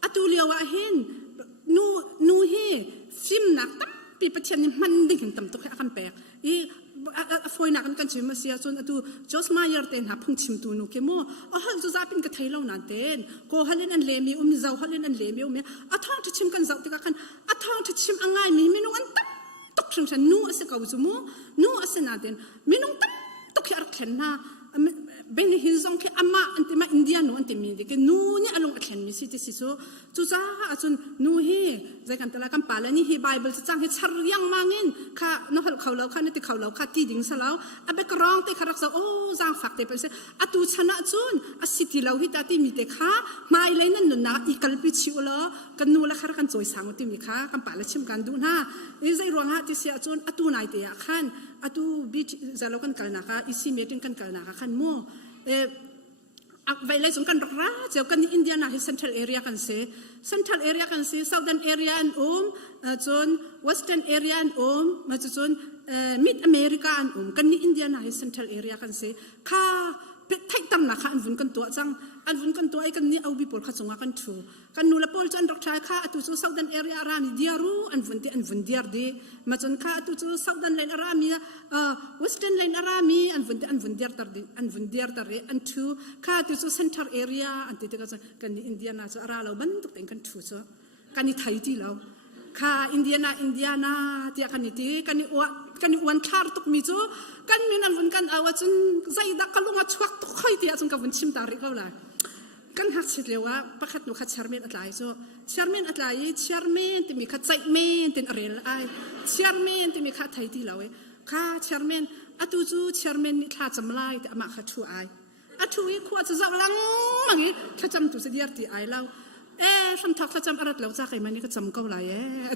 อะตุเลียวว่าเห็นนูเฮฟิมนักตั้มปีประเทศนี้มันดิ่งเห็นตั้มตุกให้กันแปลกอีฟอยนักกันชิมมาเสียจนอะตุจอสมาเยอร์เตนหาพุ่งชิมตูนูเกโมอะฮัลจูซาปินก็ไทยเล่านั่นเตนก็ฮัลเลนอันเลมีเจ้าฮัลเลนอันเลมีอะท้องจะชิมกันเจ้าติกากันอะท้องจะชิมอ่างไงมีเมนูอันตั้มตุกฉันนูอาศัยเขาจูโมนูอาศัยนาเดนเมนูตั้มตุกให้อักเข็นนะเป็นหินซองแค่อามาอันที่มาอินเดียนูอันที่มีเด็กนูเนี่ยอารมณ์เข็นมีสิทธิ์สิโซจุจ้าจนนูเฮใจกันตะละกันปาลนี่เฮไบเบิลจะจ้างให้ชาร์ยังมาเงินข้านกเขาเล่าข้านี่ที่เขาเล่าข้าที่ดิ่งสลาวอาเบกร้องที่ข้ารักษาโอ้จางฝักเตเป็นเสอตูชนะจุนอาสิที่เราฮิตาที่มีเด็กข้ามาอีเลยนั่นนุนนะอีกลปิชิวละกันนูละข้ารักกันจอยสังที่มีข้ากันปาลชิมกันดูนะอีใจรวงฮะที่เสียจุนอตูนายเดียขันอตูบิจะเล่ากันกันนะคะอีซีเมตินกันกันนะคะขันโมไปเลยสงกันรักเจ้ากันอินเดียนะที่ central area กันเสีย central area กันเสีย southern area อันจน western area อันมาจนmid America อันกันอินเดียนะที่ central area กันเสียข้าไทยตั้มนะข้าอันวุ่นกันตัวจังอันวุ่นกันตัวไอ้กันนี่เอาบิปอลข้าจงอากันทูกันนูละปอลจนรักชายข้าตุจู southern area รามีเดียรูอันวุ่นเดียร์ดีมาจนข้าตุจู southern line รามีwestern line รามีอันวุ่นเดียร์ตัดดีอันวุ่นเดียร์ตัดเรอันทูข้าตุจู central area อันที่ก็จะกันนี่อินเดียนะจะราเราบันตุกเป็นกันทูจ้ะกันนี่ไทยที่เราข้าอินเดียนาที่กันนี่ที่กันนี่วันชาร์ตุกมิจูกันมีนั่นวุ่นกันเอาว่าจนใจดักกันลงมาชวักตุกค่อยที่จนกับวุ่นชิมตาริเขาเลยกันหักเสร็จแล้วว่าประคัดนุขัดเชอร์เมนอัตไลจ้ะเชอร์เมนอัตไลเชอร์เมนที่มีขัดใจเมนที่อะไรล่ะไอเชอร์เมนที่มีขัดไทยที่เราข้าเชอร์เมนอัตุจูเชอร์เมนนี่ข้าจำไล่แต่อามาขัดชัวไออัตุยขวดจะเจ้าลังมังงี้ข้าจำตุเสียร์ที่ไอเราฉันทักข้าจำอะไรแล้วจ้าใครมันนี่ก็จำเก่าไร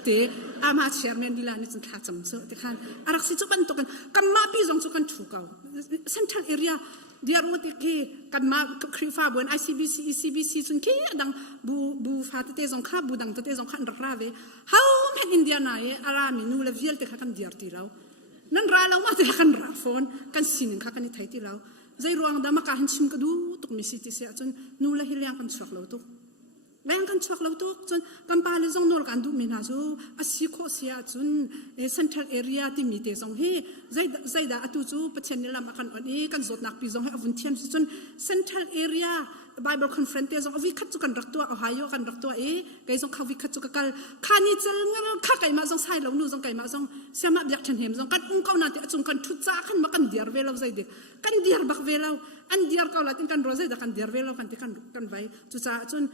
แต่อามาเชอร์เมนดีลานี่ฉันข้าจำเสือที่ข้าอะไรสิจุกันตุกันกันมาปีจงจุกันถูกเอาเซ็นทรัลแอเรียเดียร์วันที่กันมาครีฟ้าบน ICBC ECBC จนที่ดังบูฟ้าเตะจงข้าบูดังเตะจงข้ารักราเวเขาแม่อินเดียนายอารามินูเลวิลเตะข้ากันเดียร์ที่เรานั่นราเราว่าเตะกันราฟอนกันสินข้ากันในไทยที่เราใจรวงดามาการชิมกระดูตุกมิสิติเสียจนนูเลฮิเลียงกันสวกเราตุกแรงกันชวกเราตุกจนกันปาเลจงโนลกันดูมินาจูอาศิโคเสียจนเซ็นทรัลแอเรียที่มีเตจงเฮใจดาอตุจูประเทศนี้ละมากันอันนี้กันจดนักปีจงให้อวุนเทียนจนเซ็นทรัลแอเรียBible Conference จงอวิคัตจุกันรักตัวอไฮโอกันรักตัวไกจงเขาวิคัตจุกันขานี่จะข้าไก่มาจงใส่เราหนูจงไก่มาจงเสียมาเบียกเชนเฮมจงกันอุ้งเก้านาทีจงกันทุจ้าขันมากันเดียร์เวลาใจเด็กกันเดียร์บักเวลาอันเดียร์เก้าละติกันรอใจเด็กกันเดียร์เวลากันที่กันไว้ทุจ้าจน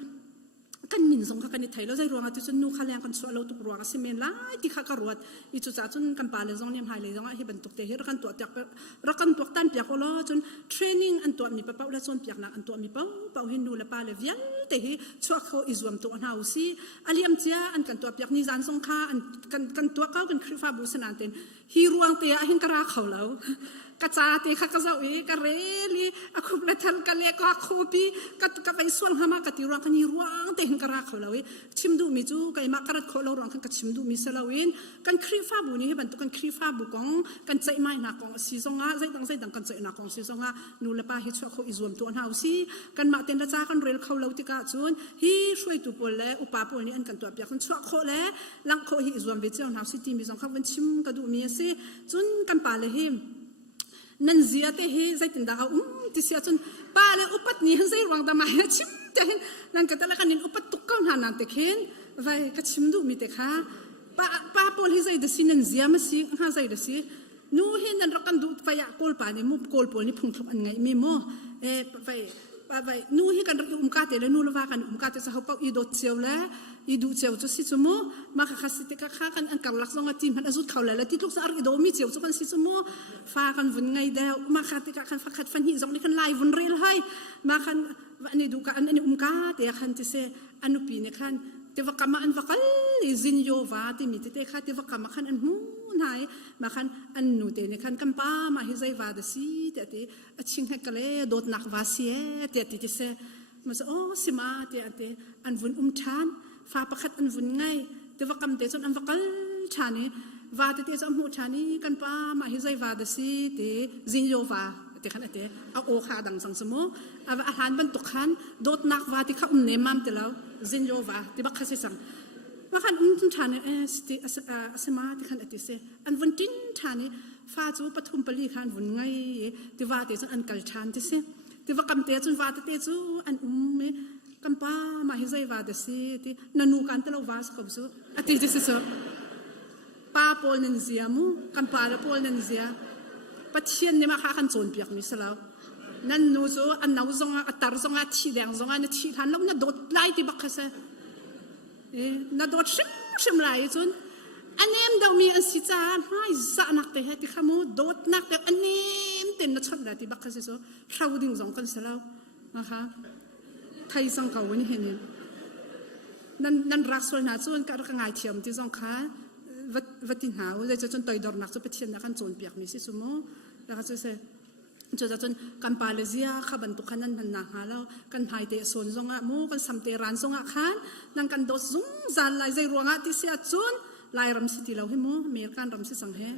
กันมินสงข้ากันในไทยแล้วใจรวงอาทิตย์จนนูข้าแรงกันสวเราตุกรวงสิเมนไล่ที่ข้ากระรวดอีจุจ้าจนกันปาเลยจงเนี่ยหายเลยจงให้บรรทุกเตะรักกันตัวจักรักกันตัวตันเปียกล้อจนเทรนนิ่งอันตัวมีเป้าและจนเปียกนักอันตัวมีเป้าเห็นนูและปาเลยยันเตะชัวเขาอิจวมตัวหาวซีอาลียมเจ้าอันกันตัวเปียกนิจานสงข้าอันกันตัวเขากันคริฟ้าบุษนันเตนฮีรวงเตะเห็นกระราเขาแล้วกระจาเตะข้ากระเจ้าเกเรลีอาคุเปทันกันเล็กก็โคปีกับไปส่วนหามากติรวงกันฮีรวงเตะเห็นกระราเขาแล้วชิมดูมิจูไก่มากระดัดขอเรารวงกันกับชิมดูมิเซลาวินกันคริฟ้าบุนี่ให้บรรทุกกันคริฟ้าบุกองกันใจไม่หนักกองซีซงอาใจดังกันใจหนักกองซีซงอานูเลป้าฮิตชัวเขาอิจวมตัวหาวซีกันมาเต็นระจ้ากันเรลเขาเราติกาจวนฮีช่วยตัวปนและอุปาปนนี่อันกันตัวเปียกกันชัวเขาและลังเขาฮิอิจวมเวเจ้าหาวซีทีมีสองข้าววันชิมกระดูมีเสจนกันป่าเลยฮิมนั่นเสียแต่เฮใจติดดาวที่เสียจนป้าเลยอุปัตนี่ใจรวงดามาชิมแต่นั่นก็แต่ละกันนี่อุปัตตุกก้อนหานันเตเคนไว้ก็ชิมดูมีแต่ค่ะป้าปอลให้ใจเดสินั่นเสียมาสิหาใจเดสินู้เห็นนั่นรักกันดูไฟยาโกลป่าเนี่ยมุกโกลปอลนี่พุ่งทุกอันไงมีโม่ไฟนู้เห็นกันรักกาเตเลยนู้ละว่ากันกาเตจะเขาเป่าอีโดดเซียวแล้ว i du cheu chu si chumo ma kha khasi ka kha kan an kar lak zonga tim han azut khawla la ti tluk sa ar i do mi cheu chu kan si chumo fa kan vun ngai da ma kha ti ka kan fa khat fan hi zong ni kan lai vun rel hai ma kan ani du ka an ani ka te khan ti se anu pi ne khan te va kama an va kal zin yo va ti mi te kha te va kama khan an hu nai ma khan an nu te ne khan kam pa ma hi zai va da si te te a ching ha kale dot nak va si te ti se ma so si ma te ate an vun than fa pakhat an vun ngai te va kam te chon an va kal thani va te te chom hu thani kan pa ma hi zai va da si te zin yo va te khan ate a o kha dang sang samo ava a han ban tu khan dot nak va ti kha ne mam te law zin yo va ti ba kha se sang ma khan thani sti asma ti khan ate se an vun tin thani fa chu pathum pali khan vun ngai ti va te chon an kal than ti se ti va kam te chun va te chu an me kan pa ma hi zai va da si ti nanu kan te lo va sa ko su ati ti se so pa pol nen zia mu kan pa la pol nen zia pathian ne ma kha kan chon piak mi sala nan nu zo an nau zonga atar zonga thi dang zonga na thi than lo na dot lai ti bak khasa na dot shim lai chun anem dau mi an si cha hai za nak te he ti khamu dot nak te anem ten na chhat da ti bak khasa so shrouding zong kan sala ma kha thai sang ka wen he ne nan rak sol na chun ka ra ngai thiam ti zong kha vatin hau le chon toi dor nak so pathian na kan chon piak mi si sumo la ka se cho chon kan palezia kha ban tu khanan han na halo kan phai te son zonga mo kan samte ran zonga khan nang kan dos zung zan lai zai ruanga ti sia chun lai ram si ti lo hi mo mer kan ram si sang he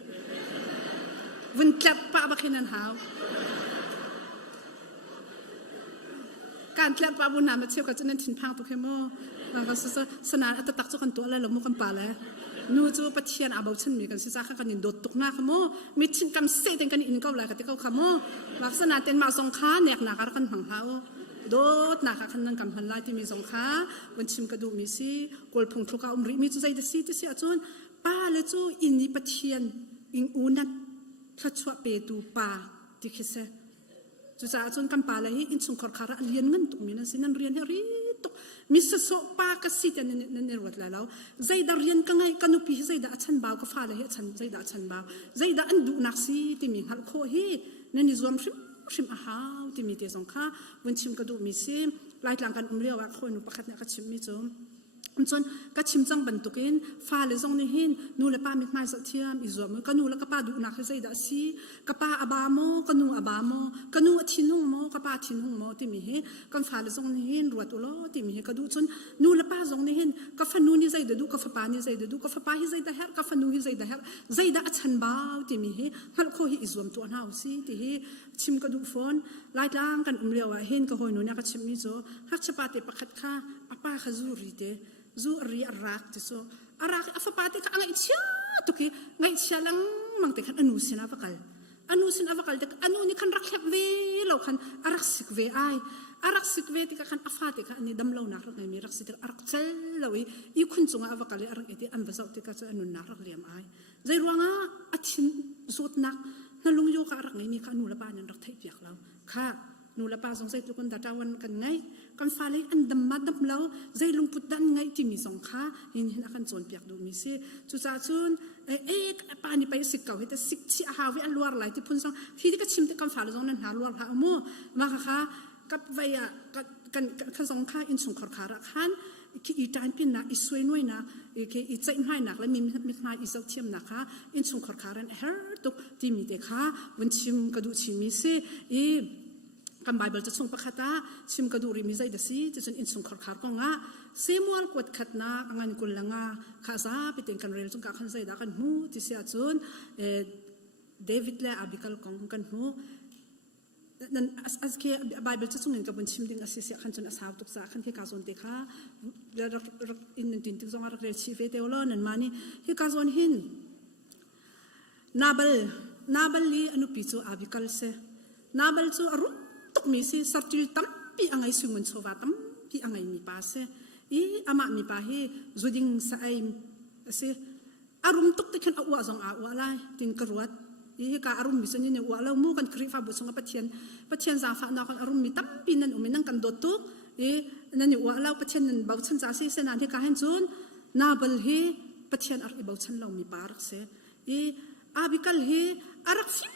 vun klap pa ba khinan hau kan klap pa bu na ma cheu ka chon nan thin phang tu he mo ma ka sanan at tak chu kan tu la lo mo kan pa la nu chu pathian abau chen mi kan si sa kha kan in dot tuk na khamo mi chin kam se ten kan in kau la ka te kau khamo laksana ten ma song kha nek na kar kan hang hao dot na kha kan nan kam han lai ti mi song kha wan chim ka du mi si kol phung thu ka umri mi chu zai da si ti si achun pa le chu in ni pathian in unat tha chwa pe tu pa ti khise chu sa achun kam pa la hi in chung khor khara lian ngan tu mi na sinan rian he ri misa so pa ka sit an wat la law zai da rian ka ngai kanu pi zai da achan baw ka fa la he chan zai da achan baw zai da an du nak si ti mi hal kho hi nani zom shim a haw ti mi te song kha bun chim ka du mi si lai tlang kan umle wa kho nu pakhat na ka chim mi chom chon ka chim chang ban tukin fa le zong ni hin nu le pa mit mai sa thiam i zom ka nu la ka pa du nak zai da si ka pa aba mo ka nu aba mo ka nu thinung mo ka pa thinung mo ti mi he kan fa le zong ni hin ruat ulo ti mi he ka du chon nu le pa zong ni hin ka fa nu ni zai da du ka fa pa ni zai da du ka fa pa hi zai da her ka fa nu hi zai da her zai da achan baw ti mi he hal kho hi izom tu an hau si ti he chim ka du phone lai tlang kan umle wa hin ka hoi nu na ka chim mi zo hak chapa te pakhat kha apa kha zu ri te zu ri arak ti so arak afa pati ka ngai chia to ki ngai chia lang mang te khan anu sin avakal te anu ni khan rak khap ve lo khan arak sik ve ai arak sik ve ti ka khan afa te ka ani dam lo na rak ngai mi rak sit arak chal lo i khun chunga avakal arak eti an bazau te ka cha anu na rak liam ai zai ruanga athin zot nak na lung yo ka arak ngai ni ka anu la pa nan rak thai piak lo kha nu la pa song sai tu kun ta tawan kan ngai kan fa le an dam ma dam lo zai lung put dan ngai ti mi song kha in hin akan chon piak du mi se chu cha chun pa ni pa sik kau heta sik chi ha wi alwar lai ti phun song hi ti ka chim te kan fa le zong nan ha luar ha mo ma kha kap vaya kan ka song kha in chung khor khara khan ki i tan pin na i suai noi na ke i chai hai nak la mi hai i sau thiam na kha in chung khor kharan her to ti mi te kha wan chim ka du chi mi se i kan Bibleจะส่งประคตาชิมกระดูริมิใจเดสิจะจนอินส่งขอขาก็งะเสียมวลกดขัดนักงานกุลละงาข้าซาไปเป็นกันเรียนจงการขันใจดักกันหูที่เสียจนเดวิดและอาบิกัลกองกันหูนั่นas ke Bible จะส่งเงินกับบนชิมดิ่งอาศัยขันจนอาสาวตุกษาขันที่กาซอนเตค่ะแล้วอินตินติงจงอารักเรียนชีเวเตโอลนั่นมานี่ที่กาซอนหินนาบัลลีอนุปิจูอาบิกัลเซนาบัลจูอรุตกมีสิสัตย์ตั้มปีอังไงสุมันโซวาตั้มปีอังไงมีปาเสอามามีปาเฮจุดิงสายเสอารมณ์ตกที่ขันอวะจงอวะไลตินกรวดกาอารมณ์มิสนี่เนี่ยอวะเรามู่กันครีฟ้าบุษงปัจเจียนจาฟ้านากันอารมณ์มีตั้มปีนั้นอุมินังกันโดตุก นั่นอยู่ว่าเราประเทศนั้นเบาชันจ่าสิเสนานที่การเห็นจุนนาบลเฮประเทศอะไรเบาชันเรามีปารักเสอาบิกัลเฮอารักฟิม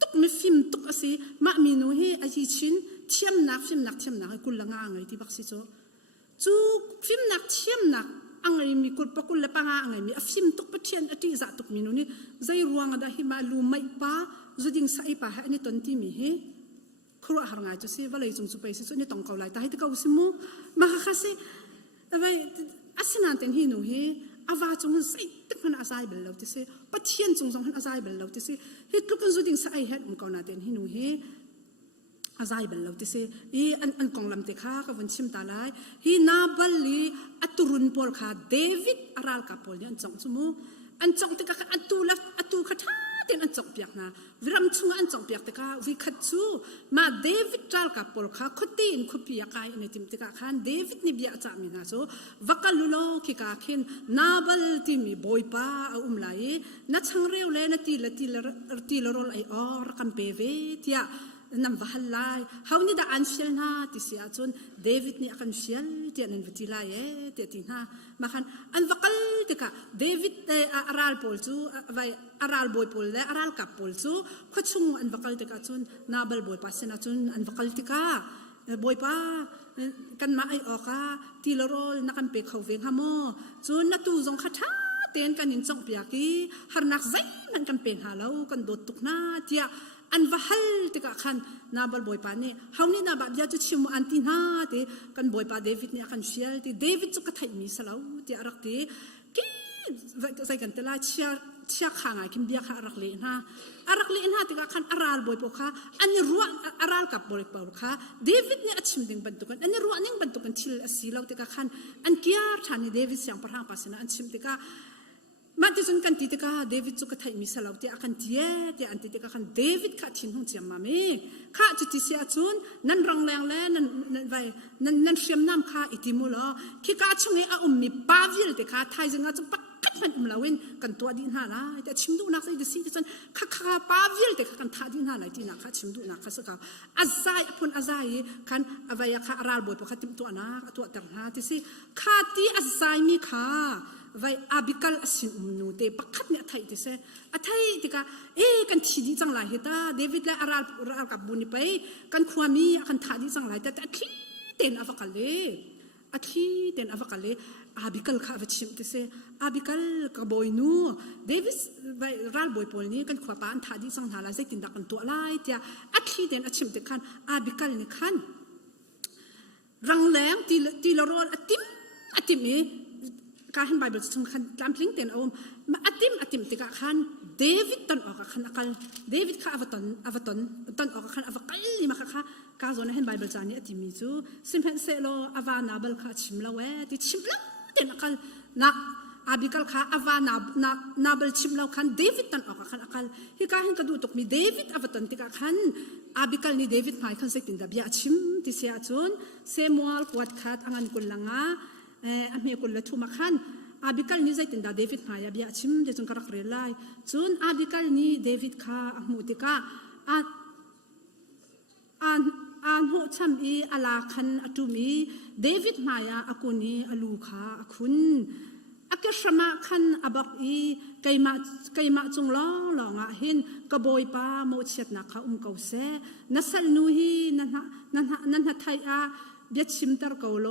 ตุกมีฟิมตุกสิมามีนูเฮอาจิชินเทียมนักกุลละงางไงที่บักซิโซจูฟิมนักเทียมนักอังไงมีกุลปกุลละปังอังไงมีฟิมตุกประเทศอติจะตุกมีนูนี่ใจรวงได้หิมาลูไม่ป้าจุดิงใส่ป้าให้นี่ตนที่มีเฮครัวหางไงจะสิว่าเลยจงสุไปสิสุนี่ต้องเขาไล่แต่ให้ที่เขาสิมูมาค่ะสิอะไรอาศัยนั่นเต็งหินูเฮอาวาจงใส่ตึกมันอาศัยเบลล์ที่สิประเทศจงมันอาศัยเบลล์ที่สิเฮตุกันจุดิงใส่เฮตุมันก็น่าเต็งหินูเฮอาศัยเบลล์ที่สิอันกองลำเตะข้ากับวันชิมตาไลฮีนาบัลลีอัตุรุนพอลข้าเดวิดอาราลกับพอลเนี่ยอันจงสมุอันจงเตะข้าอัตุขัดท่าเต็นอันจงเปียกนะวิรำชุงอันจงเปียกเตะข้าวิขัดชูมาเดวิดอาราลกับพอลข้าขุดตีนขุดเปียกไอ้ในทีมเตะข้าขันเดวิดนี่เบียจามินาโซวักลุโลคิกาเข็นนาบัลที่มีบอยป้าไลนัดช่างเรียวเลยนัดตีละโรลไอออร์คัมเปเวที่นำวัลไลเขานี่ด่าอันเชียลนะที่เสียจนเดวิดนี่อันเชียลที่นั่นวิจิไลที่ที่น่ะมาขันอันวักลที่กะเดวิดอาราลพอลซูไว้อาราลบอยพอลและอาราลกับพอลซูขดชงอันวักลที่กะจนนาเบลบอยป้าเสนาจนอันวักลที่กะบอยป้ากันมาไอออกะที่ละโรลนักกันเปกเขาเวงฮะโมจนนัตูจงขัดท่าเต้นกันนินจงเปียกีฮาร์นักใจมันกันเป็นฮาเลากันโดดตุกนาที่อันว่าฮัลติกะขันนาบลบอยปานี่เฮานี่นาบัดยาจุชิมอันตินาติกันบอยปาเดวิดนี่กันเชียลติเดวิดจุกะไทมีสลาวติอารักติกีใส่กันตลาเชียขางไอคิมเบียค่ะอารักเลนฮาติกะขันอาราลบอยปอค่ะอันนี้รัวอาราลกับบอยปอค่ะเดวิดนี่อัดชิมดึงบรรทุกันอันนี้รัวนี่บรรทุกันชิลอสีลาวติกะขันอันเกียร์ทานี่เดวิดยังประหางปัสนะอันชิมติกะมาที่สุดกันที่ติกาเดวิดจุกไทยมิสลาวที่อากันที่ที่อันที่ติกากันเดวิดข้าทิ้งหุ่นเจียมมามีข้าจุดที่เสียจุนนั่นรังแรงแล้วนั่นเชื่อมน้ำข้าอิติมุลอขี้ข้าช่วงนี้อามีปาวิลติกาไทยจึงอาจจะปักกัดมันลาวินกันตัวดินหาละแต่ชิมดูนักใส่ดิสิที่สุดข้าปาวิลติกากันท่าดินหาละที่นักข้าชิมดูนักข้าสกาวอาใจพูนอาใจกันอวัยข้าอาราลบอยพอข้าติมตัวนักตัวต่างหาที่สิข้าที่อาใจมีข้าไว้อาบิกัลสินนูเตปักขัดเนี่ยไทยที่เสอไทยที่กะกันทีดีจังไรเหตุเดวิดและอาราลกับบุญไปกันความมีกันท่าดีจังไรแต่ที่เต็นอวกาศเลยที่เต็นอวกาศเลยอาบิกัลข้าวิชิมที่เสอาบิกัลกับบอยนูเดวิดไว้รัลบอยพอลนี้กันความปานท่าดีจังหาไรใส่ตินดักกันตัวไล่เจ้าที่เต็นชิมที่ขันอาบิกัลนี่ขันรังแรงตีละโรลอติมนี้การเห็นไบเบิลสำคัญตามพลิงเต็นเอามาอติมติกาขันเดวิดตันออกขันอัลเดวิดข้าอวตันตันออกขันอวกัลนี่มาค่ะการสอนเห็นไบเบิลจานี่อติมีจูซิมเพนเซโลอวานาเบลข้าชิมลาเวติชิมลาเต็นอัลนะอาบิกัลข้าอวานาเบลชิมลาขันเดวิดตันออกขันอัลที่การเห็นกระดูตกมีเดวิดอวตันติกาขันอาบิกัลนี่เดวิดหมายขันเซตินดับยาชิมที่เสียจนเซมัวลกวดขัดอังกุลลังาอเมริกุลละทุมาขันอาบิกัลนี่ใจตินดาเดวิดมาอย่าเบียชิมเดี๋ยวจงกระเรียนไล่จนอาบิกัลนี่เดวิดข้ามุติกาอันหัวช่ำอีอาลาขันอตุมีเดวิดมาอย่าอากุนีอาลูข้าอาคุณอาเกชมาขันอาบักอีไกมาจงล้อง่ะเห็นกบอยป้าโมเชียดนักข้าเกาเสนัสลนูฮีนั่นฮะไทยอาเบียชิมตาร์เกาโล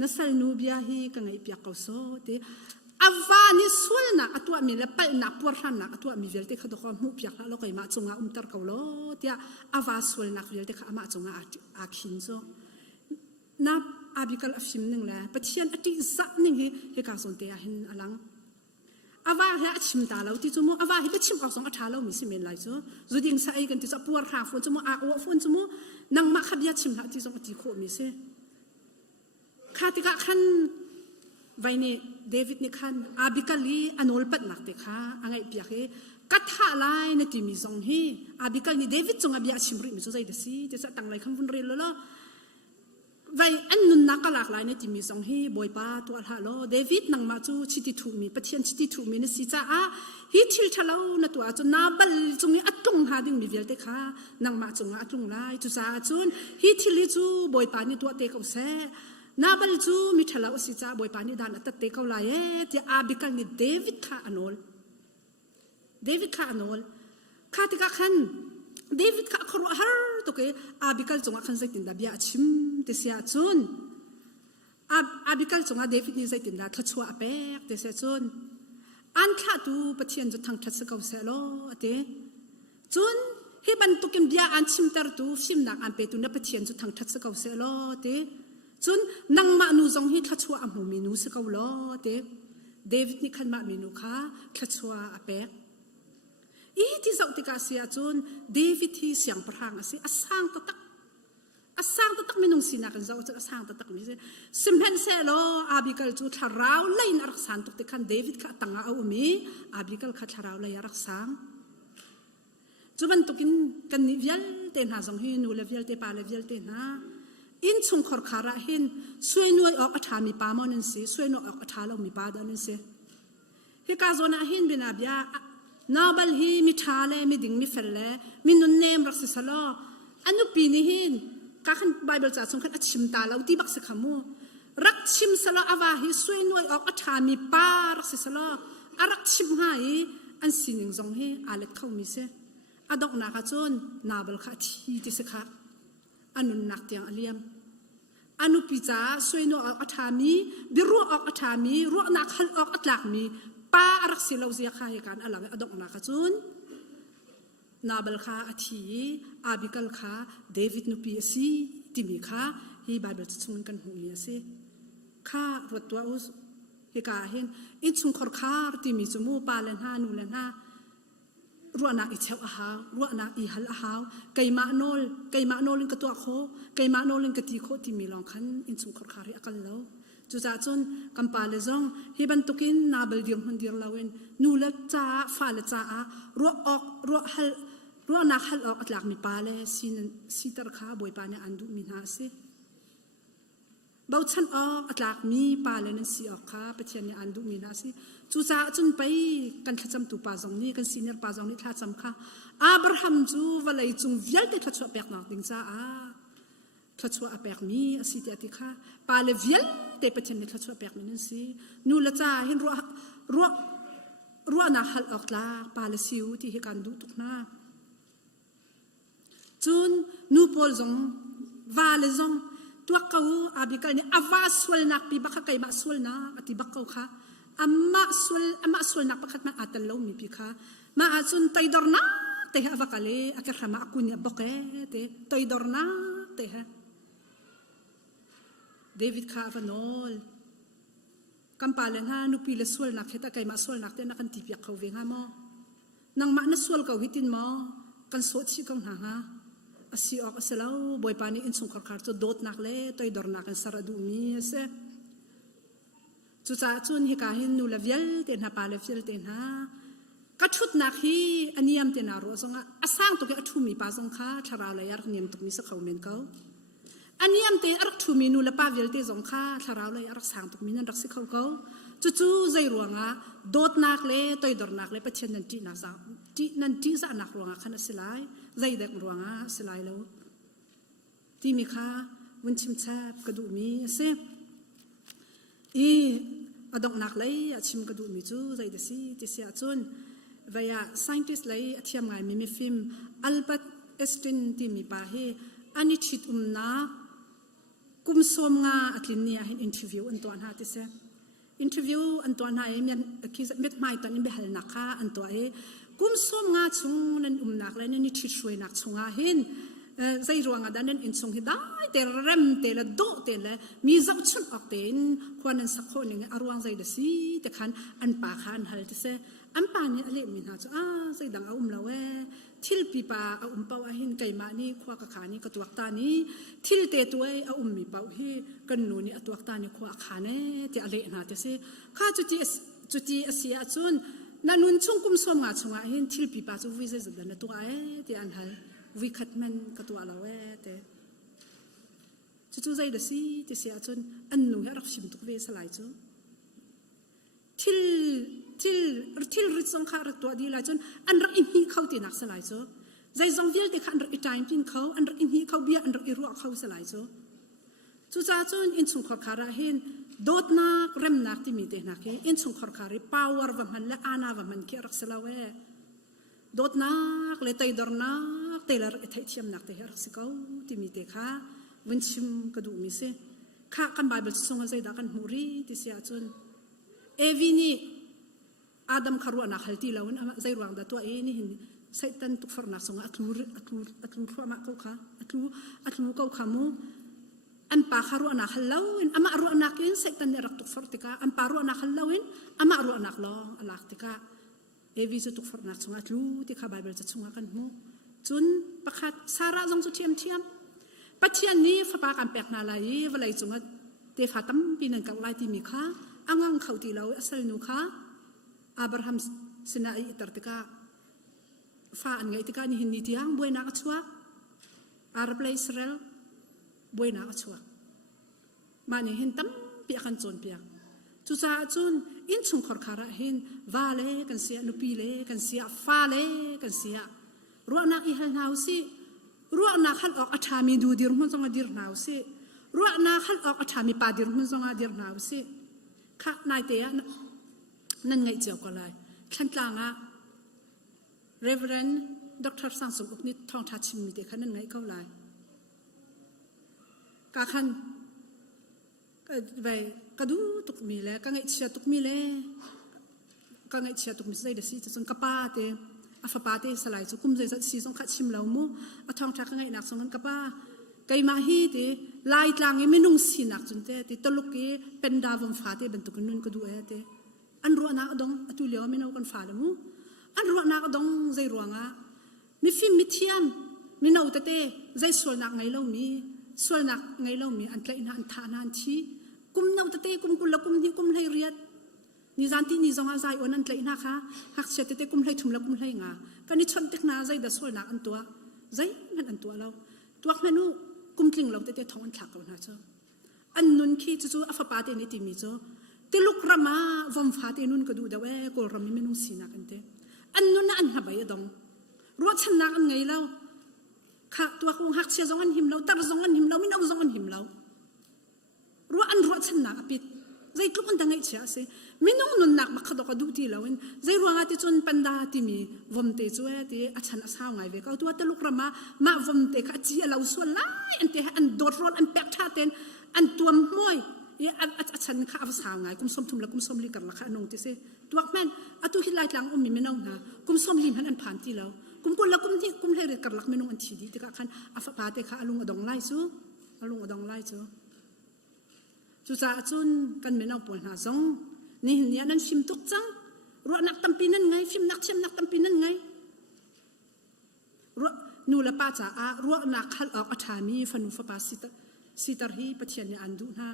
นัสลนูเบียฮีกังไอเปียกเกาโซตีอาวานิสวลนักตัวมีเล็บไปนักปวดหันนักตัวมีเวลติขัดความหูเปียกแล้วก็มาจงอาตาร์เกาโลตีอาวาสวลนักเวลติขัดมาจงอาคินโซนับอาบิกัลอัฟชิมหนึ่งแหละปะเทียนอติสักหนึ่งให้การสนเตียหินอลังอาวาให้อัชิมตาเราที่จมูกอาวาให้ไปชิมออกสองอัฐาเรามีสิเมนไลโซจุดยิงใส่กันที่จะปวดขาฝนจมูกอาอวฝนจมูกนังมาขับยาชิมหาที่จมูกที่โคมีเสข้าติกะขันไว้เนี่ยเดวิดนี่ขันอาบิกัลลีอันอลปัดนักเตะข้าอังไงเปียกกัดท่าลายในที่มีทรงฮีอาบิกัลนี่เดวิดจงอาบิอาชิมริมิสุใจเดซีจะสั่งตั้งไรคำฟุ้นเรียนแล้วไว้อันนุนนักก็หลากหลายในที่มีทรงฮีบอยป้าตัวฮาโลเดวิดนังมาจูชิติทูมีปะเทียนชิติทูมีนสิจ้าฮิทิลทะเลาในตัวจนนาบัลจงนี้อัดตรงหา ha ding mi vel te kha nang ma chunga atlung lai chu sa chun hi thili chu boi pa ni to te ko se na bal chu mi thala o si cha boi pa ni dan atat te ko la e ti abikal ni David kha anol kha ti ka khan David kha khru har to ke abikal chunga khan sai tin da bia chim te sia chun abikal chunga David ni sai tin da thachua apek te se chun an kha tu pathian ju thang that se ko se lo ate chun hi ban tu kim bia an chim tar tu sim nak an pe tu na pathian ju thang that se ko se lo te chun nang ma nu zong hi thachua a mu mi nu se ko lo te David ni khan ma mi nu kha thachua apek i ti zau ti ka sia chun David hi siang prang ase asang tatak minung sina kan zau asang tatak mi se simhen se lo abikal chu tharau lain arak san tuk te khan David kha tanga au mi abikal kha tharau lai arak sang chuban tukin kan ni vial te na zong hi nu le vial te pa le vial te na in chung khor khara hin sui nuai ok atha mi pa mon se sui no ok atha lo mi pa dan se hi ka zona hin bina bia nabal hi mi thale mi ding mi felle mi nun nem rak si salo anu pi ni hin ka khan bible cha chung khan achim ta lo ti bak se khamu rak chim salo awa hi sui nuai ok atha mi pa rak si salo arak chim hai an sining zong hi alet khau mi se adok na ka chon nabal kha thi ti se kha anun nak tiang aliam anu pi cha sui no ok atha mi bi ru ok atha mi ru nak hal ok atlak mi pa arak silaw zia kha he kan alang adok na ka chun nabal kha athi abikal kha David nu pi si timi kha hi bible chung kan hu mi ase kha rotwa us he ka hen in chung khor khar timi chu mu pa len ha nu len ha ruana i cheu a ha ruana i hal a ha keima nol in ka to kho keima nol in ka ti kho timi long khan in chung khor khar akal lo chu cha chun kampa le zong hi ban tukin nabal diam hun dir lawen nu la cha fa la cha a ro na hal ok atlak mi pa le sin sitar kha boi pa ne andu min ha se bau chan ok atlak mi pa le nan si ok kha pathian ne andu min ha se chu cha chun pai kan thacham tu pa zong ni kan senior pa zong ni thacham kha Abraham chu walai chung vial te thachwa pek na ding cha a thachwa apek mi asiti ati kha pa le vial te pathian ne thachwa pek min si nu la cha hin ro na hal ok la pa le siu ti he kan du tuk na chun nu pol zong va le zong tua kau abikal ni awa swal nak pi baka kai ma swal na ati bakau kha amma swal nak pakat man atal lo mi pi kha ma achun taidor na te ha vakale akha ma akunya boke te taidor na te ha David kha vanol kampalan ha nu pi le swal nak heta kai ma swal nak te na kan ti pia khau ve nga mo nang ma na swal kau hitin mo kan so chi kau na ha asi ok asalaw boy pani in sung khar to dot nak le toy dor nak an saradu mi se chu cha chun hi ka hin nu la vial ten ha pa le vial ten ha ka thut nak hi aniam te na ro songa asang to ke athu mi pa song kha thara la yar nim tuk mi se khau men kau aniam te arak thu mi nu la pa vial te zong kha thara la yar sang tuk mi nan rak se khau kau chu zai ruanga dot nak le toy dor nak le pachen nan ti na sa ti nan ti sa nak ruanga khana silai zai dek ruanga silai lo ti mi kha win chim chap ka du mi se e adok nak lai achim ka du mi chu zai de si ti sia chun via scientist lai athiam ngai mi film Albert Einstein ti mi pa he ani thit na kum som nga atlin nia hin interview an ton ha ti se interview an ton ha em ki met mai ton in behal nakha an to e kum som nga chung nan nak lai ni thit shoi nak chunga hin zai ruanga dan in chung hi dai te rem te la do te la mi zau chun ok ten khwan an sakho ni arwang zai de si te khan an pa khan hal te se an pa ni ale min ha chu zai dang a lawe thil pi pa a pa wa hin kai ma ni khwa ka khani ka tuak ta ni thil te tuai a mi pa hi kan nu ni atuak ta ni khwa khane te ale na te se kha chu ti asia chun na nun chung kum som nga chunga hin thil pi pa chu vi zai zan na tu ai te an hal vi khatman ka tu ala we te chu zai da si te sia chun an nu ya rak sim tuk ve salai chu thil ri song kha rak to di la chun an rak im hi khau ti nak salai chu ใจทรงเวียลที่ขันรักอีใจกินเขาอันรักอินฮีเขาเบียอันรักอีรัวเขาสลายโซจุจ้าจนอินสุงขอคาราเห็นโดดนักเริ่มนักที่มีเตนักอินสุงขอคาริ power ว่ามันและอาณาว่ามันเกี่ยรักสลาวโดดนักเลยไตดอร์นักเตลร์ไทเทียมนักเตรักสเขาที่มีเตค่ะวันชิมกระดูมิเซข้ากันไบเบิลส่งใจดักันหูรีที่เสียจนเอวินีอาดัมคารุอานักฮัลตีแล้วนั่นใจรวงดัตัวนี่เห็นใส่ตันตุกฟอร์นักส่งอัตลูข้ามาเขาค่ะอัตลูเขาขามูอันปาคารุอานักฮัลลาวินอามารุอานักอินใส่ตันเนรักตุกฟอร์ติกาอันปารุอานักฮัลลาวินอามารุอานักลองอัลลักติกาเอวิจุตุกฟอร์นักส่งอัตลูที่ข้าไบเบิลจะส่งกันหูจนประคัดสาระจงจุเทียมปัจจัยนี้ฟ้ากันแปลกนาลายเวลาจงว่าเทฟ้าตั้มปีนังกับลายที่มีค่าอ่างเขาที่เราอัศนุค่าอับราฮัมสินาอิตรติกาฟ้าอันไงติกานี่หินนิติฮังบวยนักชัวอาหรับและอิสราเอลบวยนักชัวมันนี่หินตั้มเปียกันจนเปียจุจ้าจนอินชุงขอคาระหินวาเลกันเสียนุปีเลกันเสียฟ้าเลกันเสียรัวนักอิฮันฮาวซีรัวนักขันออกอัฐามีดูดิรมันจงดิรนาวซีรัวนักขันออกอัฐามีปาดิรมันจงดิรนาวซีข้านายเตียนั่นไงเจ้าก็เลยขันกลางอ่ะ Reverend Dr. สังสมอุปนิทองทัชชิมมีเด็กขันนั่นไงเขาเลยกาขันก็ไปกระดูตุกมีเลยก็ไงเชียตุกมีเลยก็ไงเชียตุกมีใจเดซี่จะส่งกระป้าเตอาฟาปาเตสลายสุกุมใจสีสงขัดชิมเหล่ามูอาทองทักไงนักสงกันกับป้าไกมาฮีเตลายกลางยังไม่นุ่งสีนักจนเตตลกเกเป็นดาวมฟ้าเตบรรทุกนุ่นก็ดูเตอันรัวนักดงอตุเลียวไม่นุ่งกันฟ้าละมูอันรัวนักดงใจรัวงะมีฟิมมิเทียมมีนาอุตเตใจสวนักไงเล่ามีสวนักไงเล่ามีอันเตอินอันทานอันทีกุมนาอุตเตกุมกุลกุมที่กุมให้เรียดนี่จันที่นี่จงอาศัยโอนันเลยนะคะหากเสียแต่กุมให้ทุ่มละกุมให้งากันนี่ชนเทคนาใจดัสโซนักอันตัวใจนั่นอันตัวเราตัวเมนูกุมกลิ่งเราแต่ท้องอันถักเรานะเจ้าอันนุนขี้จู่ๆอัฟปาเตนี่ติมีเจ้าที่ลูกรามาวัมฟ้าเตนุนก็ดูดาวกอลรามีเมนูสีนักอันเตอันนุนน่ะอันหาใบดงรัวชนะอันไงเราข้าตัวคงหักเสียจงอันหิมเราตาจงอันหิมเราไม่เอาจงอันหิมเรารัวอันรัวชนะปิดใจกลุกอันดังไงเชียสิไม่น้องนุนนักมาขดกดูทีแล้วใจรัวงาติจนปันดาที่มีวมเตจวยที่อาจารย์อาสาวไงเวก็ตัวตลุกรามา วมเตข้าจีเราส่วนไล่อันเตอันโดดร้อนอันแปลกท่าเต้นอันตัวมวยอาจารย์ข้าอาสาวไงกุมสมทุมละกุมสมลิกันละข้านงที่เสตัวแม่นอาตุฮิไลท์หลังอมมีไม่น้องนะกุมสมลิมันอันผ่านที่แล้วกุมกุลละกุมที่กุมให้เรียกกันละไม่น้องอันทีดีที่ข้าขันอาฟาปาเตข้าอลุงอดองไล่ซูอลุงอดองไล่ซูจุจ้าจุนกันไม่เอาปวดหาซงนี่เนี่ยนั่นฟิมตุกจังรัวนักตั้มปีนั่นไงฟิมนักเชื่อมนักตั้มปีนั่นไงรัวนูละป้าจ๋ารัวนักขัดออกอัฐามีฟันุฟปาสิตารีปะเทียนเนี่ยอันดูนะ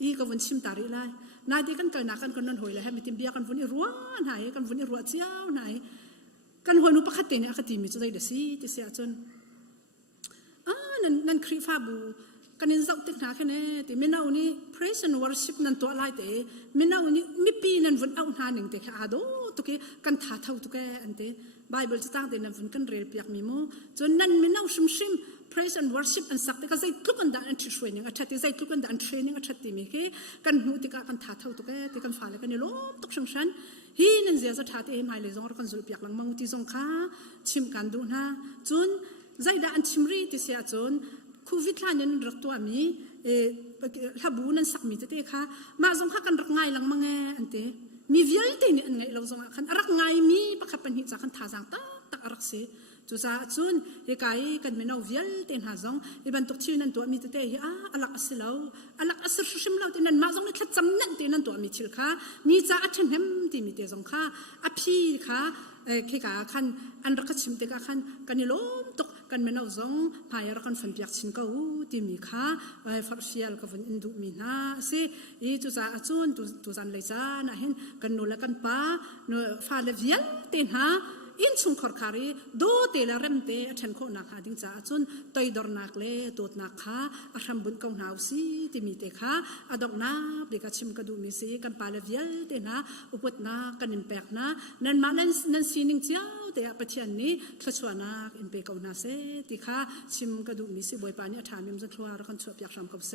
อีก็วันชิมตารีไล่นายที่กันเกิดนักกันคนนั้นหอยเลยให้มีติมเบียกันวันนี้รัวไหนกันวันนี้รัวเจ้าไหนกันหอยนุปะขัดเตเนี่ยขัดตีมีจุดใดเดซี่ที่เสียจนนั่นครีฟ้าบูกันนินสักติกนาแค่นี้แต่ไม่น่าวันนี้ praise and worship นั่นตัวอะไรแต่ไม่น่าวันนี้มิปีนั่นวันเอาหน้าหนึ่งแต่แค่อาดูตุกกันท่าเท่าตุกอันเต Bible จะตั้งแต่นั่นวันกันเรียนเปียกมีมูจนนั่นไม่น่าชิม praise and worship อันสักแต่ก็ใจทุกคนด่าอัน training อันชัดที่ใจทุกคนด่าอัน training อันชัดที่มีแค่กันหูติกากันท่าเท่าตุกแต่กันฝ่ายเลยกันนี่ล้มตุกชังชันฮีนั่นเสียจะท่าที่หมายเลยจงรักกันสุดเปียกหลังมังที่จงค้าชิมกันดูนะจนใจด่าอันชิมรีที่เสียจนโควิดล่ายันรักตัวมีฮับูนันสักมีเตะค่ะมาจงข้ากันรักง่ายหลังมังเงอันเตมีวิลตีนี่อันไงเราจงขันรักง่ายมีประคับปัญหาจากขันท่าจังตักรักเสจุจ้าจุนเฮกายกันไม่เอาวิลตีนหาจงบันตุกชิลนั่นตัวมีเตะอัลักสิลาวอัลักอัศรชิมลาวตีนั่นมาจงนี่ทัดจำนั่นตีนั่นตัวมีชิลค่ะมีจ้าอัจฉริยะตีมีเตะจงค่ะอภิค่ะเฮกาขันอันรักชิมเตะขันกันนี่ล้มตกกันไม่เอาจงพายรักกันฝันเปียกชินก็ที่มีค่ะฟาร์ชียลก็ฝันอินดูมีนะสิจุจ้าจุนจุจันเลยจ้านะเห็นกันโนละกันป้าโนฟาเลวิลเต็นฮะ อินซุงขอคารีดูเตลเรมเตฉันโคนักหาดิ้งจ้าจนตอยดอร์นักเล่ตัวนักค่ะอาทำบุญกองหาวซีที่มีเตค่ะอดอกนาเด็กชิมกระดูมีซีกันปาเลเวียลเตนะอุปนากันอินแปกนะนั่นมานั่นซีนิงเจ้าแต่ปะเทียนนี้ทศวนาอินเปกองนาเซติค่ะชิมกระดูมีซีบอยปานี่ถามยมจะครัวรักกันชอบอยากทำกับเซ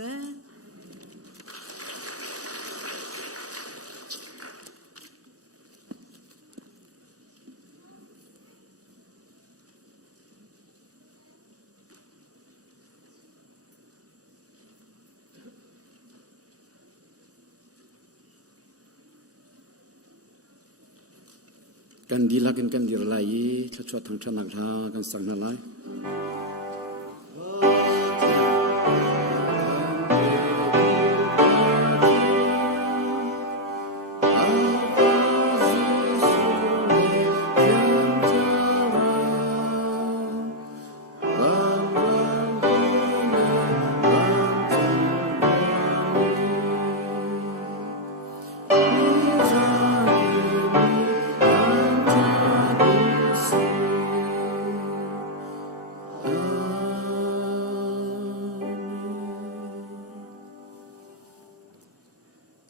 กันดีลักกันดีไรชดชดทางชนักทากันสั่งอะไร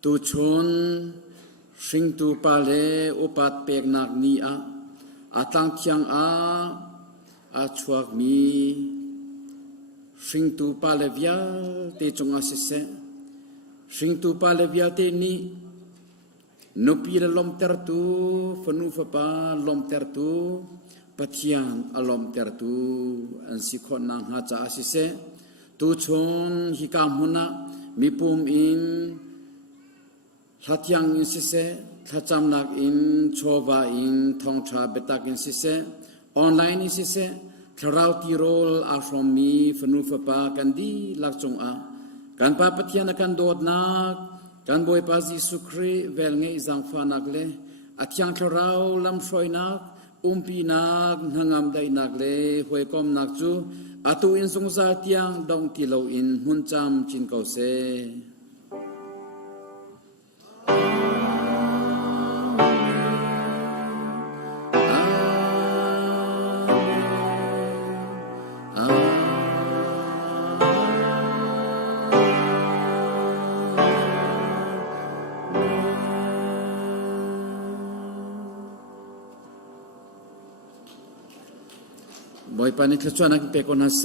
ตูชนสิงตูปาเลอุปัตเปกนักนีอาตังเทียงอาชวกมีสิงตูปาเลวิยาเตจงอาเสเซสิงตูปาเลวิยาเตนีนุปีละลมเตอร์ตูฟนูฟปาลมเตอร์ตูปัทยานอลมเตอร์ตูอันสิขอนางหาจาอาเสเซตูชนฮิกามหุนะมีปุ่มอินทัดยังอินสิเซทัดจำนักอินโชวาอินทองชาเบตักอินสิเซออนไลน์อินสิเซทราวติโรลอาฟรอมีฟนูฟปากันดีลักจงกันปาปะเทียนกันโดดนักกันบอยปาซิสุครีเวลเงอิจังฟานักเลอัตยังทราวลำชอยนักปีนักนางามได้นักเลหวยกอมนักจูอตุอินสงสารเตียงดองติโลอินหุนจำจินเกาเซบอยปานิคชวนักเปกอนาเซ